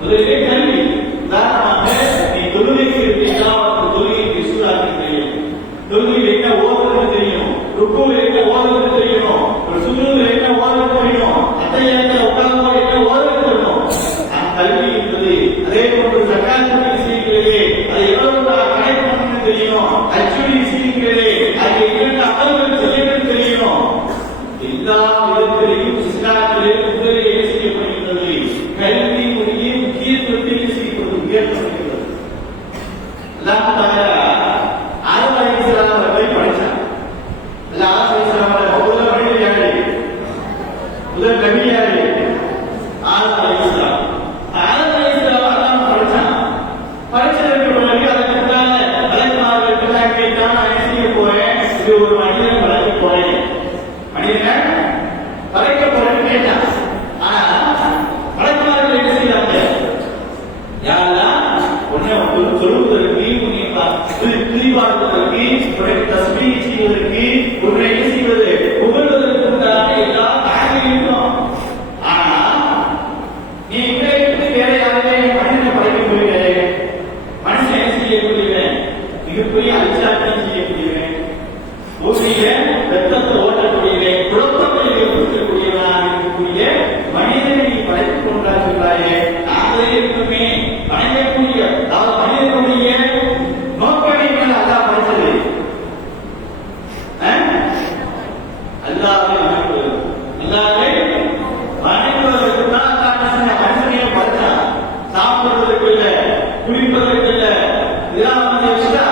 முதலிலே கல்வி. உதாரணமாக நீ தொழுகைக்கு இருப்பீங்களா, அவருக்கு தொழுகைக்கு சூறாக்கு தெரியும், தொழுகையில் என்ன ஓதுறது தெரியும், ருக்குவில் என்ன ஓதுறது தெரியும், சுஜூதில் என்ன ஓதுறது தெரியும், அத்தையாத்துல உட்கார்ந்து என்ன ஓதுறது தெரியும். கல்வி என்பது அதே போன்று ஜகாத்துடைய விஷயங்களிலே அதை எவ்வளவு கணக்கு பண்ணணும் தெரியும், ஹஜ்ஜுடைய விஷயங்களிலே அதை இரண்டு அமல்கள் செய்யணும் தெரியும். எல்லா விதத்திலையும் இஸ்லாத்திலே முதலில் என்ன செய்யப்படுகின்றது, கல்வியினுடைய முக்கியத்துவத்தை செய்யப்படுகிறது, உயர்த்தப்படுகிறது. அல்லாஹ் தஆலா ஆதம் அலைஹிஸ்ஸலாம் அவர்களை படைத்தார். ஆதம் அலைஹிஸ்ஸலாம் முதல் மனிதர் யாரு, முதல் நபி யாரு, ஆதம் அலைஹிஸ்ஸலாம். ஆதம் அலைஹிஸ்ஸலாம் அல்லாஹ் படைத்தான். படைச்சதற்கு பிறகு அதற்கு முன்னால மலக்குமார்கள் கேட்டான், நான் என்ன செய்ய போறேன், இது ஒரு மனிதன் வளர்க்க போறேன், மனிதன் வளர்க்க போறேன்னு கேட்டான். ஆனா மலக்குமார்கள் என்ன செய்தாங்க, யாரெல்லாம் உன்னை சொல்லுவதற்கு, உன்னை பிரிவாடுவதற்கு, உன்னை தஸ்பீஹ் செய்வதற்கு, உன்னை என்ன செய்வது புகழ்வதற்கு உண்டான எல்லா காரணங்களும். ஆனா நீ இன்றைக்கு வேற யாருமே மனிதனை படைக்க போகிறே, மனுஷன் என்ன செய்யக்கூடியவன், மிகப்பெரிய அழிச்சாட்டம் செய்யக்கூடியவன், பூமியில ரத்தத்தை ஓட்டக்கூடியவன், குழப்பத்தை ஏற்படுத்தக்கூடியவனாக இருக்கக்கூடிய மனிதனை நீ படைத்துக் கொண்டார்களாயே, நாங்களே இருக்குமே படைக்கக்கூடிய, அதாவது மனிதனுடைய நோக்கமே அல்லாஹ் படைத்தது. அல்லாஹ்வை வணங்குவதற்கு தான் மனுஷனையே படைத்தான். சாப்பிடுவதற்கு இல்ல, குடிப்பதற்கு இல்ல, இதெல்லாம் வந்து எக்ஸ்ட்ரா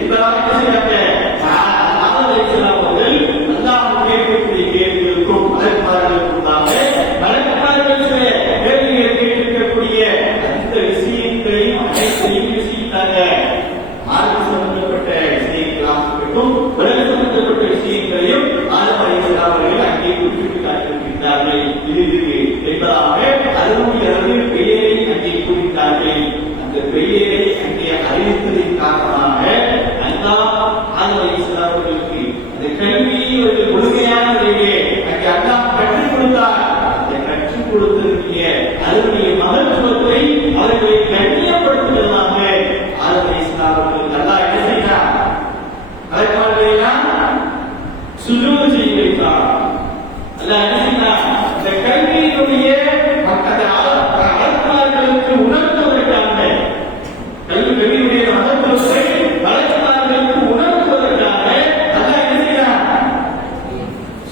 என்பதாக என்ன செய்யறாங்க? ஆதம் அலைஹிஸ்ஸலாம் அவர்கள் அல்லாஹ் கேட்கக்கூடிய கேள்விகளுக்கும் மலக்குமார்களுக்கு முன்னாக மலக்குமார்கள் சில கேள்விகளை கேட்டிருக்கக்கூடிய அந்த விஷயங்களையும் அனைத்தையும் விஷயத்தாங்க மார்க்க சம்பந்தப்பட்ட விஷயங்களாக இருக்கட்டும், உலக சம்பந்தப்பட்ட விஷயங்களையும் ஆதம் அலைஹிஸ்ஸலாம் அவர்கள் அங்கே குறிப்பிட்டு காட்டியிருக்கிறார்கள். இது என்பதாக அதனுடைய பெயரை அங்கே குறித்தார்கள். அந்த பெயரை அங்கே அறிவித்ததின் காரணமாக அல்லாஹ் ஆதம் அலைஹிஸ்ஸலாம் அவர்களுக்கு அந்த கல்வியை அவர்கள் முழுமையான முறையிலே அங்கே அல்லாஹ் கற்றுக் கொடுத்தார். அந்த கற்றுக் கொடுத்திருக்கிய அதனுடைய மகத்துவத்தை அவர்களை கண்ணியப்படுத்துவதாக ஆதம் அலைஹிஸ்ஸலாம் அவர்களுக்கு அல்லாஹ் என்ன செய்தார்? மலக்குமார்களையெல்லாம் சுஜூத் செய்ய வைத்தார். அல்லாஹ் என்ன செய்தார்? இந்த கல்வியினுடைய மலக்குமார்களுக்கு உணர்த்துவதற்காக கல்வியுடைய மகத்துவத்தை மலக்குமார்களுக்கு உணர்த்துவதற்காக அல்லாஹ் என்ன செய்தார்?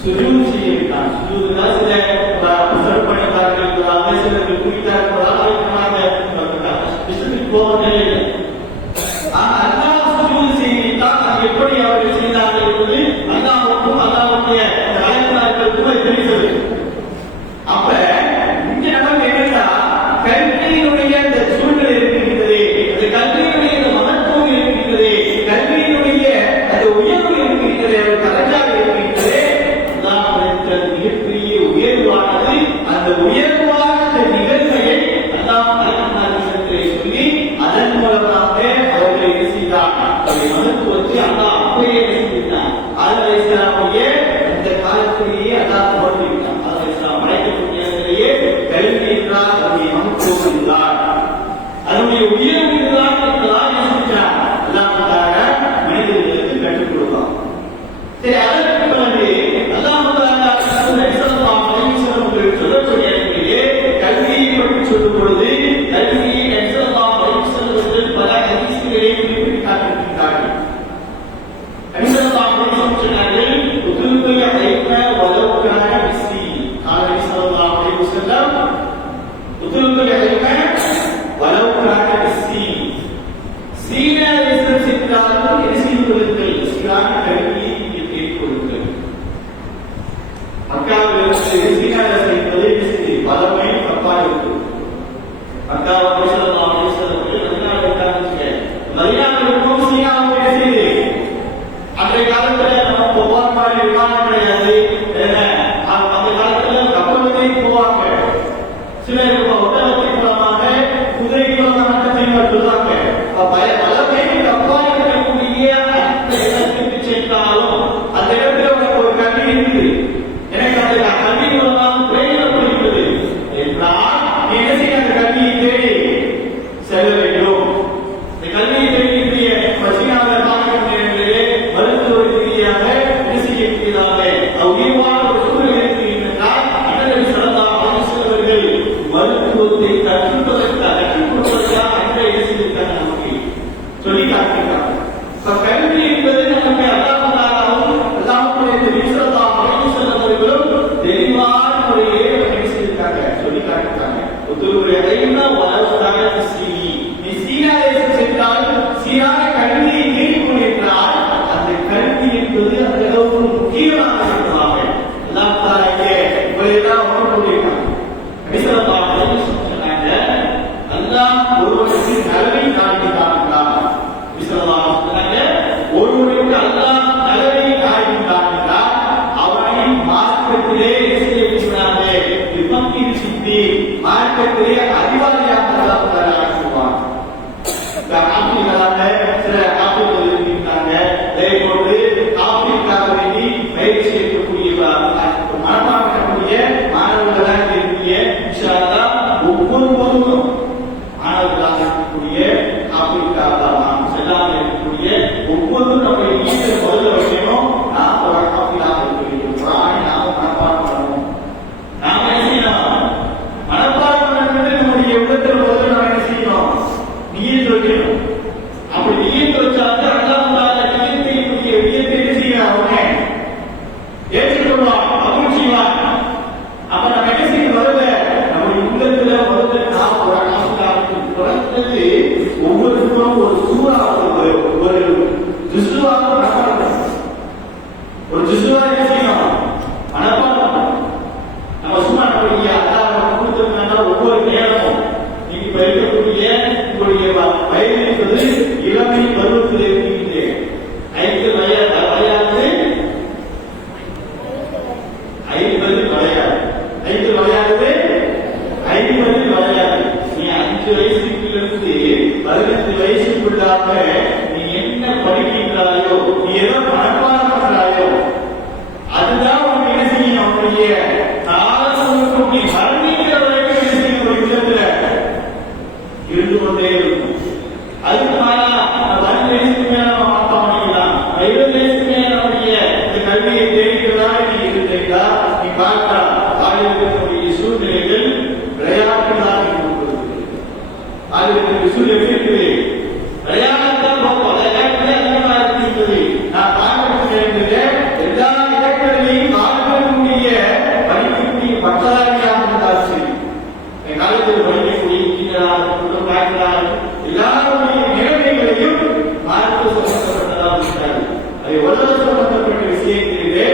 சுஜூத் செய்ய வைத்தார். சுஜூத் தான் சில சிறப்பணித்தார்கள், சிலர்கள் குறித்தார்கள், போவதில்லை. அல்லாஹ் சுஜூத் செய்ய வைத்தார். அது எப்படி அவர்கள் செய்தார்கள் என்பது அல்லாஹ்வுக்கும் அல்லாஹ்வுடைய மலக்குமார்களுக்கும் தெரிந்தது. அப்ப இங்க நமக்கு என்னன்னா கல்வியினுடைய அந்த சூழ்நிலை இருக்கின்றது, அந்த கல்வியினுடைய அந்த மகத்துவம் இருக்கின்றது, கல்வியினுடைய அந்த உயர்வு இருக்கின்றது, ஒரு தரஞ்சாக இருக்கின்றது. அல்லாஹ் மிகப்பெரிய உயர்வானது. அந்த உயர்வான நிகழ்மையை அல்லாஹ் மலக்குமார்களிடத்திலே சொல்லி அதன் மூலமாக அவர்களை என்ன செய்தார்? அவருடைய மகத்துவத்தை அல்லாஹ் அப்படியே செய்தார். ஆதம் அலைஹிஸ்ஸலாமுடைய இந்த காலத்திலேயே அல்லாஹ் தோன்றிவிட்டார். ஆதம் அலைஹிஸ்ஸலாம் படைக்கக்கூடிய நேரத்திலேயே கல்வி என்றால் அதனுடைய மகத்துவம் என்றார், அதனுடைய உயர்வு என்றால் என்பதாக யோசித்தார். அல்லாஹ் மனிதர்களுக்கு கற்றுக் கொடுத்தார். சரி, அதற்கு பிறகு அல்லாஹ் ஸல்லல்லாஹு அலைஹி வஸல்லம் சொல்லக்கூடிய இடத்திலே கல்வியை பற்றி சொல்லும் பொழுது கல்வியை ஸல்லல்லாஹு அலைஹி வஸல்லம் பல ஹதீஸ்களை குறிப்பிட்டு காட்டியிருக்கிறார்கள். ஸல்லல்லாஹு அலைஹி வஸல்லம் சொன்னார்கள், உதுல்குல் ஐல்ம வலவ் கான பிஸ்ஸி. ஸல்லல்லாஹு அலைஹி வஸல்லம் உதுல்குல் ஐல்ம வலவ் கான பிஸ்ஸி. சீனா தேசம் சென்றாலும் என்ன செய்து கொள்ளுங்கள்? சீரான கல்வியை நீங்கள் கேட்டுக் கொள்ளுங்கள். மக்காவிலிருந்து சீனா தேசம் என்பது பல மைல் தப்பாக இருக்கு. மக்காவை ஸல்லல்லாஹு அலைஹி வஸல்லம் மதீனாவில் இருக்காங்க. மதீனாவிற்கும் சீனாவுக்கும் என்ன செய்யுது? அன்றைய காலத்துல நம்ம போவார் மாதிரி விமானம் கிடையாது. அந்த காலத்துல கப்பலுமே போவாங்க. சிலர் ஒட்டகத்தின் மூலமாக குதிரை மூலமாக செய்வாங்க. பலமே தப்பாக இருக்கக்கூடிய அந்த இடத்துக்கு சென்றாலும் அந்த இடத்துல உனக்கு ஒரு கல்வி இருக்குது, எனக்கு அந்த கல்வி மூலமாக பிரயோஜனப்படுகிறது என்றால் நீ என்ன செய்ய? அந்த கல்வியை தேடி செல்ல வேண்டும். இந்த கல்வியை தேடிய சீனாவில் பார்க்கக்கூடிய நிலையிலே மருத்துவ ரீதியாக என்ன செய்யக்கூடியதாக உயர்வான ஒரு சூழ்நிலை இருக்கிறது என்றால் அண்ணல் ஸல்லல்லாஹு அலைஹி வஸல்லம் மருத்துவத்தை கற்றுக் கொடுப்பதற்காக அன்றைய என்ன செய்திருக்காங்க? நமக்கு சொல்லி காட்டியிருக்காங்க. கல்வி என்பது நமக்கு அல்லாஹ்வுடைய ஸல்லல்லாஹு அலைஹி வஸல்லம் அவர்களும் தெளிவான முறையிலே என்ன செய்திருக்காங்க? சொல்லி காட்டியிருக்காங்க. உதுல்குல் ஐல்ம வலவ் கான பிஸ்ஸி. நீ சீனா தேசம் சென்றால் சீரான கல்வியை கேட்கும் என்றால் அந்த கல்வி என்பது அந்த அளவுக்கு முக்கியமாக இருப்பதாக அல்லாஹ் தஆலா இங்கே இவையெல்லாம் ஒன்றுபட்டிருக்காங்க. நபி ஸல்லல்லாஹு அலைஹி வஸல்லம் சொன்னாங்க, அல்லாஹ் ஒருவனுக்கு நலவை நாடுகிறான். நபி ஸல்லல்லாஹு அலைஹி வஸல்லம் சொன்னாங்க, ஒருவனுக்கு அல்லாஹ் நலவை நாடுகிறான் அவனை மார்க்கத்திலே செய்யக்கூடாது விபத்தில் சித்தி மார்க்கத்திலே அறிவாளியாக அல்லாஹ் தஆலா ஆக்குவான். ஆப்பிரிக்கால சில ஆப்பிரிக்கர்கள் இருக்கின்றாங்க. அதே போன்று ஆப்பிரிக்காக வேண்டி பயிற்சி செய்யக்கூடிய மனப்பாடம் பண்ணக்கூடிய மாணவர்களாக இருக்கக்கூடிய இன்ஷா அல்லாஹ் ஒவ்வொருவரும் மாணவர்களாக இருக்கக்கூடிய ஆப்பிரிக்காவில் நாம் செல்லாமல் இருக்கக்கூடிய ஒவ்வொருவரும் நம்முடைய ஈஸ்வர முதல்ல வைக்கணும். நாம் ஒரு ஆப்பிரிக்காக இருக்க வேண்டும். குர்ஆனை நாம் மனப்பாடம் பண்ணணும். நாம் என்ன செய்யணும்? மனப்பாடம் பண்ணுறது நம்முடைய உள்ளத்தில் முதல்ல நாம் என்ன செய்யணும்? நீயத் வைக்கணும். அப்படி நீயத் வச்சாங்க அல்லாஹ் தஆலா நீயத்தை என்ன செய்யறாங்க? ஏற்றுக்கொள்வான், அமல் செய்வான். அப்ப நம்ம என்ன செய்ய வரல? நம்முடைய உள்ளத்துல முதல்ல நாம் ஒரு ஆசிரியருக்கு பிறந்தது ஒவ்வொருவரும் ஒரு சூறா ஒரு ஸ்கூல் எப்படி இருக்குது? விளையாடத்தான் பார்ப்போம். விளையாட்டுல அதிகமா இருக்குது. நான் பார்க்கக்கூடிய எல்லா இடங்களிலையும் பார்க்கக்கூடிய படிக்கக்கூடிய பட்டதாரியாக இருந்தால் சரி, என் காலத்தில் படிக்கக்கூடிய இன்ஜினியராக டாக்டராக எல்லாருடைய நிலைமைகளையும் மார்க்க சம்பந்தப்பட்டதாக இருக்கிறார்கள். அதை உலக சம்பந்தப்பட்ட விஷயத்திலே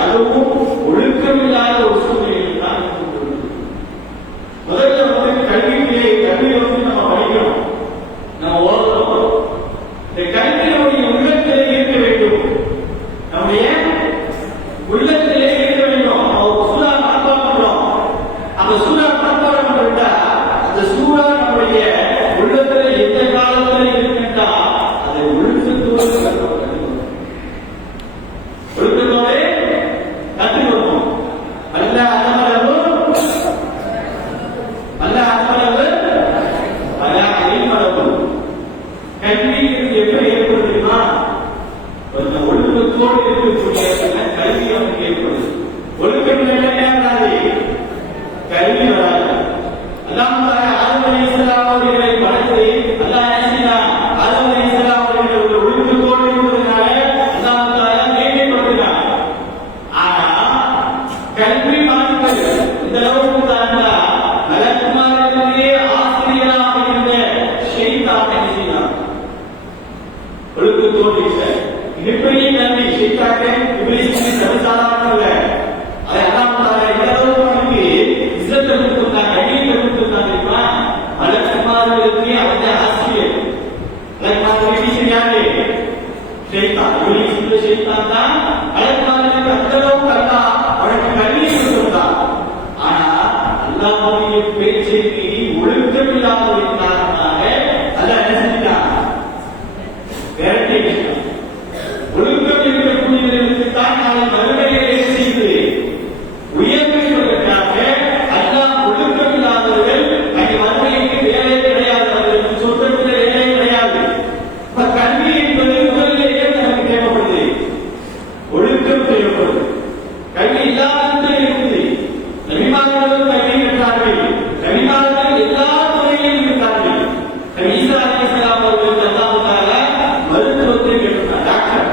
அதுவும் ஒழுக்கமில்லாத ஒரு சூழ்நிலையில் தான் முதல்ல கல்வியிலே கல்வியை நம்ம படிக்கணும், நம்ம ஓதணும். இந்த கல்வியினுடைய உள்ளத்திலே இருக்க வேண்டும், நம்முடைய உள்ளத்திலே இருக்க வேண்டும். நம்ம ஒரு சூறா மனப்பாடம் பண்றோம், அந்த சூறா மனப்பாடம் பண்ணிட்டா அந்த சூறா நம்முடைய உள்ளத்திலே எந்த காலத்துல இருக்குன்னா அதை ஒழுக்கத்தோடு கற்றுக்கொள்ளணும். அல்ல அமரவு பல அழிமரவு. கல்விக்கு எப்படி ஏற்படுத்துமா? கொஞ்சம் ஒழுக்கத்தோடு இருக்கக்கூடிய கல்வி நமக்கு ஏற்படுது. ஒழுக்கம் இல்லைன்னா கல்வி வராது. அல்லாஹ் ஆதம் அலைஹிஸ்ஸலாம் அவர்களை படைத்து அல்லாஹ் நினைச்சான். ஆதம் அலைஹிஸ்ஸலாம் அவர்கள் ஒரு ஒழுக்கத்தோடு இருந்ததனால அல்லாஹ் தஆலா மேன்மைப்படுத்தினார். ஆனா கல்வி மாணவர்கள் இந்த அளவுக்கு தாண்டா மலக்குமாரர்களே ஆசிரியராக இருந்த ஷைத்தான் நினைச்சான். ஒழுக்கத்தோடு இல்லை மிகப்பெரிய கல்வி ஷைத்தானே இப்லீஸுக்கு சமசாதாரணம் இல்லை. அதை அல்லாஹ் தஆலா இந்த அளவுக்கு அவனுக்கு இஸ்ஸத்தை கொடுத்திருந்தார், கண்ணியத்தை கொடுத்திருந்தார் தெரியுமா? மலக்குமாரர்களுக்கு அவன் ஆசிரியர். மலக்குமாரர்கள் டீச்சர் யாரு? ஷைத்தான். இப்லீஸ் ஷைத்தான் தான் மலக்குமாரர்களுக்கு அந்த அளவுக்கு அல்லாஹ் அவனுக்கு கல்வியை கொடுத்திருந்தான். ஆனா அல்லாஹ்வுடைய பேச்சை மீறி ஒழுக்கமில்லாதவரின் காரணமாக அல்லாஹ் என்ன செஞ்சான்? விரட்டி வைத்தான். ஒழுக்கம் இருக்கக்கூடியவர்களுக்கு தான் நாளை மறுமையை செய்து உயர்வுவதற்காக அல்லாஹ் ஒழுக்கமில்லாதவர்கள் அங்கே மறுமைக்கு வேலை கிடையாது, அவர்களுக்கு சொந்தத்தில் வேலை கிடையாது. கல்வி என்பது முதலிலேயே நமக்கு தேவைப்படுது, ஒழுக்கம் தேவைப்படுது. கல்வி இல்லாத இருக்குது. நபிமார்களும் கல்வி பெற்றார்கள், நபிமார்கள் எல்லா துறையிலும் இருக்கிறார்கள். ஈசா அலைஹிஸ்ஸலாம் அவர்களுக்கு அல்லாஹ் தஆலா மருத்துவத்தை பெற்றார், டாக்டர்.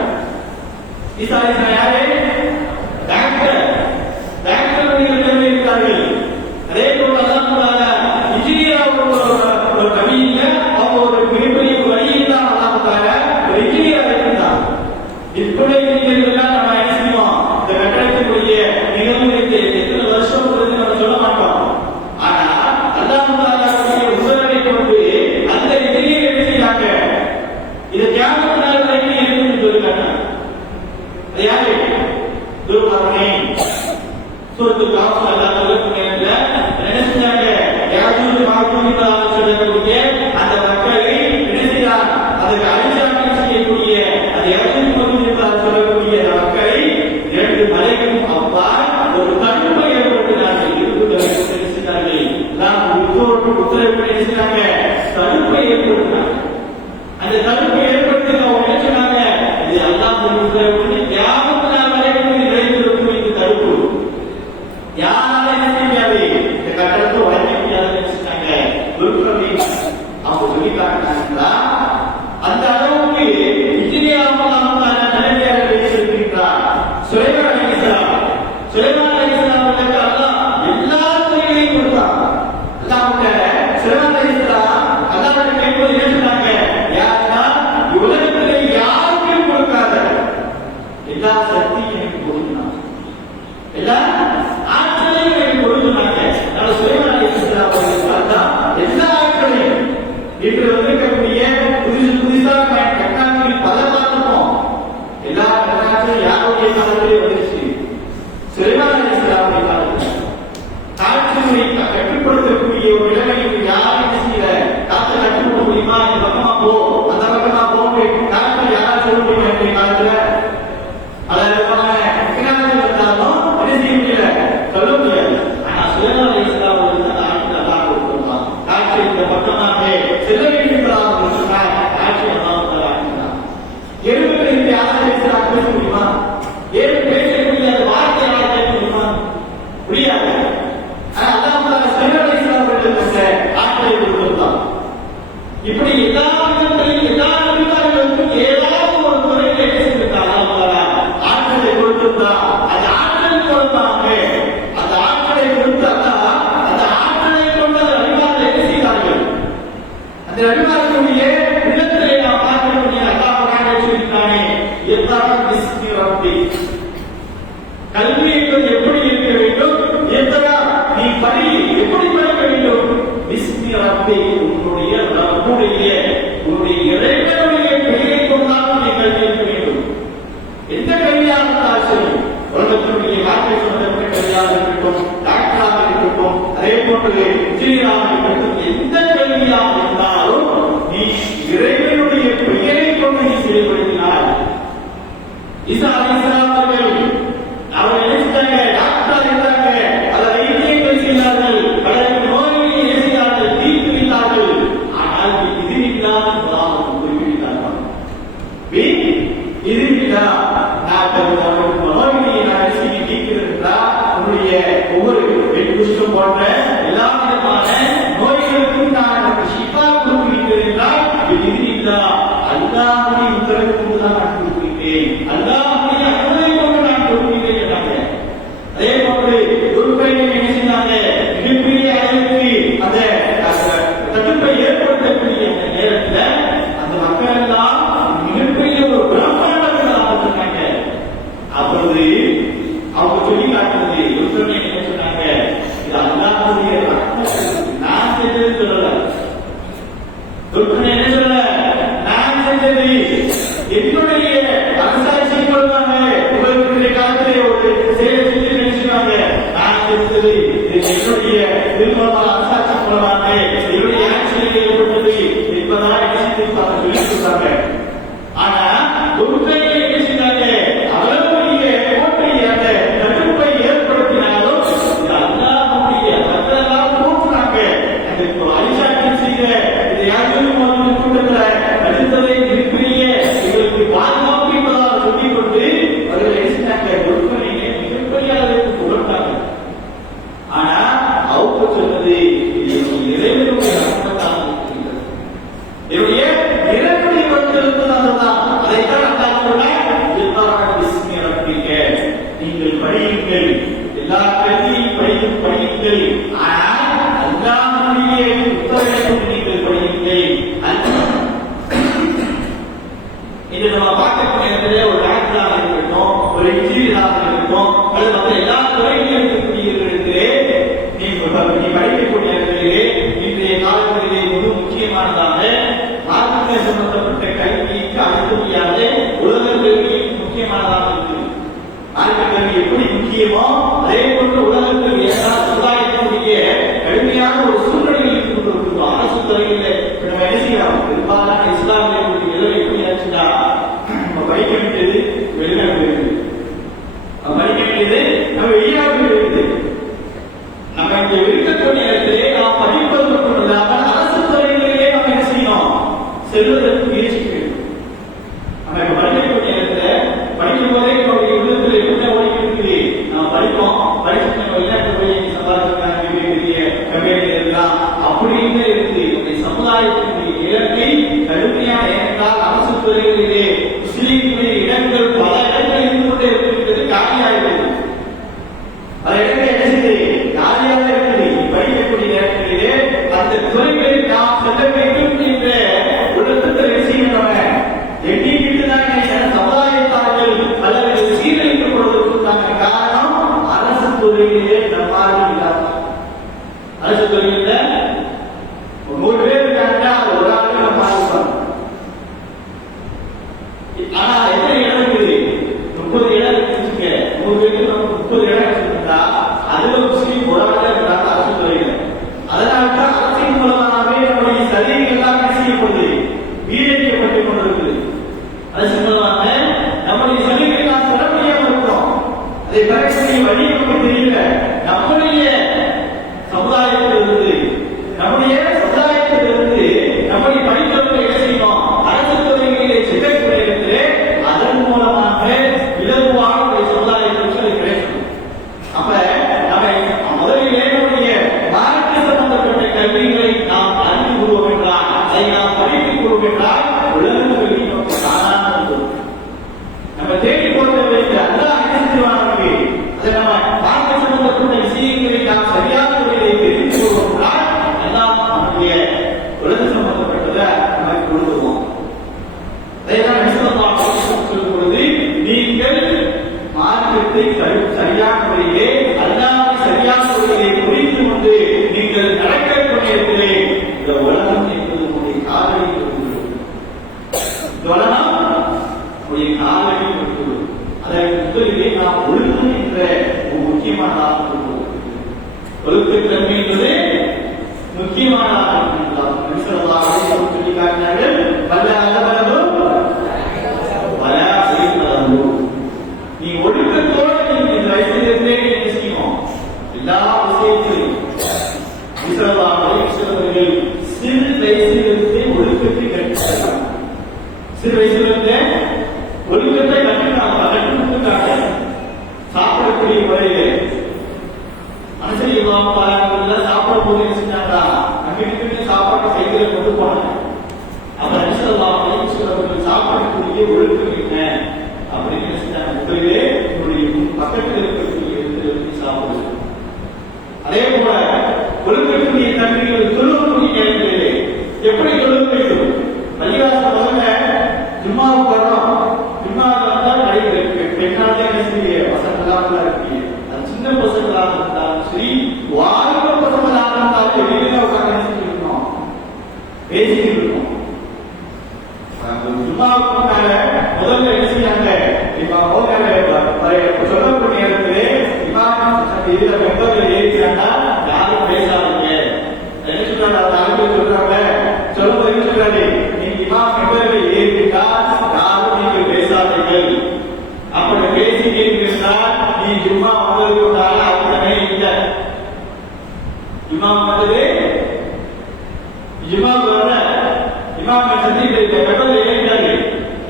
ஈசா அலைஹிஸ்ஸலாம் யாரு? டாக்டர். டாக்டர்கள் கல்வி இருக்கிறார்கள். அதே போல அல்லாஹ் தஆலா இன்ஜினியர் ஒரு கவி இல்ல, அவங்க ஒரு மிகப்பெரிய வழியில் தான் அல்லாஹ் தஆலா ஒரு இன்ஜினியர் இருந்தார். இப்படி இன்ஜினியர்கள் நம்ம என்ன செய்வோம்? இந்த கட்டடத்தினுடைய நிகழ்வுகளுக்கு எத்தனை வருஷம் நம்ம சொல்ல மாட்டோம். ஆனா அல்லாஹ் தஆலாவுடைய உதவியை கொண்டு அந்த இன்ஜினியர் என்ன செய்றாங்க? இதை கியாமத் நாள் வரைக்கும் இருக்குன்னு சொல்லிட்டாங்க. அது யாரு? துல்கர்னைன். சூரத்துல் கஹஃப் அல்லாஹ் சொல்லக்கூடிய என்ன செஞ்சாங்க? யாஜூஜ் மாஜூஜ் சொல்லக்கூடிய அந்த மக்களை என்ன செய்றாங்க? அதுக்கு அழிச்சாட்சி செய்யக்கூடிய அந்த யாஜூஜ் மாஜூஜ் சொல்லக்கூடிய மக்களை இரண்டு மலைகளும் அப்பால் ஒரு தடுப்பை ஏற்படுத்தினார்கள். இருக்கிறார்கள் உத்தரவு செய்தாங்க, தடுப்பை ஏற்படுத்தினாங்க. அந்த தடுப்பை ஏற்படுத்தி அவங்க என்ன சொன்னாங்க? இது அல்லாஹ் உத்தரவு கியாமத் நாள் வரைக்கும் நிலைத்திருக்கும். இந்த தடுப்பு யாரால என்ன செய்யாது? இந்த கட்டடத்தை உடைக்க முடியாதுன்னு சொன்னாங்க. அவங்க சொல்லி காட்டினாங்களா? அந்த அளவுக்கு இன்ஜினியராக நிலைமையாக வைத்திருக்கிறார் சுலைமான் அலைஹிஸ்ஸலாம். சுலைமான் அலைஹிஸ்ஸலாம் அவர்களுக்கு அல்லாஹ் எல்லா துறைகளையும் கொடுத்தான். அல்லாஹ் சுலைமான் அலைஹிஸ்ஸலாம் அல்லாஹ்வை கேட்பது என்ன சொன்னாங்க? யாருன்னா உலகத்திலே யாருக்கும் கொடுக்காத எல்லா சக்தியும் எனக்கு கொடுத்தான், எல்லா ஆற்றலையும் எனக்கு கொடுத்தாங்க. நம்ம சுலைமான் அலைஹிஸ்ஸலாம் அவர்களுக்கு அல்லாஹ் எல்லா ஆற்றலையும் இன்று வந்திருக்கக்கூடிய புதுசாக கட்டாட்சியில் பல பார்ப்போம். எல்லா கட்டாட்சியும் யாருடைய காலத்திலே வந்துருச்சு? சுலைமான் அலைஹிஸ்ஸலாம் காலத்தில் காட்சியை கட்டுப்படுத்தக்கூடிய ஒரு நிலைமைக்கு யாரும் என்ன செய்யல? காற்றை கட்டுப்பட முடியுமா? இந்த பக்கமா போ, அந்த பக்கமா போன்னு காற்று யாராவது சொல்ல முடியுமா? இந்த காலத்துல அதாவது பின்னாடி வந்தாலும் என்ன செய்ய முடியல, சொல்ல முடியாது. ஆனா சுலைமான் அலைஹிஸ்ஸலாம் காட்சி இந்த பக்கமாக செல்ல வேண்டியதாக சொன்னார். காட்சி எருமைகளுக்கு யாரும் பேச முடியுமா? ஏன் பேச முடியாது? வார்த்தை யாரும் கேட்க முடியுமா? முடியாது. ஆனா அல்லாஹ் சுலைமான் அலைஹிஸ்ஸலாம் ஆற்றலை கொடுத்திருந்தான். இப்ப எத்தனை பிஸ்மி ரப்பி. கல்வி என்பது எப்படி இருக்க வேண்டும்? எத்தனை நீ படி எப்படி படிக்க வேண்டும்? பிஸ்மி ரப்பி, உன்னுடைய ரப்புடைய உன்னுடைய இறைவனுடைய பெயரை கொண்டால் நீ கல்வி இருக்க வேண்டும். எந்த கல்வியாக இருந்தாலும் சரி, உலகத்தினுடைய வாழ்க்கை சம்பந்தப்பட்ட கல்வியாக இருக்கட்டும், டாக்டராக இருக்கட்டும், அதே போன்று இன்ஜினியராக இருக்கட்டும், எந்த கல்வியாக இருந்தாலும் நீ இறைவனுடைய பெயரை கொண்டு நீ செயல்படுத்தினார். ஈசா அலைஹிஸ்ஸலாம் அவர்கள் நினைச்சாங்க டாக்டர் இருந்தாங்க, அதை வைத்தியங்கள் செய்தார்கள், பலருக்கு நோயை ஏசினார்கள், தீர்த்து வைத்தார்கள். ஆனால் இது இல்லாமல் குறிப்பிட்டார்கள். இது இல்லா ஒவ்வொரு வெண்குஷ்டம் போன்ற எல்லா விதமான நோய்களுக்கும் நான் ஷிஃபா கொடுக்கிறேன் என்றால் இது இல்லா அல்லாஹ்வுடைய உத்தரவு கொண்டுதான் நான் கொடுக்கிறேன், அல்லாஹ்வுடைய அனுமதி கொண்டு நான் கொடுக்கிறேன் என்றாங்க. அதே போன்று துர்க்கையை என்ன செய்தாங்க? மிகப்பெரிய அளவுக்கு அந்த தடுப்பை ஏற்படுத்தக்கூடிய அந்த நேரத்தில் அந்த மக்கள் எல்லாம் மிகப்பெரிய ஒரு பிரம்மாண்டத்தில் ஆரம்பிச்சிருக்காங்க. அப்பொழுது அவங்க சொல்லி காட்டுறது துர்க்கை என்ன சொன்னாங்க? இது அல்லாஹ்வுடைய நான் செஞ்சது சொல்லல. துர்க்கை என்ன சொல்ல? நான் செஞ்சது என்னுடைய அரசாட்சி கொள்வாங்க. உங்களுக்கு காலத்திலே ஒரு செயலை செஞ்சு நினைச்சுவாங்க. நான் செஞ்சது என்னுடைய திருமண அரசாட்சி கொள்வாங்க, என்னுடைய ஆட்சியில் ஏற்பட்டது என்பதான் என்ன செஞ்சு சொல்லி சொல்றாங்க. ஆனா துர்க்கையை என்ன செய்தாங்க? அவர்களுடைய கோட்டையை அந்த தடுப்பை ஏற்படுத்தினாலும் இது அல்லாஹ்வுடைய மக்களால் தோன்றாங்க. அந்த அரிசாட்சி செய்த இந்த யாரும் கூட்டத்தில் அடுத்ததை மிகப்பெரிய இவருக்கு பாதுகாப்பு என்பதாக சொல்லிக் கொண்டு அவர்கள் எழுதினாங்க. துர்க்கையை மிகப்பெரிய அளவுக்கு புகழ்ந்தாங்க. ஆனா அவங்க சொன்னது இறைவனுடைய ரஹ்மத்தாக இருக்கிறது, என்னுடைய இறைவனுடைய வழியிலிருந்ததுதான். அதைத்தான் அல்லாஹ் சொன்னார், பிஸ்மி ரப்பிக, நீங்கள் படியுங்கள், எல்லா கல்வியும் படியுங்கள். ஆனால் அல்லாஹ்வுடைய உத்தரவை கொண்டு நீங்கள் படியுங்கள். இது நம்ம பார்க்கக்கூடிய இடத்துல ஒரு டாக்டராக இருக்கட்டும், ஒரு இன்ஜினியராக இருக்கட்டும், அல்லது மற்ற எல்லா துறையிலும் இருக்கக்கூடியவர்களுக்கு நீ படிக்கக்கூடிய இடத்திலே இன்றைய காலங்களிலே மிக முக்கியமானதாக மார்க்க சம்பந்தப்பட்ட கல்விக்கு அடுத்தபடியாக உலக கல்வி முக்கியமானதாக இருக்குது. மார்க்க கல்வி எப்படி முக்கியமோ அதே போன்று உலக கல்வி சமுதாயத்தினுடைய கடுமையான ஒரு சூழ்நிலையில் இருந்து கொண்டிருக்கிறோம். அரசு துறையில் நம்ம என்ன செய்யலாம்? பெரும்பாலான இஸ்லாமிய எதிரை எப்படி ஆச்சுன்னா நம்ம படிக்க வேண்டியது வெளிநாடு இருக்குது, படிக்க வேண்டியது நம்ம வெளிநாடு இருக்குது. நம்ம இங்க இருக்கக்கூடிய இடத்திலே நாம் படிப்பதற்கு முன்னதாக அரசு துறைகளிலே நம்ம என்ன செய்யணும்? செல்வதற்கு முயற்சி வேண்டும். நம்ம இப்ப படிக்கக்கூடிய இடத்துல படிக்கும் போதே நம்முடைய உள்ளத்தில் என்ன ஓடிக்கிறது? நாம் படிப்போம், படிச்சு நம்ம வெளிநாட்டு போய் சம்பாதிக்கிறாங்க, பெரிய கம்பெனியில் இருக்கலாம் அப்படின்னு இருக்கு. இந்த சமுதாயத்தினுடைய இலக்கை கடுமையான ஏனென்றால் அரசு துறைகளிலே முஸ்லீம்களுடைய இடங்கள் பல இடங்கள் இருந்து கொண்டே இருக்கின்றது, காலியாகிறது. பல இடங்கள் என்ன செய்யுது? காலியாக இருக்குது. படிக்கக்கூடிய நேரங்களிலே அந்த துறைகளில் நாம் செல்ல வேண்டும் என்ற உள்ளத்தில் விஷயம் எண்ணிக்கிட்டு தான் சமுதாயத்தார்கள் அல்லது சீரழிக்கப்படுவதற்கான காரணம் அரசு துறையிலே நம்மால் இல்லாமல். அரசு துறையில் 100 பேர் இருக்காங்க, அது ஒரு ஆள் நம்ம ஆரம்பிப்பாங்க. ஆனா எத்தனை இடம் இருக்குது? 30 இடம் இருக்குங்க. 100 பேருக்கு நமக்கு 30 இடம் வச்சிருந்தா அதுல முஸ்லீம் ஒரு ஆள் இருக்கிறாங்க அரசு துறையில. அதனால்தான் அரசின் மூலமாகவே நம்முடைய சதிகள் எல்லாம் செய்யப்படுது, வீரடிக்கப்பட்டுக் கொண்டிருக்குது. அரசு மூலமாக நம்முடைய சதிகளை நாம் பெற முடியாமல் இருக்கிறோம். அதை பெறக்கூடிய வழி நமக்கு தெரியல. நம்முடைய சமுதாயத்திலிருந்து நம்முடைய படித்தவர்கள் என்ன செய்யணும்? அரசு துறைகளிலே செல்லக்கூடிய இடத்திலே அதன் மூலமாக இலகுவான சமுதாயத்திற்கு அது கிடைக்கும். அப்ப நம்ம முதலிலே நம்முடைய மார்க்க சம்பந்தப்பட்ட கல்விகளை நாம் அறிந்து கொள்வோம் என்றால், அதை நாம் படித்துக் கொள்வோம் என்றால் உலக கல்வி நமக்கு தானாக வரும். நம்ம தேடி போட்டு வைத்து அல்லாஹ் என்ன செய்வாங்க? அதை நம்ம மார்க்க சம்பந்தப்பட்ட விஷயங்களை நாம் சரியான முறையிலே தெரிந்து கொள்வோம் என்றால் அல்லாஹ் நம்முடைய உலக சம்பந்தப்பட்டதை நமக்கு கொடுத்துருவோம். அதைதான் சொல்லும் பொழுது மார்க்கத்தை சரியான முறையிலே அல்லாஹ்வை சரியான முறையிலே புரிந்து கொண்டு நீங்கள் நடக்கக்கூடிய இடத்திலே இந்த உலகம் என்பது உங்களுடைய காலையில் இருக்கிறது. இந்த உலகம் உங்களுடைய காலையில் இருக்கிறது. அதற்கு முதலிலே நாம் ஒழுக்கம் என்ற ஒரு முக்கியமானதாக இருக்கிறது. ஒழுக்கத்தன்மை என்பது முக்கியமானதாக இருக்கிறார். சொல்லி காட்டினார்கள், வல்ல அளவளவும் வல அறிவளவும். நீ ஒழுக்கத்தோடு நீ இந்த வயசிலிருந்தே என்ன செய்யணும்? எல்லா விஷயத்திலும் விசரவர்கள் சிறு வயசிலிருந்தே ஒழுக்கத்தை கற்றுக்கிறார். சிறு வயசிலிருந்தே ஒழுக்கத்தை கற்றுக்காங்க. சாப்பிடக்கூடிய முறையிலே மனசரி சாப்பிட போது என்ன செஞ்சாங்களா? அங்கிட்டு சாப்பாட்டை சைக்கிளை கொண்டு போனாங்க. அவர் அனுசரவர்கள் சாப்பிடக்கூடிய ஒழுக்கம் என்ன அப்படின்னு என்ன செஞ்சாங்க? முதலிலே உங்களுடைய பக்கத்தில் இருக்கக்கூடிய இடத்திலிருந்து சாப்பிடுவது. அதே போல ஒழுக்கக்கூடிய தன்மைகள் தொழுவக்கூடிய நேரங்களிலே எப்படி தொழுக வேண்டும்? பள்ளிவாசல் முதல்ல ஜும்மாவுக்கு வரணும். ஜும்மாவில் வந்தால் நடைபெறும் பெண்ணாலே செய்ய வசங்களாக இருக்கு. அது சின்ன பசங்களாக இருந்தாலும் சரி, வாழ்ந்த பசங்களாக இருந்தாலும் வெளியில உட்காந்து இருக்கணும், பேசிட்டு இருக்கணும். ஜும்மாவுக்கு மேல முதல்ல என்ன செய்யாங்க? சொல்லக்கூடிய நேரத்திலே இதுல மெம்பர்கள் ஏறிச்சாண்டா யாரும் பேசாதீங்க. என்ன சொல்றாங்க? தலைமையில் சொல்றாங்க, சொல்லும்போது என்ன சொல்றாரு? நீங்க இமாம் மெம்பர்கள் ஏறிட்டா யாரும் நீங்கள் பேசாதீர்கள். அப்படி பேசிக்கிறீங்கன்னா நீ ஜும்மா வந்ததுக்கு அர்த்தமே இல்லை. இமாம் வந்தது இமாம் வர இமாம் சந்திக்க மெம்பர்கள் ஏறிட்டாரு.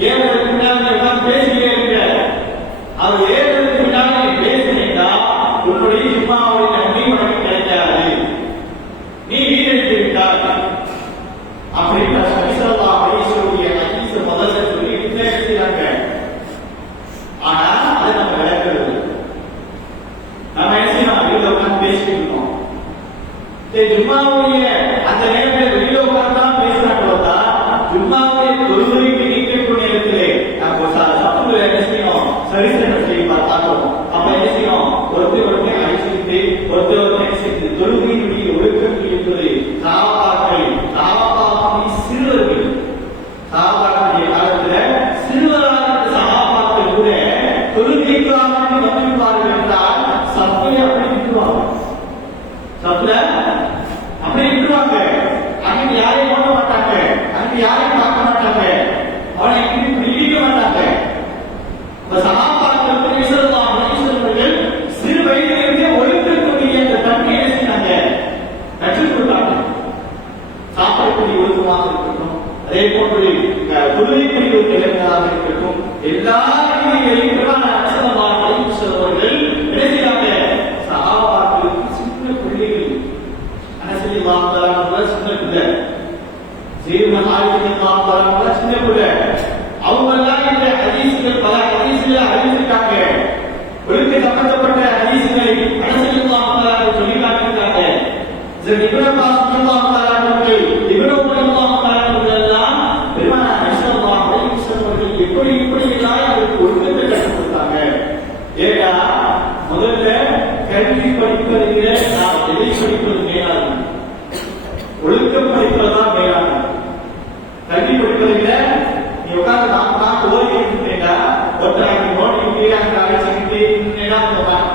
ஏறதுக்கு முன்னாடி இமாம் பேசிட்டே இருக்க. அவர் ஏறதுக்கு முன்னாடி பேசினீங்கன்னா உன்னுடைய ஜும்மாவுடைய நன்மை உனக்கு கிடைக்காது, நீ வீணடித்து விட்டார் அப்படின்னு சொல்லக்கூடிய ஹதீஸ் முதல்ல சொல்லி செய்யறாங்க. ஆனா அதை நம்ம விளக்குறது நம்ம என்ன செய்யணும்? வெளியில உட்காந்து பேசிட்டு இருக்கோம். ஜும்மாவுடைய அந்த நேரத்தில் வெளியில உட்காந்து தான் பேசுறாங்களா? ஜும்மாவுடைய தொழுகைக்கு நீக்கக்கூடிய நேரத்திலே நம்ம சப்புல என்ன செய்யணும்? சரிசனம் செய்ய பார்க்கணும். அப்ப என்ன செய்யணும்? ஒருத்தர் அழைச்சிட்டு ஒருத்தர் தொழுகையினுடைய ஒழுக்கம் என்பது சாபாக்கள் சிறுவர்கள் சாபாக்களுடைய காலத்துல சிறுவராக சகாபாக்கள் கூட தொழுகைக்காக வந்திருப்பார்கள் என்றால் சப்பை அப்படி விட்டுருவாங்க. சப்புல அப்படி விட்டுருவாங்க. அங்க யாரையும் ஓட மாட்டாங்க, அங்க யாரையும் பார்க்க மாட்டாங்க, அவனை இடிக்க மாட்டாங்க. சகாபாக்கள் சிறு வயதிலிருந்தே ஒழுக்கக்கூடிய அந்த தன்மையை செய்தாங்க, கற்றுக் கொடுத்தாங்க. சாப்பிடக்கூடிய ஒழுக்கமாக இருக்கட்டும், அதே போன்று தொழில்துறை இளைஞராக இருக்கட்டும், எல்லா ரீதியிலையும் அவர்கள் என்ன செய்யாங்க? சகாபாக்களுக்கு சின்ன பிள்ளைகள் அனசலி வாங்கலாம் சின்ன பிள்ளை, ஜீவன சின்ன பிள்ளை, அவங்க எல்லாம் இந்த ஹதீஸ்கள் பல ஹதீஸ்களை அறிவிச்சிருக்காங்க. ஒழுக்க சம்பந்தப்பட்ட ஹதீஸ்களை அனசலி வாங்கலாம் சொல்லி காட்டிருக்காங்க. எப்படி எல்லாம் அவருக்கு ஒழுக்கத்தை கற்றுக் கொடுத்தாங்க. ஏன்னா முதல்ல கல்வி படிப்பதை நாம் எதை படிப்பது மேலாகும்? ஒழுக்கம் படிப்பதுதான் மேலாகும். கல்வி படிப்பதை நீ உட்கார்ந்து நான் ஓடிக்கிட்டா ஒருத்தர் நோட்டி அழைச்சிக்கிட்டு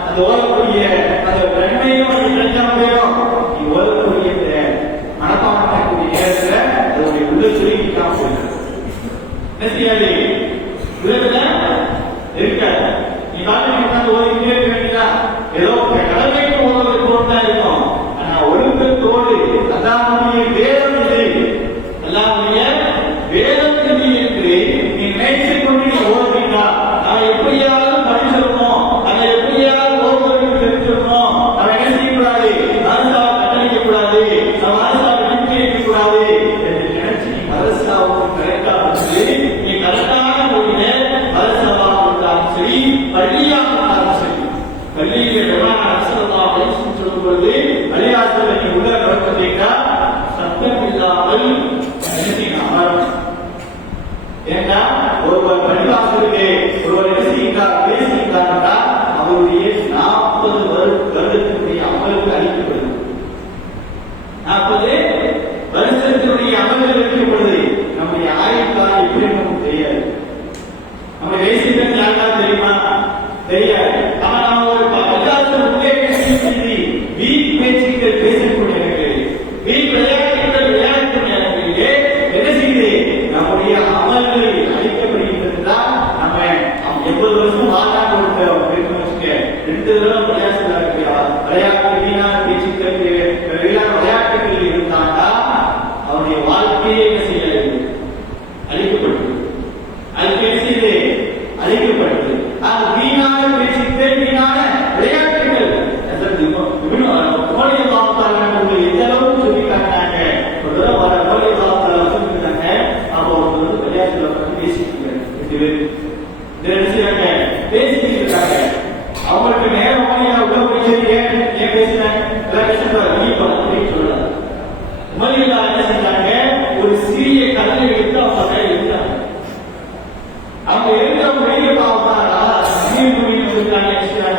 அந்த ஓடக்கூடிய அந்த நன்மையும் கிடைக்க முடியும். நீ ஓடக்கூடிய மனப்பாடம் பண்ணக்கூடிய நேரத்தில் அதனுடைய உள்ள சொல்லிக்காம போயிடுறது. என்ன செய்யாது? இருக்காது. நீ பாட்டு ஓடிக்கிட்டே இருக்க வேண்டியதா? ஏதோ கடமைக்கு ஓடுவது போட்டுதான் இருக்கும். ஆனா ஒழுக்கத்தோடு அல்லாஹ்வுடைய வேதம் இல்லை, அல்லாஹ்வுடைய வேதத்தில் என்று நீ நினைத்துக் கொண்டு நீ ஓடுவீங்களா? நான் எப்படியாவது படிச்சிடணும், அதை எப்படியாவது ஓடுவதற்கு தெரிஞ்சிடணும், நம்ம என்ன செய்யக்கூடாது? மதரசாவை கட்டளிக்க கூடாது, மதரசாவை நினைக்க கூடாது என்று நினைச்சு நீ மதரசாவுக்கு கரெக்டா வந்து நீ கரெக்டான மொழியில மதரசாவாக இருந்தாலும் சரி, பள்ளியாக இருந்தாலும் சரி நம்ம பேசிக்கிறது யாருக்காவது தெரியுமா? தெரியாது. ஆனா நம்ம ஒரு பள்ளியாசல் உள்ளே பேசி வீண் பேச்சுக்கள் பேசக்கூடியவர்கள், வீண் விளையாட்டுகள் விளையாடக்கூடியவர்களே என்ன செய்யுது? நம்முடைய அமல்கள் அளிக்கப்படுகின்றதுதான். நம்ம 80 வருஷம் வாழா கொடுத்தோம் அப்படின்னு வச்சுக்க 2 தடவை பள்ளியாசல் விளையாட்டு வீணான பேச்சுக்கள் விளையாட்டுகள் இருந்தாண்டா அவருடைய வாழ்க்கையே என்ன செய்யாது? அழிக்கப்பட்டது. அதுக்கு என்ன செய்யுது? அழிக்கப்பட்டது. அது வீணான பேச்சுக்கள், வீணான விளையாட்டுகள். கோழி வார்த்தாளர்கள் எந்த அளவுக்கு சொல்லி காட்டினாங்க. ஒரு தடவை வர கோழி வார்த்தாளர் சொல்லிட்டாங்க. அப்போ ஒரு வந்து விளையாட்டுல பேசிட்டு 2 பேர் என்ன செய்யறாங்க? பேசிக்கிட்டு இருக்காங்க. அவங்களுக்கு நேரம் உள்ள போய் ஏன் பேசுறாங்க? சொல்லலாம். உமரில்லா என்ன செஞ்சாங்க? ஒரு சிறிய கல்லை எடுத்து அவங்க கையில் எடுத்தாங்க. அவங்க எடுத்து அவங்க வெளியே பார்ப்பாரா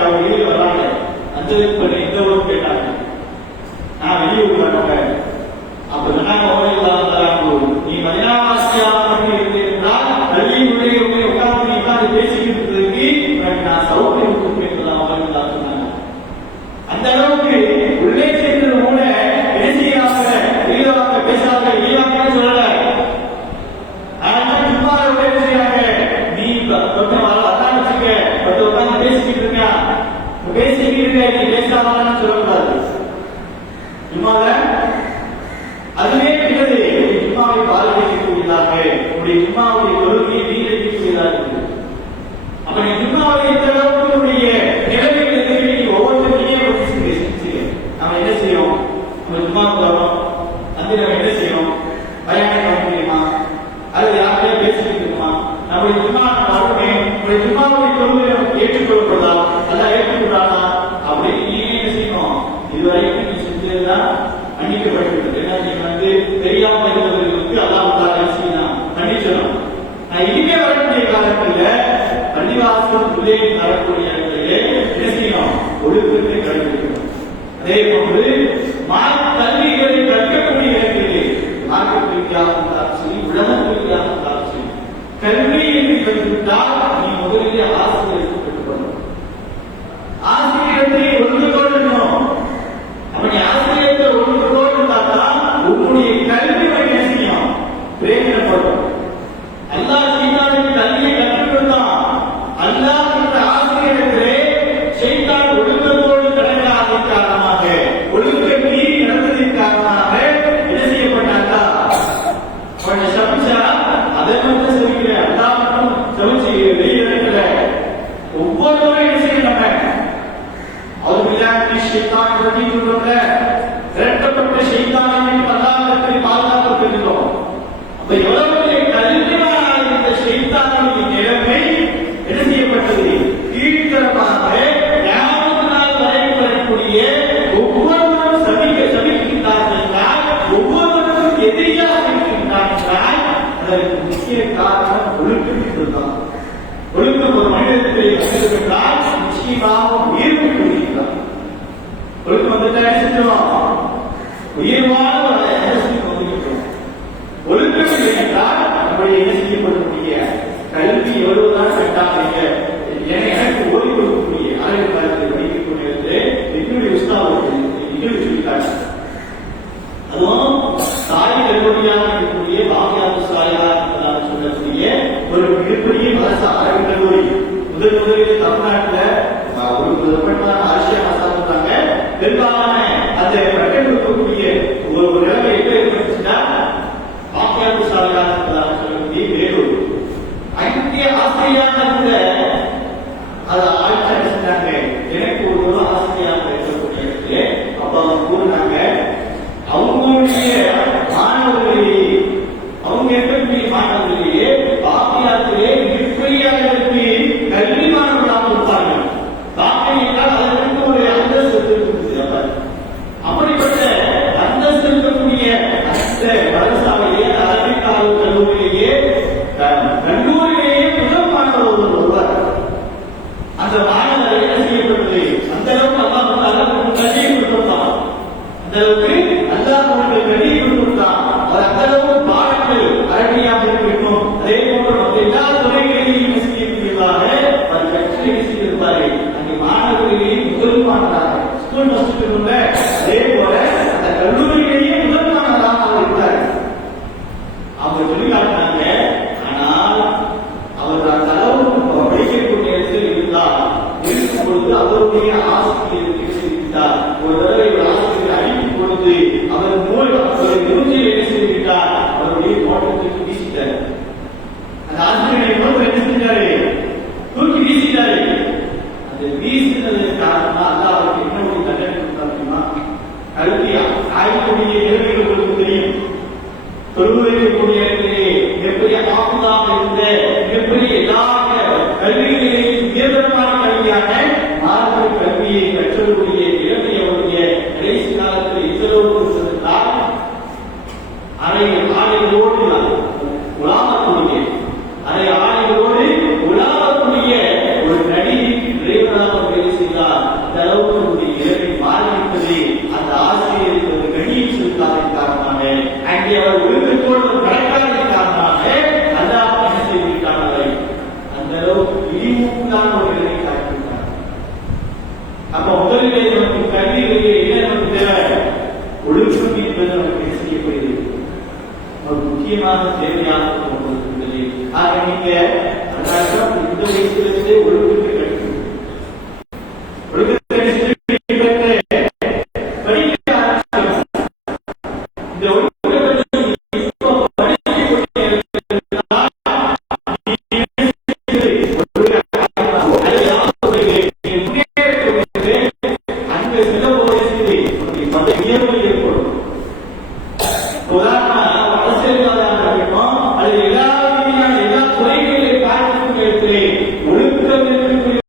அவங்க வெளியே வராங்க. அந்த இந்த ஊர் கேட்டாங்க, நான் வெளியூர் வரேன். அப்ப சொன்னாங்க, நீ மதினாவாசியாக இருந்தால் பள்ளியுடைய உட்கார்ந்து பேசிக்கிட்டு இருக்கு, நான் சௌகரியம் கொடுப்பேன் சொன்னாங்க. அந்த அளவுக்கு உள்ளே சென்று கூட பேசாத சொல்லல. ஆனா சும்மா செய்யறாங்க. நீ கொஞ்சம் உட்கார்ந்து பேசிக்கிட்டு இருக்க, நீ பேசாதான்னு சொல்லக்கூடாது. சும்மாத அதுவே கிடையாது. சும்மாவை பாதுகாக்கக்கூடியதாக, உங்களுடைய சும்மாவுடைய கொள்கையை நீடிக்கக்கூடியதாக இருக்கு. அப்ப நீ சும்மாவை இந்த அளவுக்கு நிலைமைகளுக்கு நீ ஒவ்வொருத்தரையும் நம்ம என்ன செய்யும்? நம்ம சும்மாவுக்கு வரோம், நம்ம என்ன செய்யணும்? பயானை பண்ண முடியுமா? அல்லது யாரையா பேசிட்டு இருக்குமா? நம்முடைய சும்மா வருமே, நம்முடைய சும்மாவுடைய கொள்கையை ஏற்றுக்கொள்ளப்படுதா? அல்ல ஏற்றுக்கொள்றானா? அப்படின்னு நீ என்ன செய்யணும்? இதுவரைக்கும் நீ செஞ்சதுதான் மன்னிக்கப்பட்டிருக்கிறது. ஏன்னா நீ வந்து தெரியாம இருந்தவர்களுக்கு அல்லாஹ் செய்யலாம், மன்னிச்சிடும். நான் இனிமே வரக்கூடிய காலத்தில் பள்ளிவாசல் உள்ளே வரக்கூடிய என்ன செய்யணும்? ஒழுக்கத்தை கடைபிடிக்கணும். அதே போன்று கல்விகளை கற்கக்கூடிய இடத்திலே மார்க்க ரீதியாக இருந்தாலும் சரி, உலக ரீதியாக இருந்தாலும் சரி, கல்வி என்று கற்றுவிட்டால் நீ முதலிலே ஆசிரியருக்கு பெற்றுக்கொள்ளணும். ஆசிரியத்தை ஒன்று கொள்ளணும். அப்படி ஆசிரியத்தை ஒன்று கொண்டாதான் உங்களுடைய கல்வி என்ன செய்யும்? பிரயோஜனப்படும். அல்லாஹ் சைத்தானுக்கு கல்வியை கற்றுக் கொடுத்தான். அல்லாஹ் என்ற ஆசிரியர்களே சைத்தான் ஒழுக்கத்தோடு கடக்காத காரணமாக, ஒழுக்க மீறி நடந்ததின் காரணமாக என்ன செய்யப்பட்டாங்க? கொஞ்சம் சபிச்சா அதை மட்டும் சொல்லிக்கிறேன், அல்லாஹ் மட்டும் சபிச்சு வெளியிடல. ஒவ்வொருவரும் என்ன செய்யணும்? அவர் விளையாட்டு சைத்தான் பற்றி சொல்றோம்ல, திரட்டப்பட்ட சைத்தானை அல்லாஹ்விடத்தில் பாதுகாக்கப்பட்டிருக்கிறோம். அப்ப எவ்வளவு கல்வியான இந்த சைத்தானுடைய நிலைமை என்ன செய்யப்பட்டது? கீழ்த்தரமாக ஞாபகத்தினால் வரைக்கும் வரக்கூடிய ஒவ்வொருவரும் சபிக்கின்றார்கள், ஒவ்வொருவருக்கும் எதிரியாக இருக்கின்றார்கள். அதற்கு முக்கிய காரணம் ஒழுக்கம் தான். ஒழுக்கம் ஒரு மனிதத்தில் வந்திருக்கின்றால் நிச்சயமாக உயிர்வு கொள்கிறார். ஒழுக்கம் வந்துட்டாரு செஞ்சோம், உயிர்வான வந்துவிட்டோம். ஒழுக்கம் என்றால் நம்முடைய என்ன செய்யப்படக்கூடிய கல்வி எவ்வளவுதான் கட்டாதீங்க. எனக்கு ஓடி கொடுக்கக்கூடிய ஆய்வு காலத்தில் படித்துக் கொண்டிருந்து என்னுடைய உஸ்தாவுக்கு நிகழ்வு சொல்லிட்டாங்க. அதுவும் தாய் கல்லூரியாக இருக்கக்கூடிய பாகியாது சாயா என்பதாக சொல்லக்கூடிய ஒரு மிகப்பெரிய மதரசா அரபு கல்லூரி. முதலில் தமிழ்நாட்டில் ஒரு அரசியல் ஆசாங்க. பெரும்பாலான அந்த பிரகடனக்கூடிய ஒரு நிலைமை எப்படி ஏற்பட்டுச்சுன்னா, பாக்கியாது சாயா என்பதாக சொல்லக்கூடிய வேலூர் அங்கே ஆசிரியாக இருந்த அதை ஆட்சி அடிச்சுட்டாங்க. எனக்கு ஒரு ஆசிரியாக இருக்கக்கூடிய அப்ப அவங்க கூறினாங்க, அவங்களுடைய மாணவர்களே, அவங்க இருக்கக்கூடிய மாணவர்களே பாக்கியாத்திலே மிகப்பெரியவர்களுக்கு கல்வி மாணவர்களாக இருப்பார்கள். பாக்கியம் என்றால் அதற்கு ஒரு அந்தஸ்து இருக்குது. அப்படிப்பட்ட அந்தஸ்து இருக்கக்கூடிய அந்த வளர்ச்சாலையே அரபிக்கார கல்லூரியிலேயே முதல் மாணவர் ஒருவர். அந்த மாணவர் என்ன செய்யப்பட்டது? அந்த அளவுக்கு அல்லாஹ் கல்வியை கொடுத்தான். அந்த அளவுக்கு அல்லாஹ் உங்களுக்கு கல்வியை கொடுத்தான். அவர் அந்த அளவுக்கு பாடங்கள் அரபியாக இருக்கட்டும், அதே போன்று எல்லா துறைகளையும் ஸ்கூல் ஃபர்ஸ்ட் இருந்த அதே போல அந்த கல்லூரியிலேயே முதன்மானதாக அவர் இருந்தார். அவங்க சொல்லி காட்டினாங்க. ஆனால் அவர் அந்த அளவுக்கு படிக்கக்கூடிய இடத்தில் இருந்தார். இருக்கும் பொழுது அவருடைய ஆசிரியர் இருக்கிறார். ஒரு தடவை ஒரு ஆசிரியர் அடிக்கும் பொழுது அவர் மூஞ்சில் என்ன செய்துவிட்டார், அவருடைய தோட்டத்திற்கு வீசிட்டார். அந்த ஆசிரியரை என்ன செஞ்சாரு, தூக்கி வீசிட்டாரு. அந்த வீசினதற்கு காரணமா அல்ல அவருக்கு என்ன ஒரு தண்டனை கொடுத்தாருன்னா, கல்வி ஆய்வுடைய நிலைமைகள் உங்களுக்கு தெரியும். தொழுவைக்கூடிய மிகப்பெரிய ஆபத்தாக இருந்த மிகப்பெரிய எல்லா கல்விகளையும் உயர்தரமான கல்வியாக மார்க்க கல்வியை கற்றக்கூடிய இளமை அவருடைய கடைசி காலத்தில் இத்தளவு சென்றால் ஆடைகளோடு உலாமக்கூடிய ஆடைகளோடு உலாமக்கூடிய ஒரு நடிகைக்கு டிரைவராக வேலை செய்தார். அந்த அளவுக்கு அவருடைய இளமை மாறிவிட்டது. அந்த ஆசிரியருக்கு ஒரு கண்ணியம் செலுத்தாத காரணமாக, அங்கே அவர் ஒழுக்கத்தோடு நடக்காத காரணமாக அல்லாஹ் என்ன செய்துவிட்டார், அவரை அந்த அளவுக்கு இழிவுக்கான ஒரு நிலையை காட்டிவிட்டார். அப்ப முதலிலே நமக்கு கல்வியிலேயே என்ன நமக்கு தேவை, ஒழுக்கம் என்பது நமக்கு செய்யப்படுகிறது. ஒரு முக்கியமான தேவையாக கொண்டிருக்கிறது. ஆக நீங்க இந்த வயசிலிருந்தே ஒழுக்கத்தை கற்று உதாரணமாக